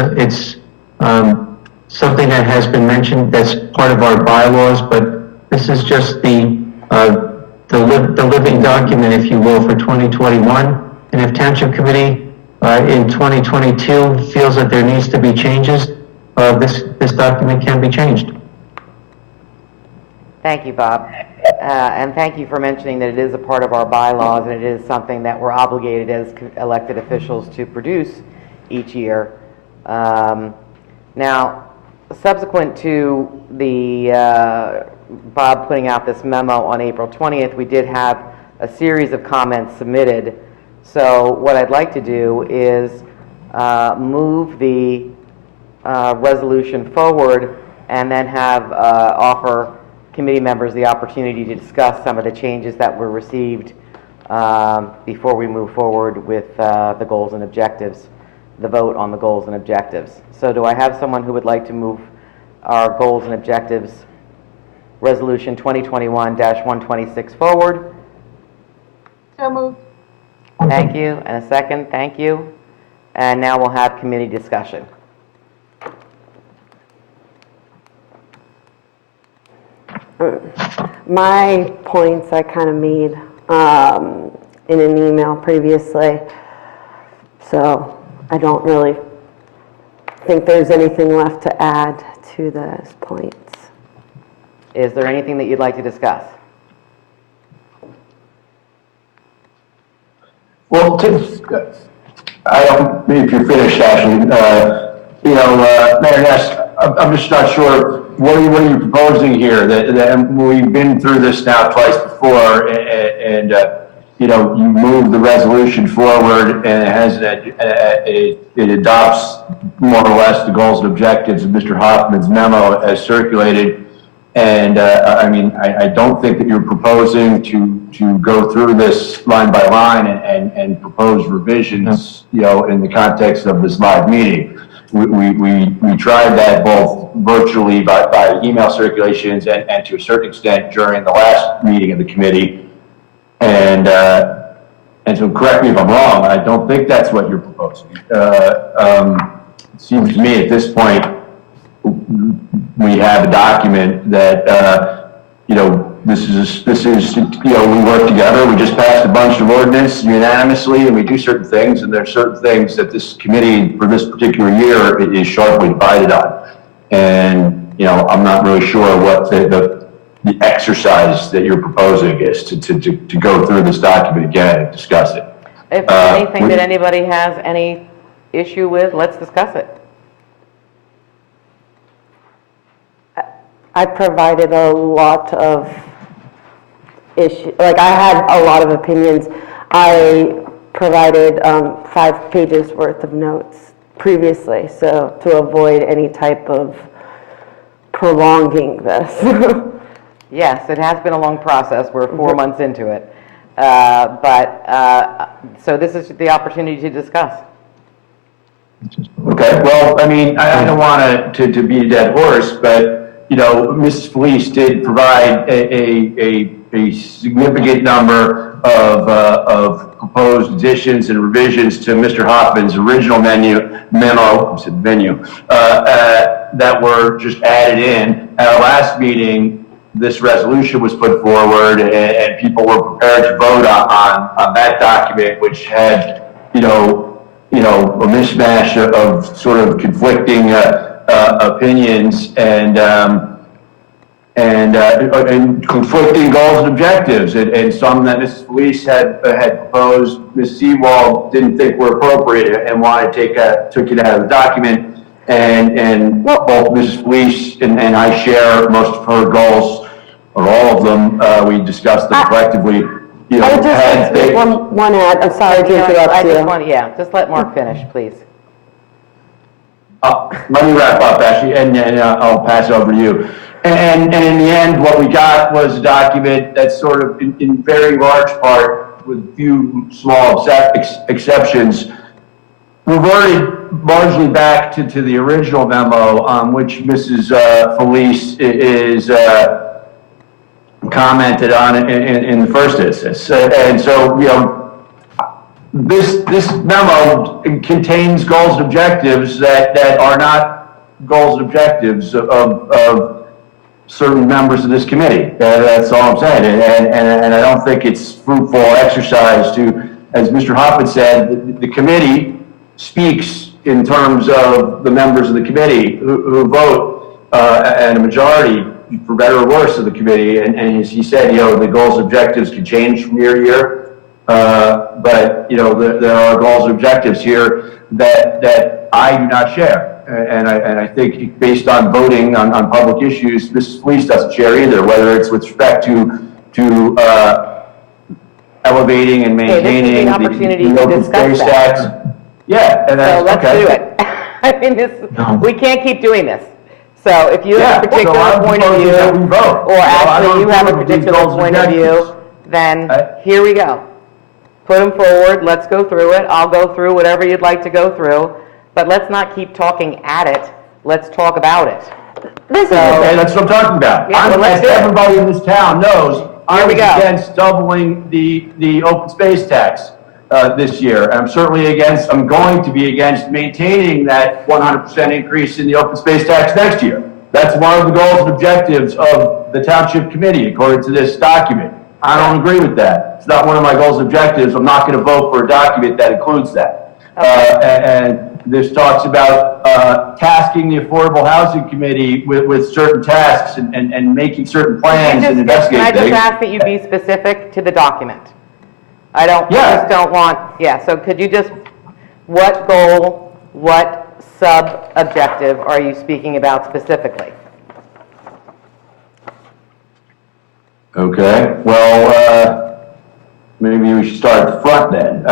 something that has been mentioned that's part of our bylaws, but this is just the living document, if you will, for 2021. And if Township Committee in 2022 feels that there needs to be changes, this document can be changed. Thank you, Bob. And thank you for mentioning that it is a part of our bylaws and it is something that we're obligated as elected officials to produce each year. Now, subsequent to the Bob putting out this memo on April 20th, we did have a series of comments submitted. So what I'd like to do is move the resolution forward and then have offer committee members the opportunity to discuss some of the changes that were received before we move forward with the goals and objectives, the vote on the goals and objectives. So do I have someone who would like to move our goals and objectives resolution 2021-126 forward? So moved. Thank you. And a second, thank you. And now we'll have committee discussion. My points I kind of made in an email previously, so I don't really think there's anything left to add to those points. Is there anything that you'd like to discuss? Well, I don't, if you're finished, Ashley, Mayor Ness, I'm just not sure, what are you proposing here? That we've been through this now twice before, and you move the resolution forward, and it adopts more or less the goals and objectives of Mr. Hoffman's memo as circulated. And I don't think that you're proposing to go through this line by line and propose revisions, in the context of this live meeting. We tried that both virtually by email circulations and to a certain extent during the last meeting of the committee. And so correct me if I'm wrong, I don't think that's what you're proposing. It seems to me at this point, we have a document that, this is, we work together, we just passed a bunch of ordinance unanimously, and we do certain things, and there are certain things that this committee for this particular year is sharply divided on. And, I'm not really sure what the exercise that you're proposing is to go through this document again and discuss it. If there's anything that anybody has any issue with, let's discuss it. I provided a lot of I had a lot of opinions. I provided 5 pages worth of notes previously, so to avoid any type of prolonging this. Yes, it has been a long process. We're 4 months into it. So this is the opportunity to discuss. Okay, well, I mean, I don't want to be a dead horse, but, you know, Mrs. Felice did provide a significant number of proposed additions and revisions to Mr. Hoffman's original memo that were just added in. At our last meeting, this resolution was put forward and people were prepared to vote on that document, which had, you know, a mishmash of sort of conflicting opinions and conflicting goals and objectives, and some that Mrs. Felice had proposed, Ms. Seawald didn't think were appropriate and wanted to took it out of the document. And both Mrs. Felice and I share most of her goals, or all of them. We discussed them collectively. You know, I would just make one add. I'm sorry to interrupt you. Yeah, just let Mark finish, please. Let me wrap up, Ashley, and I'll pass it over to you. And in the end, what we got was a document that's sort of, in very large part, with a few small exceptions, reverted largely back to the original memo, which Mrs. Felice is commented on in the first instance. And so, you know, this memo contains goals and objectives that are not goals and objectives of certain members of this committee. That's all I'm saying. And I don't think it's fruitful exercise to, as Mr. Hoffman said, the committee speaks in terms of the members of the committee who vote, and a majority, for better or worse, of the committee. And as he said, you know, the goals and objectives can change from year to year. But, you know, there are goals and objectives here that I do not share. And I think based on voting on public issues, Mrs. Felice doesn't share either, whether it's with respect to elevating and maintaining the open space tax. Yeah, and that's, so let's do it. I mean, we can't keep doing this. So if you have a particular point of view, or actually you have a particular point of view, then here we go. Put them forward, let's go through it. I'll go through whatever you'd like to go through, but let's not keep talking at it. Let's talk about it. Okay, that's what I'm talking about. Yeah, as everybody in this town knows, I was against doubling the open space tax this year. I'm certainly against, I'm going to be against maintaining that 100% increase in the open space tax next year. That's one of the goals and objectives of the Township Committee, according to this document. I don't agree with that. It's not one of my goals and objectives. I'm not going to vote for a document that includes that. And this talks about tasking the Affordable Housing Committee with certain tasks and making certain plans and investigating things. Can I just ask that you be specific to the document? I just don't want, so could you just, what goal, what sub-objective are you speaking about specifically? Okay, well, maybe we should start at the front then.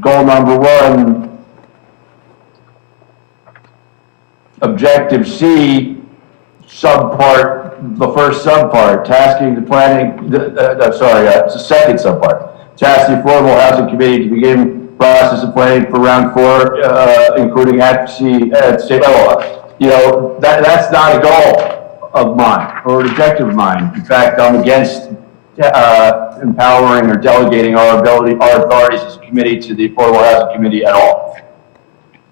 Goal number one, objective C, subpart, the first subpart, tasking the planning, it's the second subpart. Task the Affordable Housing Committee to begin process of planning for round 4, including advocacy at state level. You know, that's not a goal of mine or an objective of mine. In fact, I'm against empowering or delegating our authorities as a committee to the Affordable Housing Committee at all.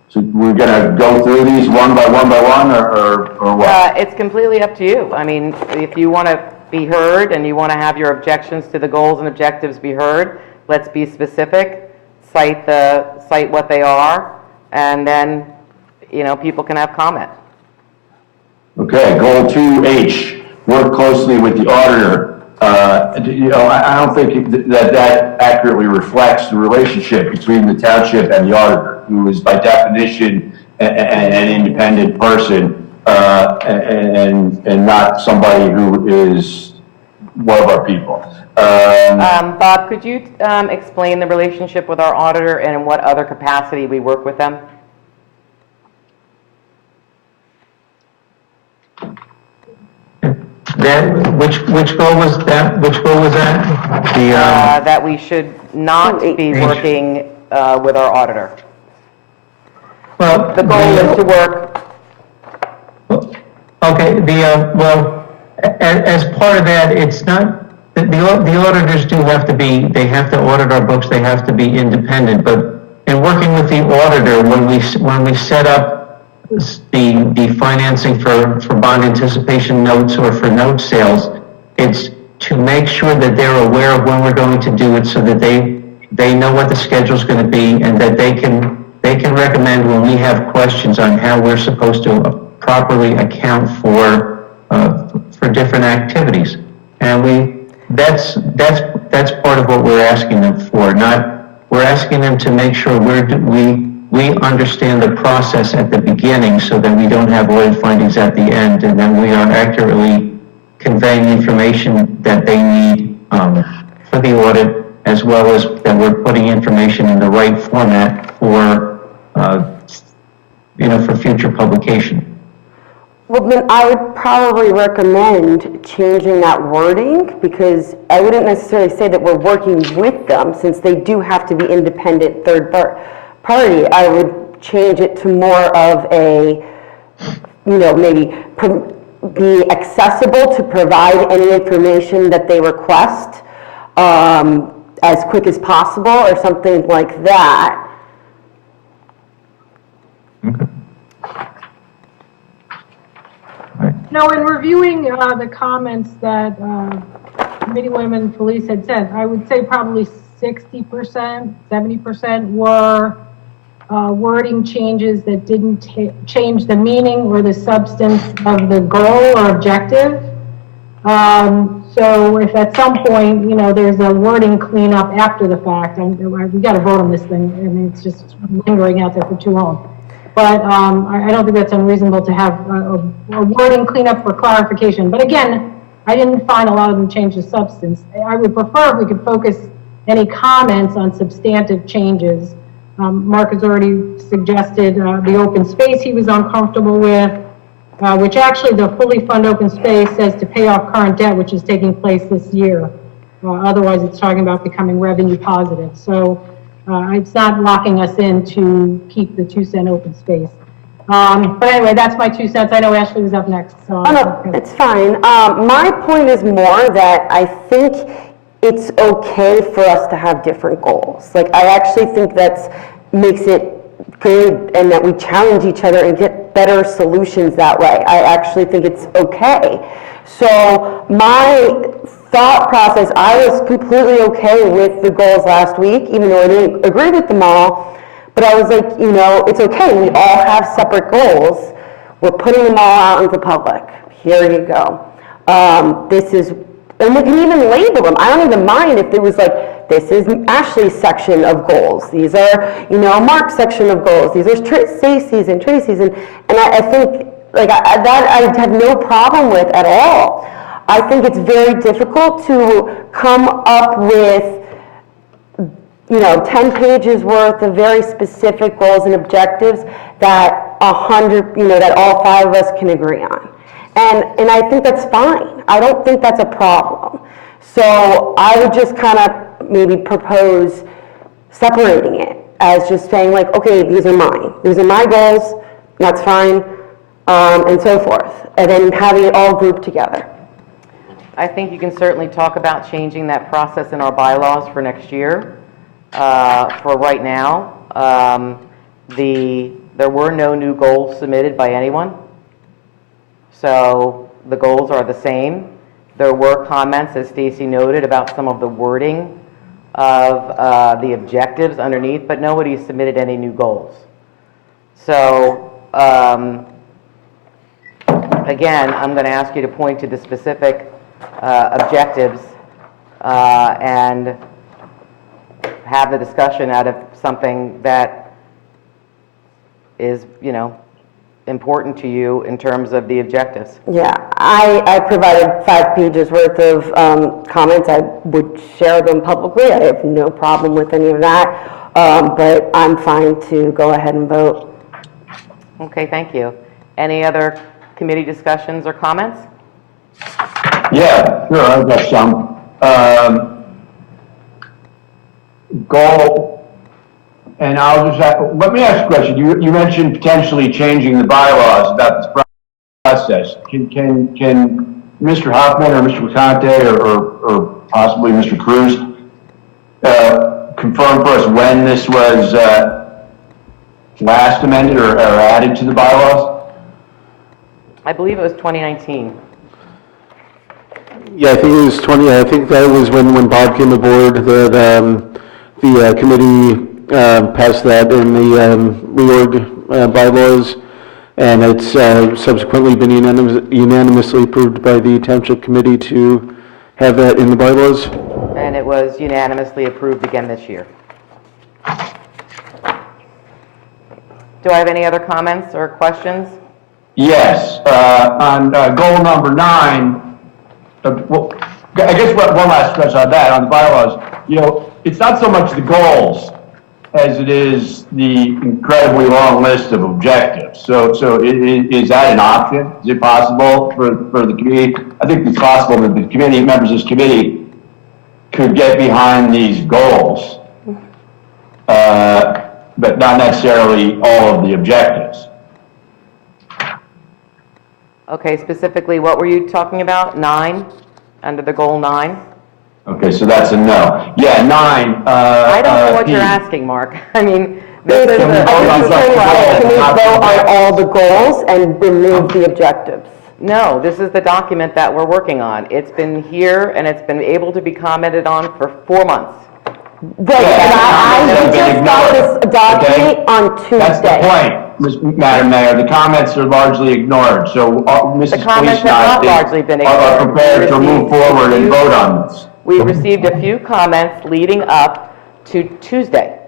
So we're going to go through these one by one or what? It's completely up to you. I mean, if you want to be heard and you want to have your objections to the goals and objectives be heard, let's be specific, cite what they are, and then, you know, people can have comment. Okay, goal 2H, work closely with the auditor. You know, I don't think that accurately reflects the relationship between the township and the auditor, who is by definition an independent person, and not somebody who is one of our people. Bob, could you explain the relationship with our auditor and in what other capacity we work with them? Which goal was that? Which goal was that? The, That we should not be working with our auditor. well. The goal is to work, Okay, well, as part of that, it's not, the auditors do have to be, they have to audit our books, they have to be independent, but in working with the auditor, when we set up the financing for bond anticipation notes or for note sales, it's to make sure that they're aware of when we're going to do it so that they know what the schedule's going to be and that they can recommend when we have questions on how we're supposed to properly account for different activities. And that's part of what we're asking them for. We're asking them to make sure we understand the process at the beginning so that we don't have audit findings at the end, and then we are accurately conveying information that they need for the audit, as well as that we're putting information in the right format for for future publication. Well, then I would probably recommend changing that wording, because I wouldn't necessarily say that we're working with them, since they do have to be independent third party. I would change it to more of a, maybe be accessible to provide any information that they request as quick as possible, or something like that. Okay. No, in reviewing the comments that Committee Women Felice had said, I would say probably 60%, 70% were wording changes that didn't change the meaning or the substance of the goal or objective. So if at some point, there's a wording cleanup after the fact, and we got to vote on this thing, and it's just lingering out there for too long. But I don't think that's unreasonable to have a wording cleanup for clarification. But again, I didn't find a lot of them change the substance. I would prefer if we could focus any comments on substantive changes. Mark has already suggested the open space he was uncomfortable with, which actually the fully fund open space says to pay off current debt, which is taking place this year. Otherwise, it's talking about becoming revenue positive. So it's not locking us in to keep the 2 cent open space. But anyway, that's my 2 cents. I know Ashley was up next. So no, it's fine. My point is more that I think it's okay for us to have different goals. Like, I actually think that makes it good, and that we challenge each other and get better solutions that way. I actually think it's okay. So my thought process, I was completely okay with the goals last week, even though I didn't agree with them all. But I was like, it's okay. We all have separate goals. We're putting them all out into the public. Here you go. And we can even label them. I don't even mind if it was like, this is Ashley's section of goals. These are, Mark's section of goals. These are Stacy's and Tracy's. And I think, that I have no problem with at all. I think it's very difficult to come up with 10 pages worth of very specific goals and objectives that that all 5 of us can agree on. And I think that's fine. I don't think that's a problem. So I would just kind of maybe propose separating it as just saying like, okay, these are mine. These are my goals. That's fine. And so forth. And then having it all grouped together. I think you can certainly talk about changing that process in our bylaws for next year. For right now, there were no new goals submitted by anyone. So the goals are the same. There were comments, as Stacy noted, about some of the wording of the objectives underneath, but nobody submitted any new goals. So again, I'm going to ask you to point to the specific objectives and have the discussion out of something that is, important to you in terms of the objectives. Yeah, I provided 5 pages worth of comments. I would share them publicly. I have no problem with any of that, but I'm fine to go ahead and vote. Okay, thank you. Any other committee discussions or comments? Yeah, sure, I've got some. Goal, and I'll just, let me ask a question. You mentioned potentially changing the bylaws about this process. Can Mr. Hoffman or Mr. LeConte or possibly Mr. Cruz confirm for us when this was last amended or added to the bylaws? I believe it was 2019. Yeah, I think it was 20, I think that was when Bob came aboard, the committee passed that in the reorg bylaws, and it's subsequently been unanimously approved by the Township Committee to have that in the bylaws. And it was unanimously approved again this year. Do I have any other comments or questions? Yes, on goal number 9, well, I guess one last question on that, on the bylaws. You know, it's not so much the goals as it is the incredibly long list of objectives. So is that an option? Is it possible for the committee? I think it's possible that the committee, members of this committee could get behind these goals, but not necessarily all of the objectives. Okay, specifically, what were you talking about? 9, under the goal 9? Okay, so that's a no. Yeah, 9. I don't know what P. you're asking, Mark. I mean, this is Can we a... vote on just the goals, Can we not the vote on objectives? all the goals and remove the objectives? No, this is the document that we're working on. It's been here and it's been able to be commented on for 4 months. Right, Yeah, and I comments have just been got ignored, this document okay? on Tuesday. That's the point, Madam Mayor. The comments are largely ignored, so Mrs. The comments Police have not and I largely been are ignored. prepared to move forward and vote on this. We received a few comments leading up to Tuesday.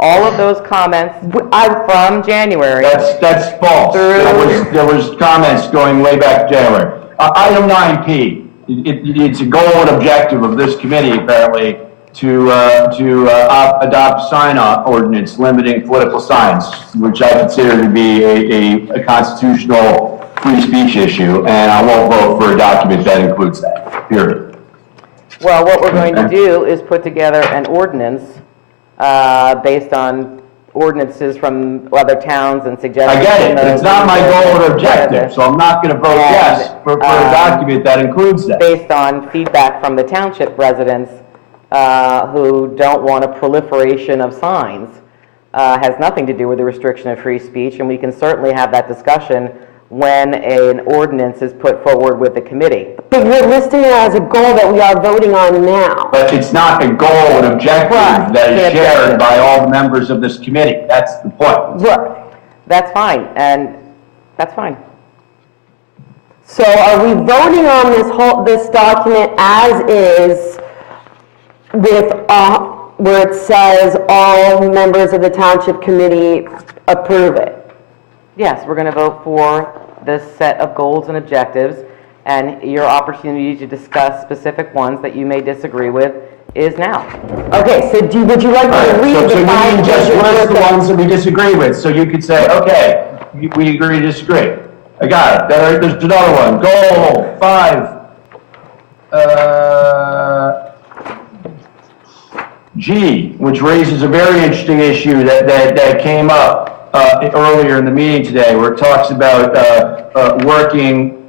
All of those comments are from January. That's false. There was comments going way back to January. Item 9P, it's a goal and objective of this committee apparently to adopt a sign ordinance limiting political signs, which I consider to be a constitutional free speech issue, and I won't vote for a document that includes that, period. Well, what we're going to do is put together an ordinance based on ordinances from other towns and suggestions. I get it, but it's not my goal or objective, so I'm not going to vote yes for a document that includes that. Based on feedback from the township residents who don't want a proliferation of signs, has nothing to do with the restriction of free speech, and we can certainly have that discussion when an ordinance is put forward with the committee. But you're listing it as a goal that we are voting on now. But it's not a goal and objective that is shared by all the members of this committee. That's the point. Right. That's fine, and that's fine. So are we voting on this document as is with, where it says all members of the township committee approve it? Yes, we're going to vote for this set of goals and objectives, and your opportunity to discuss specific ones that you may disagree with is now. Okay, so would you like me to read So the you five? can just list the ones that we disagree with, so you could say, okay, we agree to disagree. I got it. There's another one. Goal 5. G, which raises a very interesting issue that came up earlier in the meeting today, where it talks about working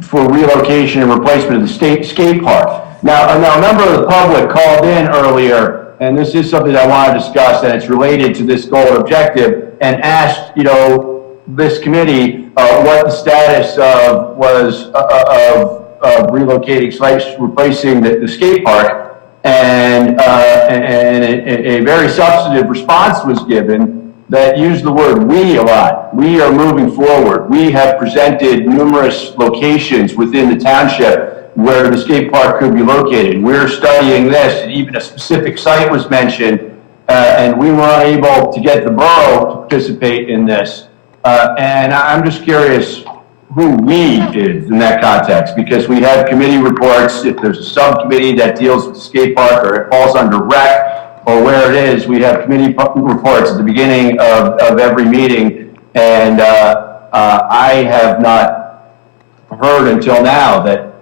for relocation and replacement of the skate park. Now, a member of the public called in earlier, and this is something I want to discuss, and it's related to this goal objective, and asked, this committee what the status was of relocating sites, replacing the skate park. And a very substantive response was given that used the word "we" a lot. We are moving forward. We have presented numerous locations within the township where the skate park could be located. We're studying this, and even a specific site was mentioned, and we were unable to get the borough to participate in this. And I'm just curious who "we" is in that context, because we have committee reports. If there's a subcommittee that deals with the skate park, or it falls under rec, or where it is, we have committee reports at the beginning of every meeting, and I have not heard until now that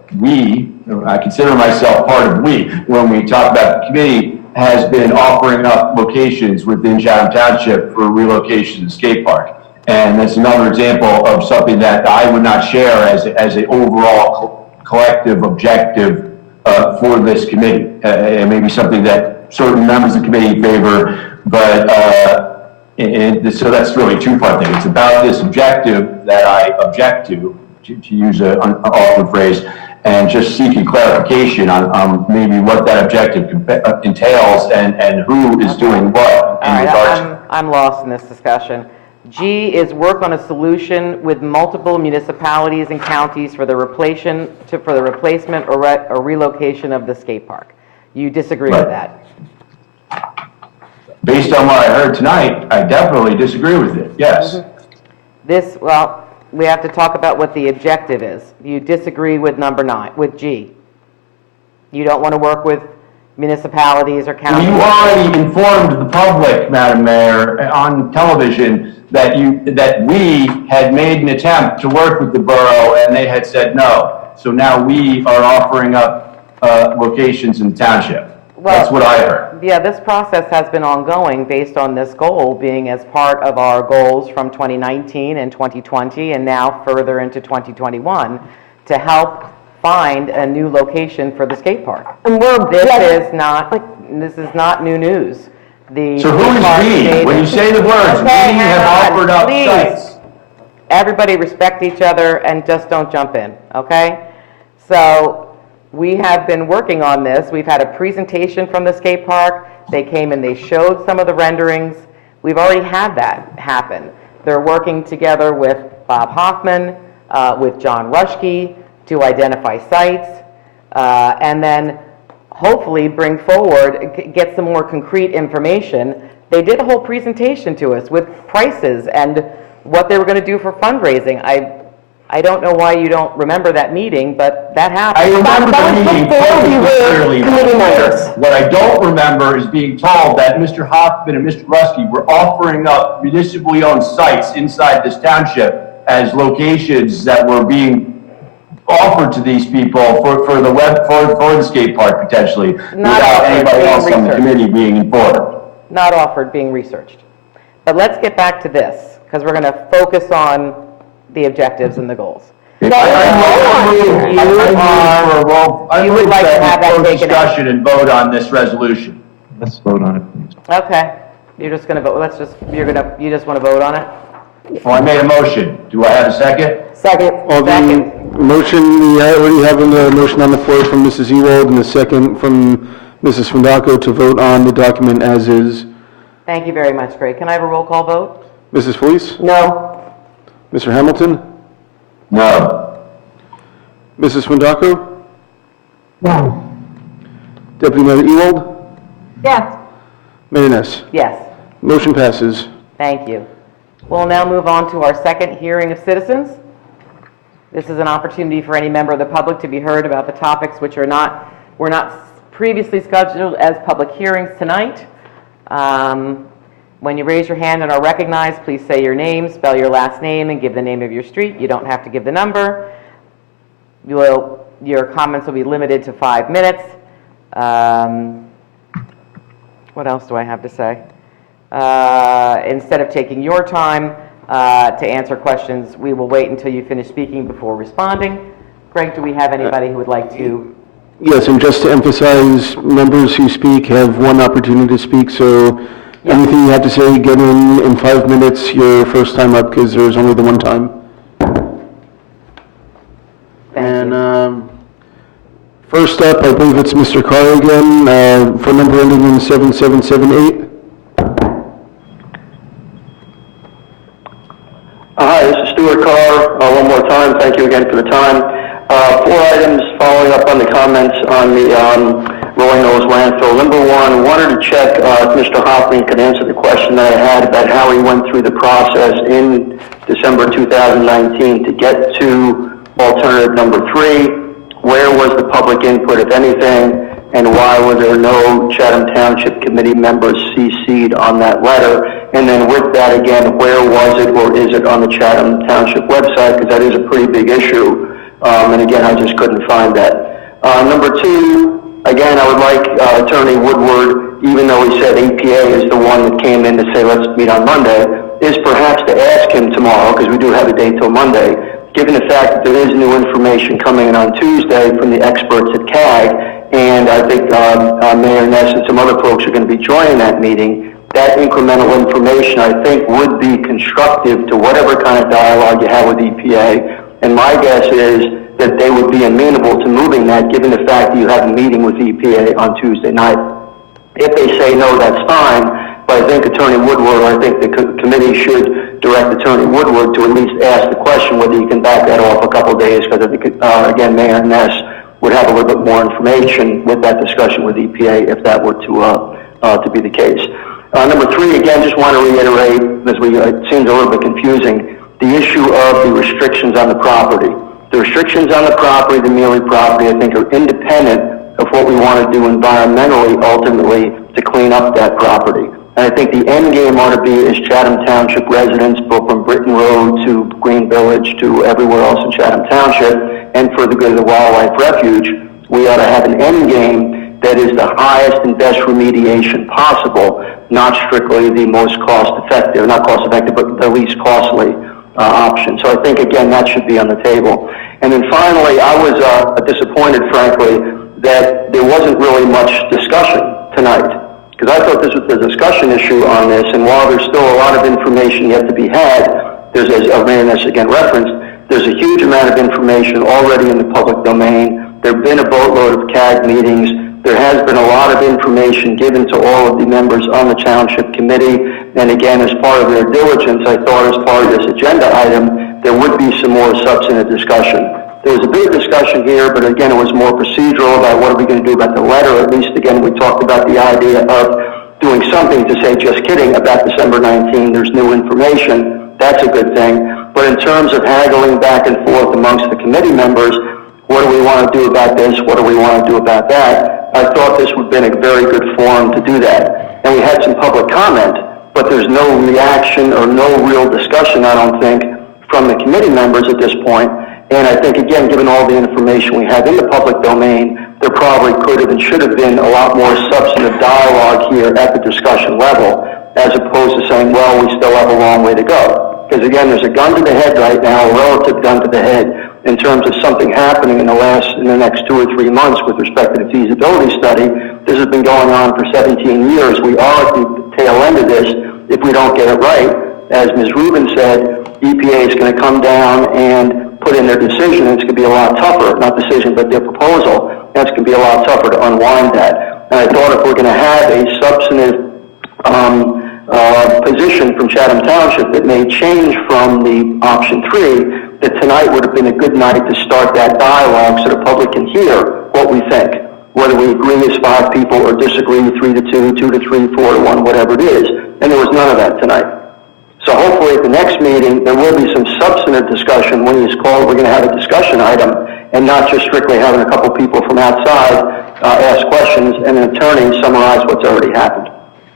I consider myself part of we, when we talk about the committee, has been offering up locations within Chatham Township for relocation to the skate park. And that's another example of something that I would not share as an overall collective objective for this committee. It may be something that certain members of the committee favor, but so that's really a two-part thing. It's about this objective that I object to use an awkward phrase, and just seeking clarification on maybe what that objective entails and who is doing what in regards to. I'm lost in this discussion. G is work on a solution with multiple municipalities and counties for the replacement or relocation of the skate park. You disagree with that? Based on what I heard tonight, I definitely disagree with it, yes. Well, we have to talk about what the objective is. You disagree with number 9, with G. You don't want to work with municipalities or counties. Well, you already informed the public, Madam Mayor, on television that we had made an attempt to work with the borough and they had said no. So now we are offering up locations in the township. Well, that's what I heard. Yeah, this process has been ongoing based on this goal being as part of our goals from 2019 and 2020 and now further into 2021 to help find a new location for the skate park. And This is not new news. So who is we? When you say the words, we have offered up sites. Everybody respect each other and just don't jump in, okay? So we have been working on this. We've had a presentation from the skate park. They came and they showed some of the renderings. We've already had that happen. They're working together with Bob Hoffman, with John Rushke to identify sites, and then hopefully bring forward, get some more concrete information. They did a whole presentation to us with prices and what they were going to do for fundraising. I don't know why you don't remember that meeting, but that happened. I remember the meeting perfectly clearly. What I don't remember is being told that Mr. Hoffman and Mr. Ruskey were offering up municipally owned sites inside this township as locations that were being offered to these people for the skate park potentially, without anybody else on the committee being informed. Not offered, being researched. But let's get back to this, because we're going to focus on the objectives and the goals. I would like to have that discussion and vote on this resolution. Let's vote on it, please. Okay, you're just going to vote. You just want to vote on it? Well, I made a motion. Do I have a second? Second. Motion, we already have a motion on the floor from Mrs. Ewald and a second from Mrs. Fundaco to vote on the document as is. Thank you very much, Greg. Can I have a roll call vote? Mrs. Felice? No. Mr. Hamilton? No. Mrs. Fundaco? No. Deputy Mayor Ewald? Yes. Mayor Ness? Yes. Motion passes. Thank you. We'll now move on to our second hearing of citizens. This is an opportunity for any member of the public to be heard about the topics which were not previously scheduled as public hearings tonight. When you raise your hand and are recognized, please say your name, spell your last name, and give the name of your street. You don't have to give the number. Your comments will be limited to 5 minutes. What else do I have to say? Instead of taking your time to answer questions, we will wait until you finish speaking before responding. Greg, do we have anybody who would like to? Yes, and just to emphasize, members who speak have one opportunity to speak, so anything you have to say, get in 5 minutes your first time up, because there's only the one time. First up, I believe it's Mr. Carr again, phone number ending in 7778. Hi, this is Stuart Carr. One more time, thank you again for the time. 4 items following up on the comments on the Rolling Knolls landfill. Number one, wanted to check if Mr. Hoffman could answer the question that I had about how he went through the process in December 2019 to get to alternative number 3. Where was the public input, if anything, and why were there no Chatham Township Committee members CC'd on that letter? And then with that again, where was it or is it on the Chatham Township website? Because that is a pretty big issue And again, I just couldn't find that. Number two, again, I would like Attorney Woodward, even though he said EPA is the one that came in to say, let's meet on Monday, is perhaps to ask him tomorrow, because we do have a date till Monday, given the fact that there is new information coming in on Tuesday from the experts at CAG, and I think Mayor Ness and some other folks are going to be joining that meeting, that incremental information, I think, would be constructive to whatever kind of dialogue you have with EPA. And my guess is that they would be amenable to moving that, given the fact that you have a meeting with EPA on Tuesday night. If they say no, that's fine, but I think Attorney Woodward, I think the committee should direct Attorney Woodward to at least ask the question whether you can back that off a couple of days, because I think, again, Mayor Ness would have a little bit more information with that discussion with EPA if that were to be the case. Number three, again, just want to reiterate, as it seems a little bit confusing, the issue of the restrictions on the property. The restrictions on the property, the Mealy property, I think are independent of what we want to do environmentally, ultimately, to clean up that property. And I think the end game ought to be is Chatham Township residents, both from Britton Road to Green Village to everywhere else in Chatham Township, and for the good of the wildlife refuge, we ought to have an end game that is the highest and best remediation possible, not strictly the most cost-effective, not cost-effective, but the least costly option. So I think, again, that should be on the table. And then finally, I was disappointed, frankly, that there wasn't really much discussion tonight, because I thought this was a discussion issue on this, and while there's still a lot of information yet to be had, there's, as Mayor Ness again referenced, there's a huge amount of information already in the public domain. There have been a boatload of CAG meetings. There has been a lot of information given to all of the members on the Township Committee, and again, as part of their diligence, I thought as part of this agenda item, there would be some more substantive discussion. There was a bit of discussion here, but again, it was more procedural about what are we going to do about the letter. At least, again, we talked about the idea of doing something to say, just kidding, about December 19, there's new information. That's a good thing. But in terms of haggling back and forth amongst the committee members, what do we want to do about this? What do we want to do about that? I thought this would have been a very good forum to do that. And we had some public comment, but there's no reaction or no real discussion, I don't think, from the committee members at this point. And I think, again, given all the information we have in the public domain, there probably could have and should have been a lot more substantive dialogue here at the discussion level, as opposed to saying, well, we still have a long way to go. Because, again, there's a gun to the head right now, a relative gun to the head, in terms of something happening in the next 2 or 3 months with respect to the feasibility study. This has been going on for 17 years. We are at the tail end of this if we don't get it right. As Ms. Rubin said, EPA is going to come down and put in their decision, and it's going to be a lot tougher, not decision, but their proposal, and it's going to be a lot tougher to unwind that. And I thought if we're going to have a substantive position from Chatham Township that may change from the option 3, that tonight would have been a good night to start that dialogue so the public can hear what we think, whether we agree as 5 people or disagree 3 to 2, 2 to 3, 4 to 1, whatever it is. And there was none of that tonight. So hopefully at the next meeting, there will be some substantive discussion. When it's called, we're going to have a discussion item and not just strictly having a couple people from outside ask questions and an attorney summarize what's already happened.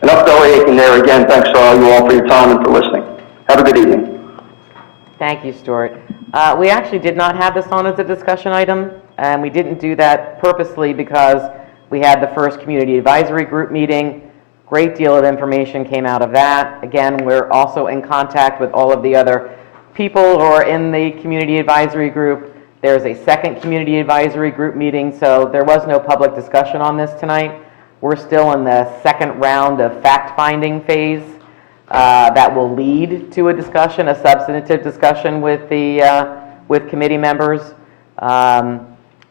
Enough belly aching there. Again, thanks to all you all for your time and for listening. Have a good evening. Thank you, Stuart. We actually did not have this on as a discussion item, and we didn't do that purposely because we had the first community advisory group meeting. Great deal of information came out of that. Again, we're also in contact with all of the other people who are in the community advisory group. There's a second community advisory group meeting, so there was no public discussion on this tonight. We're still in the second round of fact-finding phase that will lead to a discussion, a substantive discussion with the with committee members.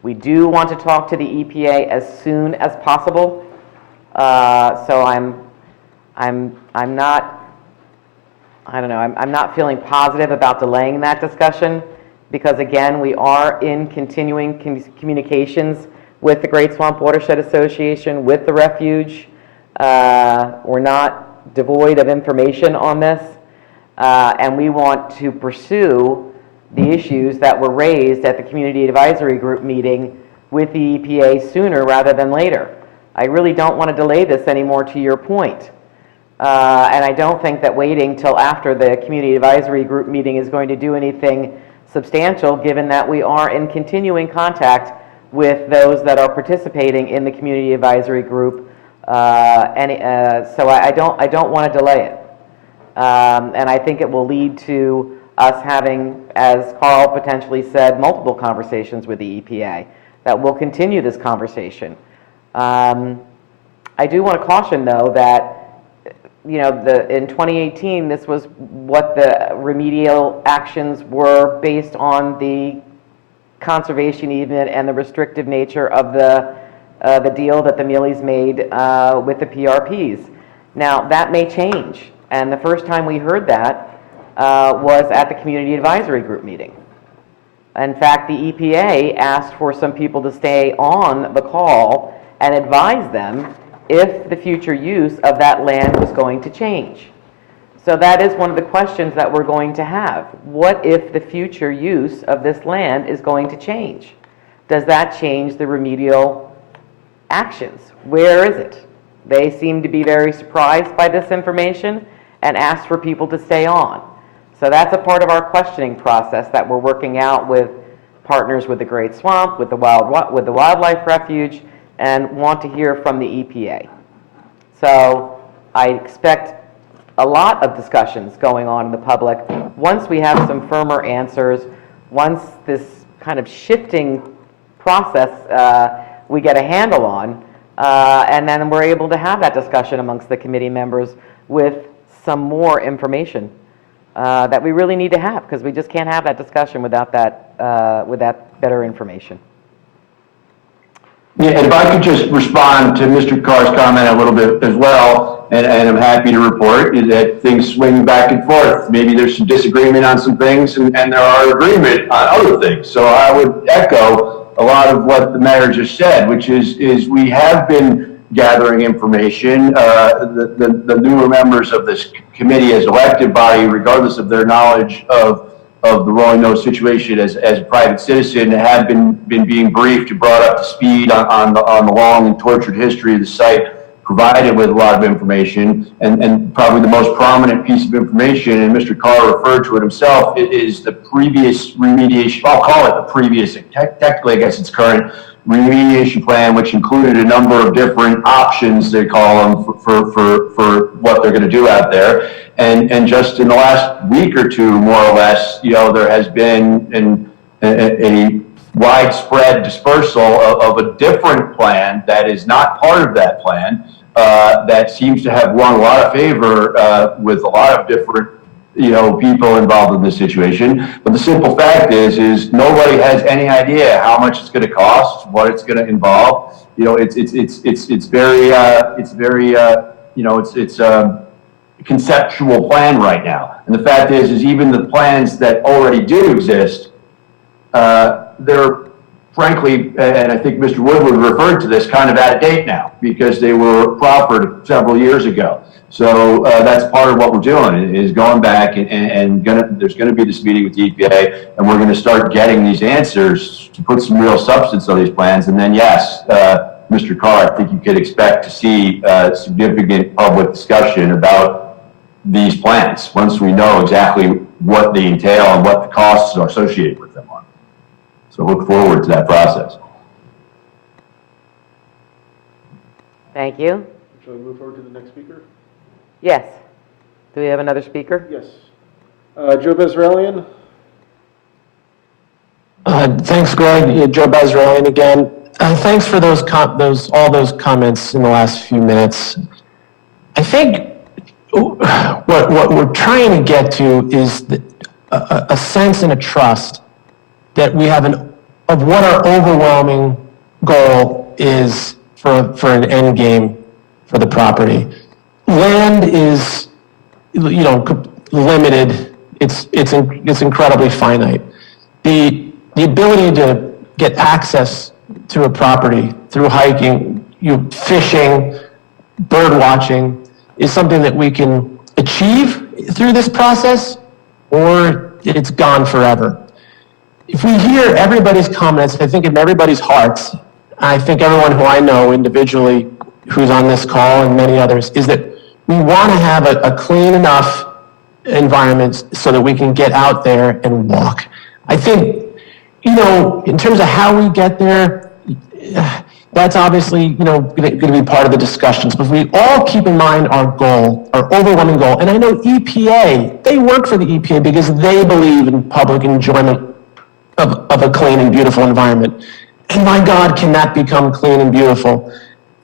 We do want to talk to the EPA as soon as possible. So I'm not feeling positive about delaying that discussion because again, we are in continuing communications with the Great Swamp Watershed Association, with the refuge. We're not devoid of information on this, and we want to pursue the issues that were raised at the Community Advisory Group meeting with the EPA sooner rather than later. I really don't want to delay this anymore, to your point. And I don't think that waiting till after the Community Advisory Group meeting is going to do anything substantial, given that we are in continuing contact with those that are participating in the community advisory group. So I don't want to delay it. And I think it will lead to us having, as Carl potentially said, multiple conversations with the EPA, that we'll continue this conversation. I do want to caution, though, that in 2018, this was what the remedial actions were based on the conservation easement and the restrictive nature of the deal that the Mealys made with the PRPs. Now, that may change, and the first time we heard that was at the Community Advisory Group meeting. In fact, the EPA asked for some people to stay on the call and advise them if the future use of that land was going to change. So that is one of the questions that we're going to have. What if the future use of this land is going to change? Does that change the remedial actions? Where is it? They seem to be very surprised by this information and asked for people to stay on. So that's a part of our questioning process that we're working out with partners with the Great Swamp, with the Wildlife Refuge, and want to hear from the EPA. So I expect a lot of discussions going on in the public. Once we have some firmer answers, once this kind of shifting process we get a handle on, and then we're able to have that discussion amongst the committee members with some more information that we really need to have, because we just can't have that discussion without that better information. Yeah, and if I could just respond to Mr. Carr's comment a little bit as well, and I'm happy to report is that things swing back and forth. Maybe there's some disagreement on some things, and there are agreement on other things. So I would echo a lot of what the mayor just said, which is we have been gathering information. The newer members of this committee as elected body, regardless of their knowledge of the Rolling Nose situation as a private citizen, have been being briefed, brought up to speed on the long and tortured history of the site, provided with a lot of information, and probably the most prominent piece of information, and Mr. Carr referred to it himself, is the previous remediation, I'll call it the previous, technically I guess it's current, remediation plan, which included a number of different options, they call them, for what they're going to do out there. And just in the last week or two, more or less, there has been a widespread dispersal of a different plan that is not part of that plan, that seems to have won a lot of favor with a lot of different people involved in this situation. But the simple fact is nobody has any idea how much it's going to cost, what it's going to involve. It's a conceptual plan right now. And the fact is even the plans that already do exist, they're frankly, and I think Mr. Woodward referred to this, kind of out of date now because they were proffered several years ago. So that's part of what we're doing is going back and there's going to be this meeting with the EPA, and we're going to start getting these answers to put some real substance on these plans. And then, yes, Mr. Carr, I think you could expect to see significant public discussion about these plans once we know exactly what they entail and what the costs are associated with them are. So look forward to that process. Thank you. Shall we move forward to the next speaker? Yes. Do we have another speaker? Yes. Joe Bezralian. Thanks, Greg. Joe Bezralian again. Thanks for all those comments in the last few minutes. I think what we're trying to get to is a sense and a trust that we have of what our overwhelming goal is for an end game for the property. Land is, limited. It's incredibly finite. The ability to get access to a property through hiking, fishing, bird watching is something that we can achieve through this process, or it's gone forever. If we hear everybody's comments, I think in everybody's hearts, I think everyone who I know individually who's on this call and many others, is that we want to have a clean enough environment so that we can get out there and walk. I think, in terms of how we get there, that's obviously, going to be part of the discussions. But if we all keep in mind our goal, our overwhelming goal, and I know EPA, they work for the EPA because they believe in public enjoyment of a clean and beautiful environment. And my God, can that become clean and beautiful?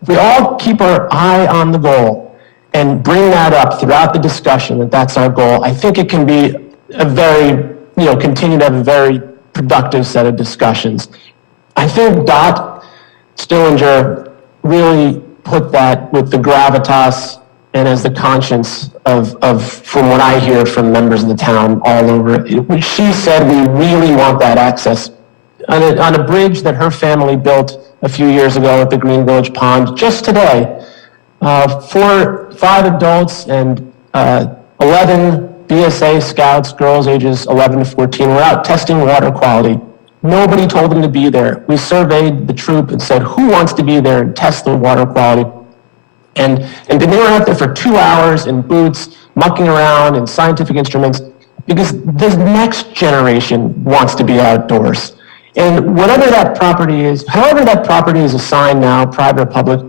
If we all keep our eye on the goal and bring that up throughout the discussion, that that's our goal, I think it can be a very, continue to have a very productive set of discussions. I think Dot Stillinger really put that with the gravitas and as the conscience of from what I hear from members of the town all over. She said we really want that access on a bridge that her family built a few years ago at the Green Village Pond just today. 5 adults and 11 BSA scouts, girls ages 11 to 14, were out testing water quality. Nobody told them to be there. We surveyed the troop and said, who wants to be there and test the water quality? And they were out there for 2 hours in boots, mucking around in scientific instruments, because the next generation wants to be outdoors. And whatever that property is, however that property is assigned now, private or public,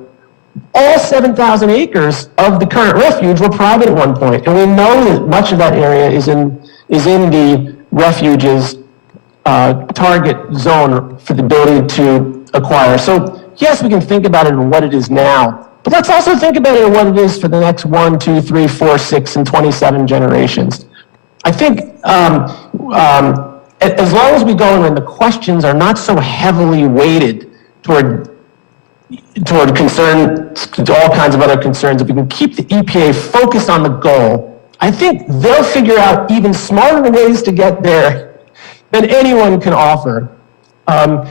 all 7,000 acres of the current refuge were private at one point. And we know that much of that area is in the refuge's target zone for the ability to acquire. So yes, we can think about it in what it is now, but let's also think about it in what it is for the next 1, 2, 3, 4, 6, and 27 generations. I think as long as we go and the questions are not so heavily weighted toward concerns, all kinds of other concerns, if we can keep the EPA focused on the goal, I think they'll figure out even smarter ways to get there than anyone can offer. And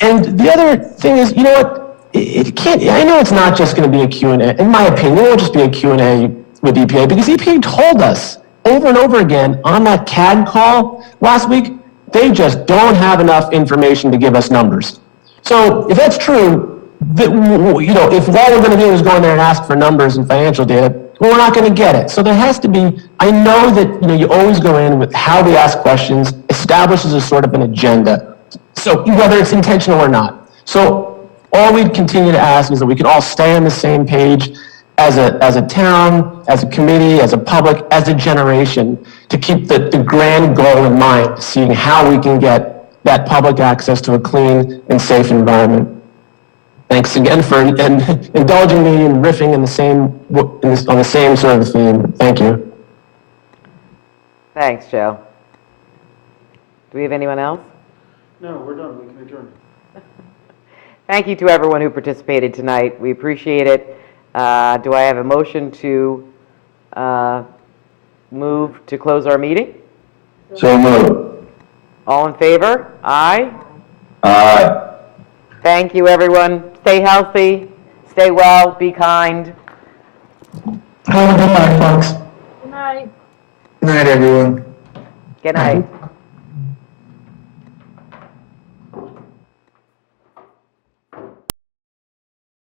the other thing is, you know what? I know it's not just going to be a Q&A. In my opinion, it won't just be a Q&A with EPA, because EPA told us over and over again on that CAD call last week, they just don't have enough information to give us numbers. So if that's true, if all we're going to do is go in there and ask for numbers and financial data, well, we're not going to get it. So there has to be, I know that you always go in with how we ask questions, establishes a sort of an agenda. So whether it's intentional or not. So all we continue to ask is that we can all stay on the same page as a town, as a committee, as a public, as a generation, to keep the grand goal in mind, seeing how we can get that public access to a clean and safe environment. Thanks again for indulging me in riffing on the same sort of theme. Thank you. Thanks, Joe. Do we have anyone else? No, we're done. We can adjourn. Thank you to everyone who participated tonight. We appreciate it. Do I have a motion to move to close our meeting? So moved. All in favor? Aye? Aye. Thank you, everyone. Stay healthy, stay well, be kind. Have a good night, folks. Good night. Good night, everyone. Good night.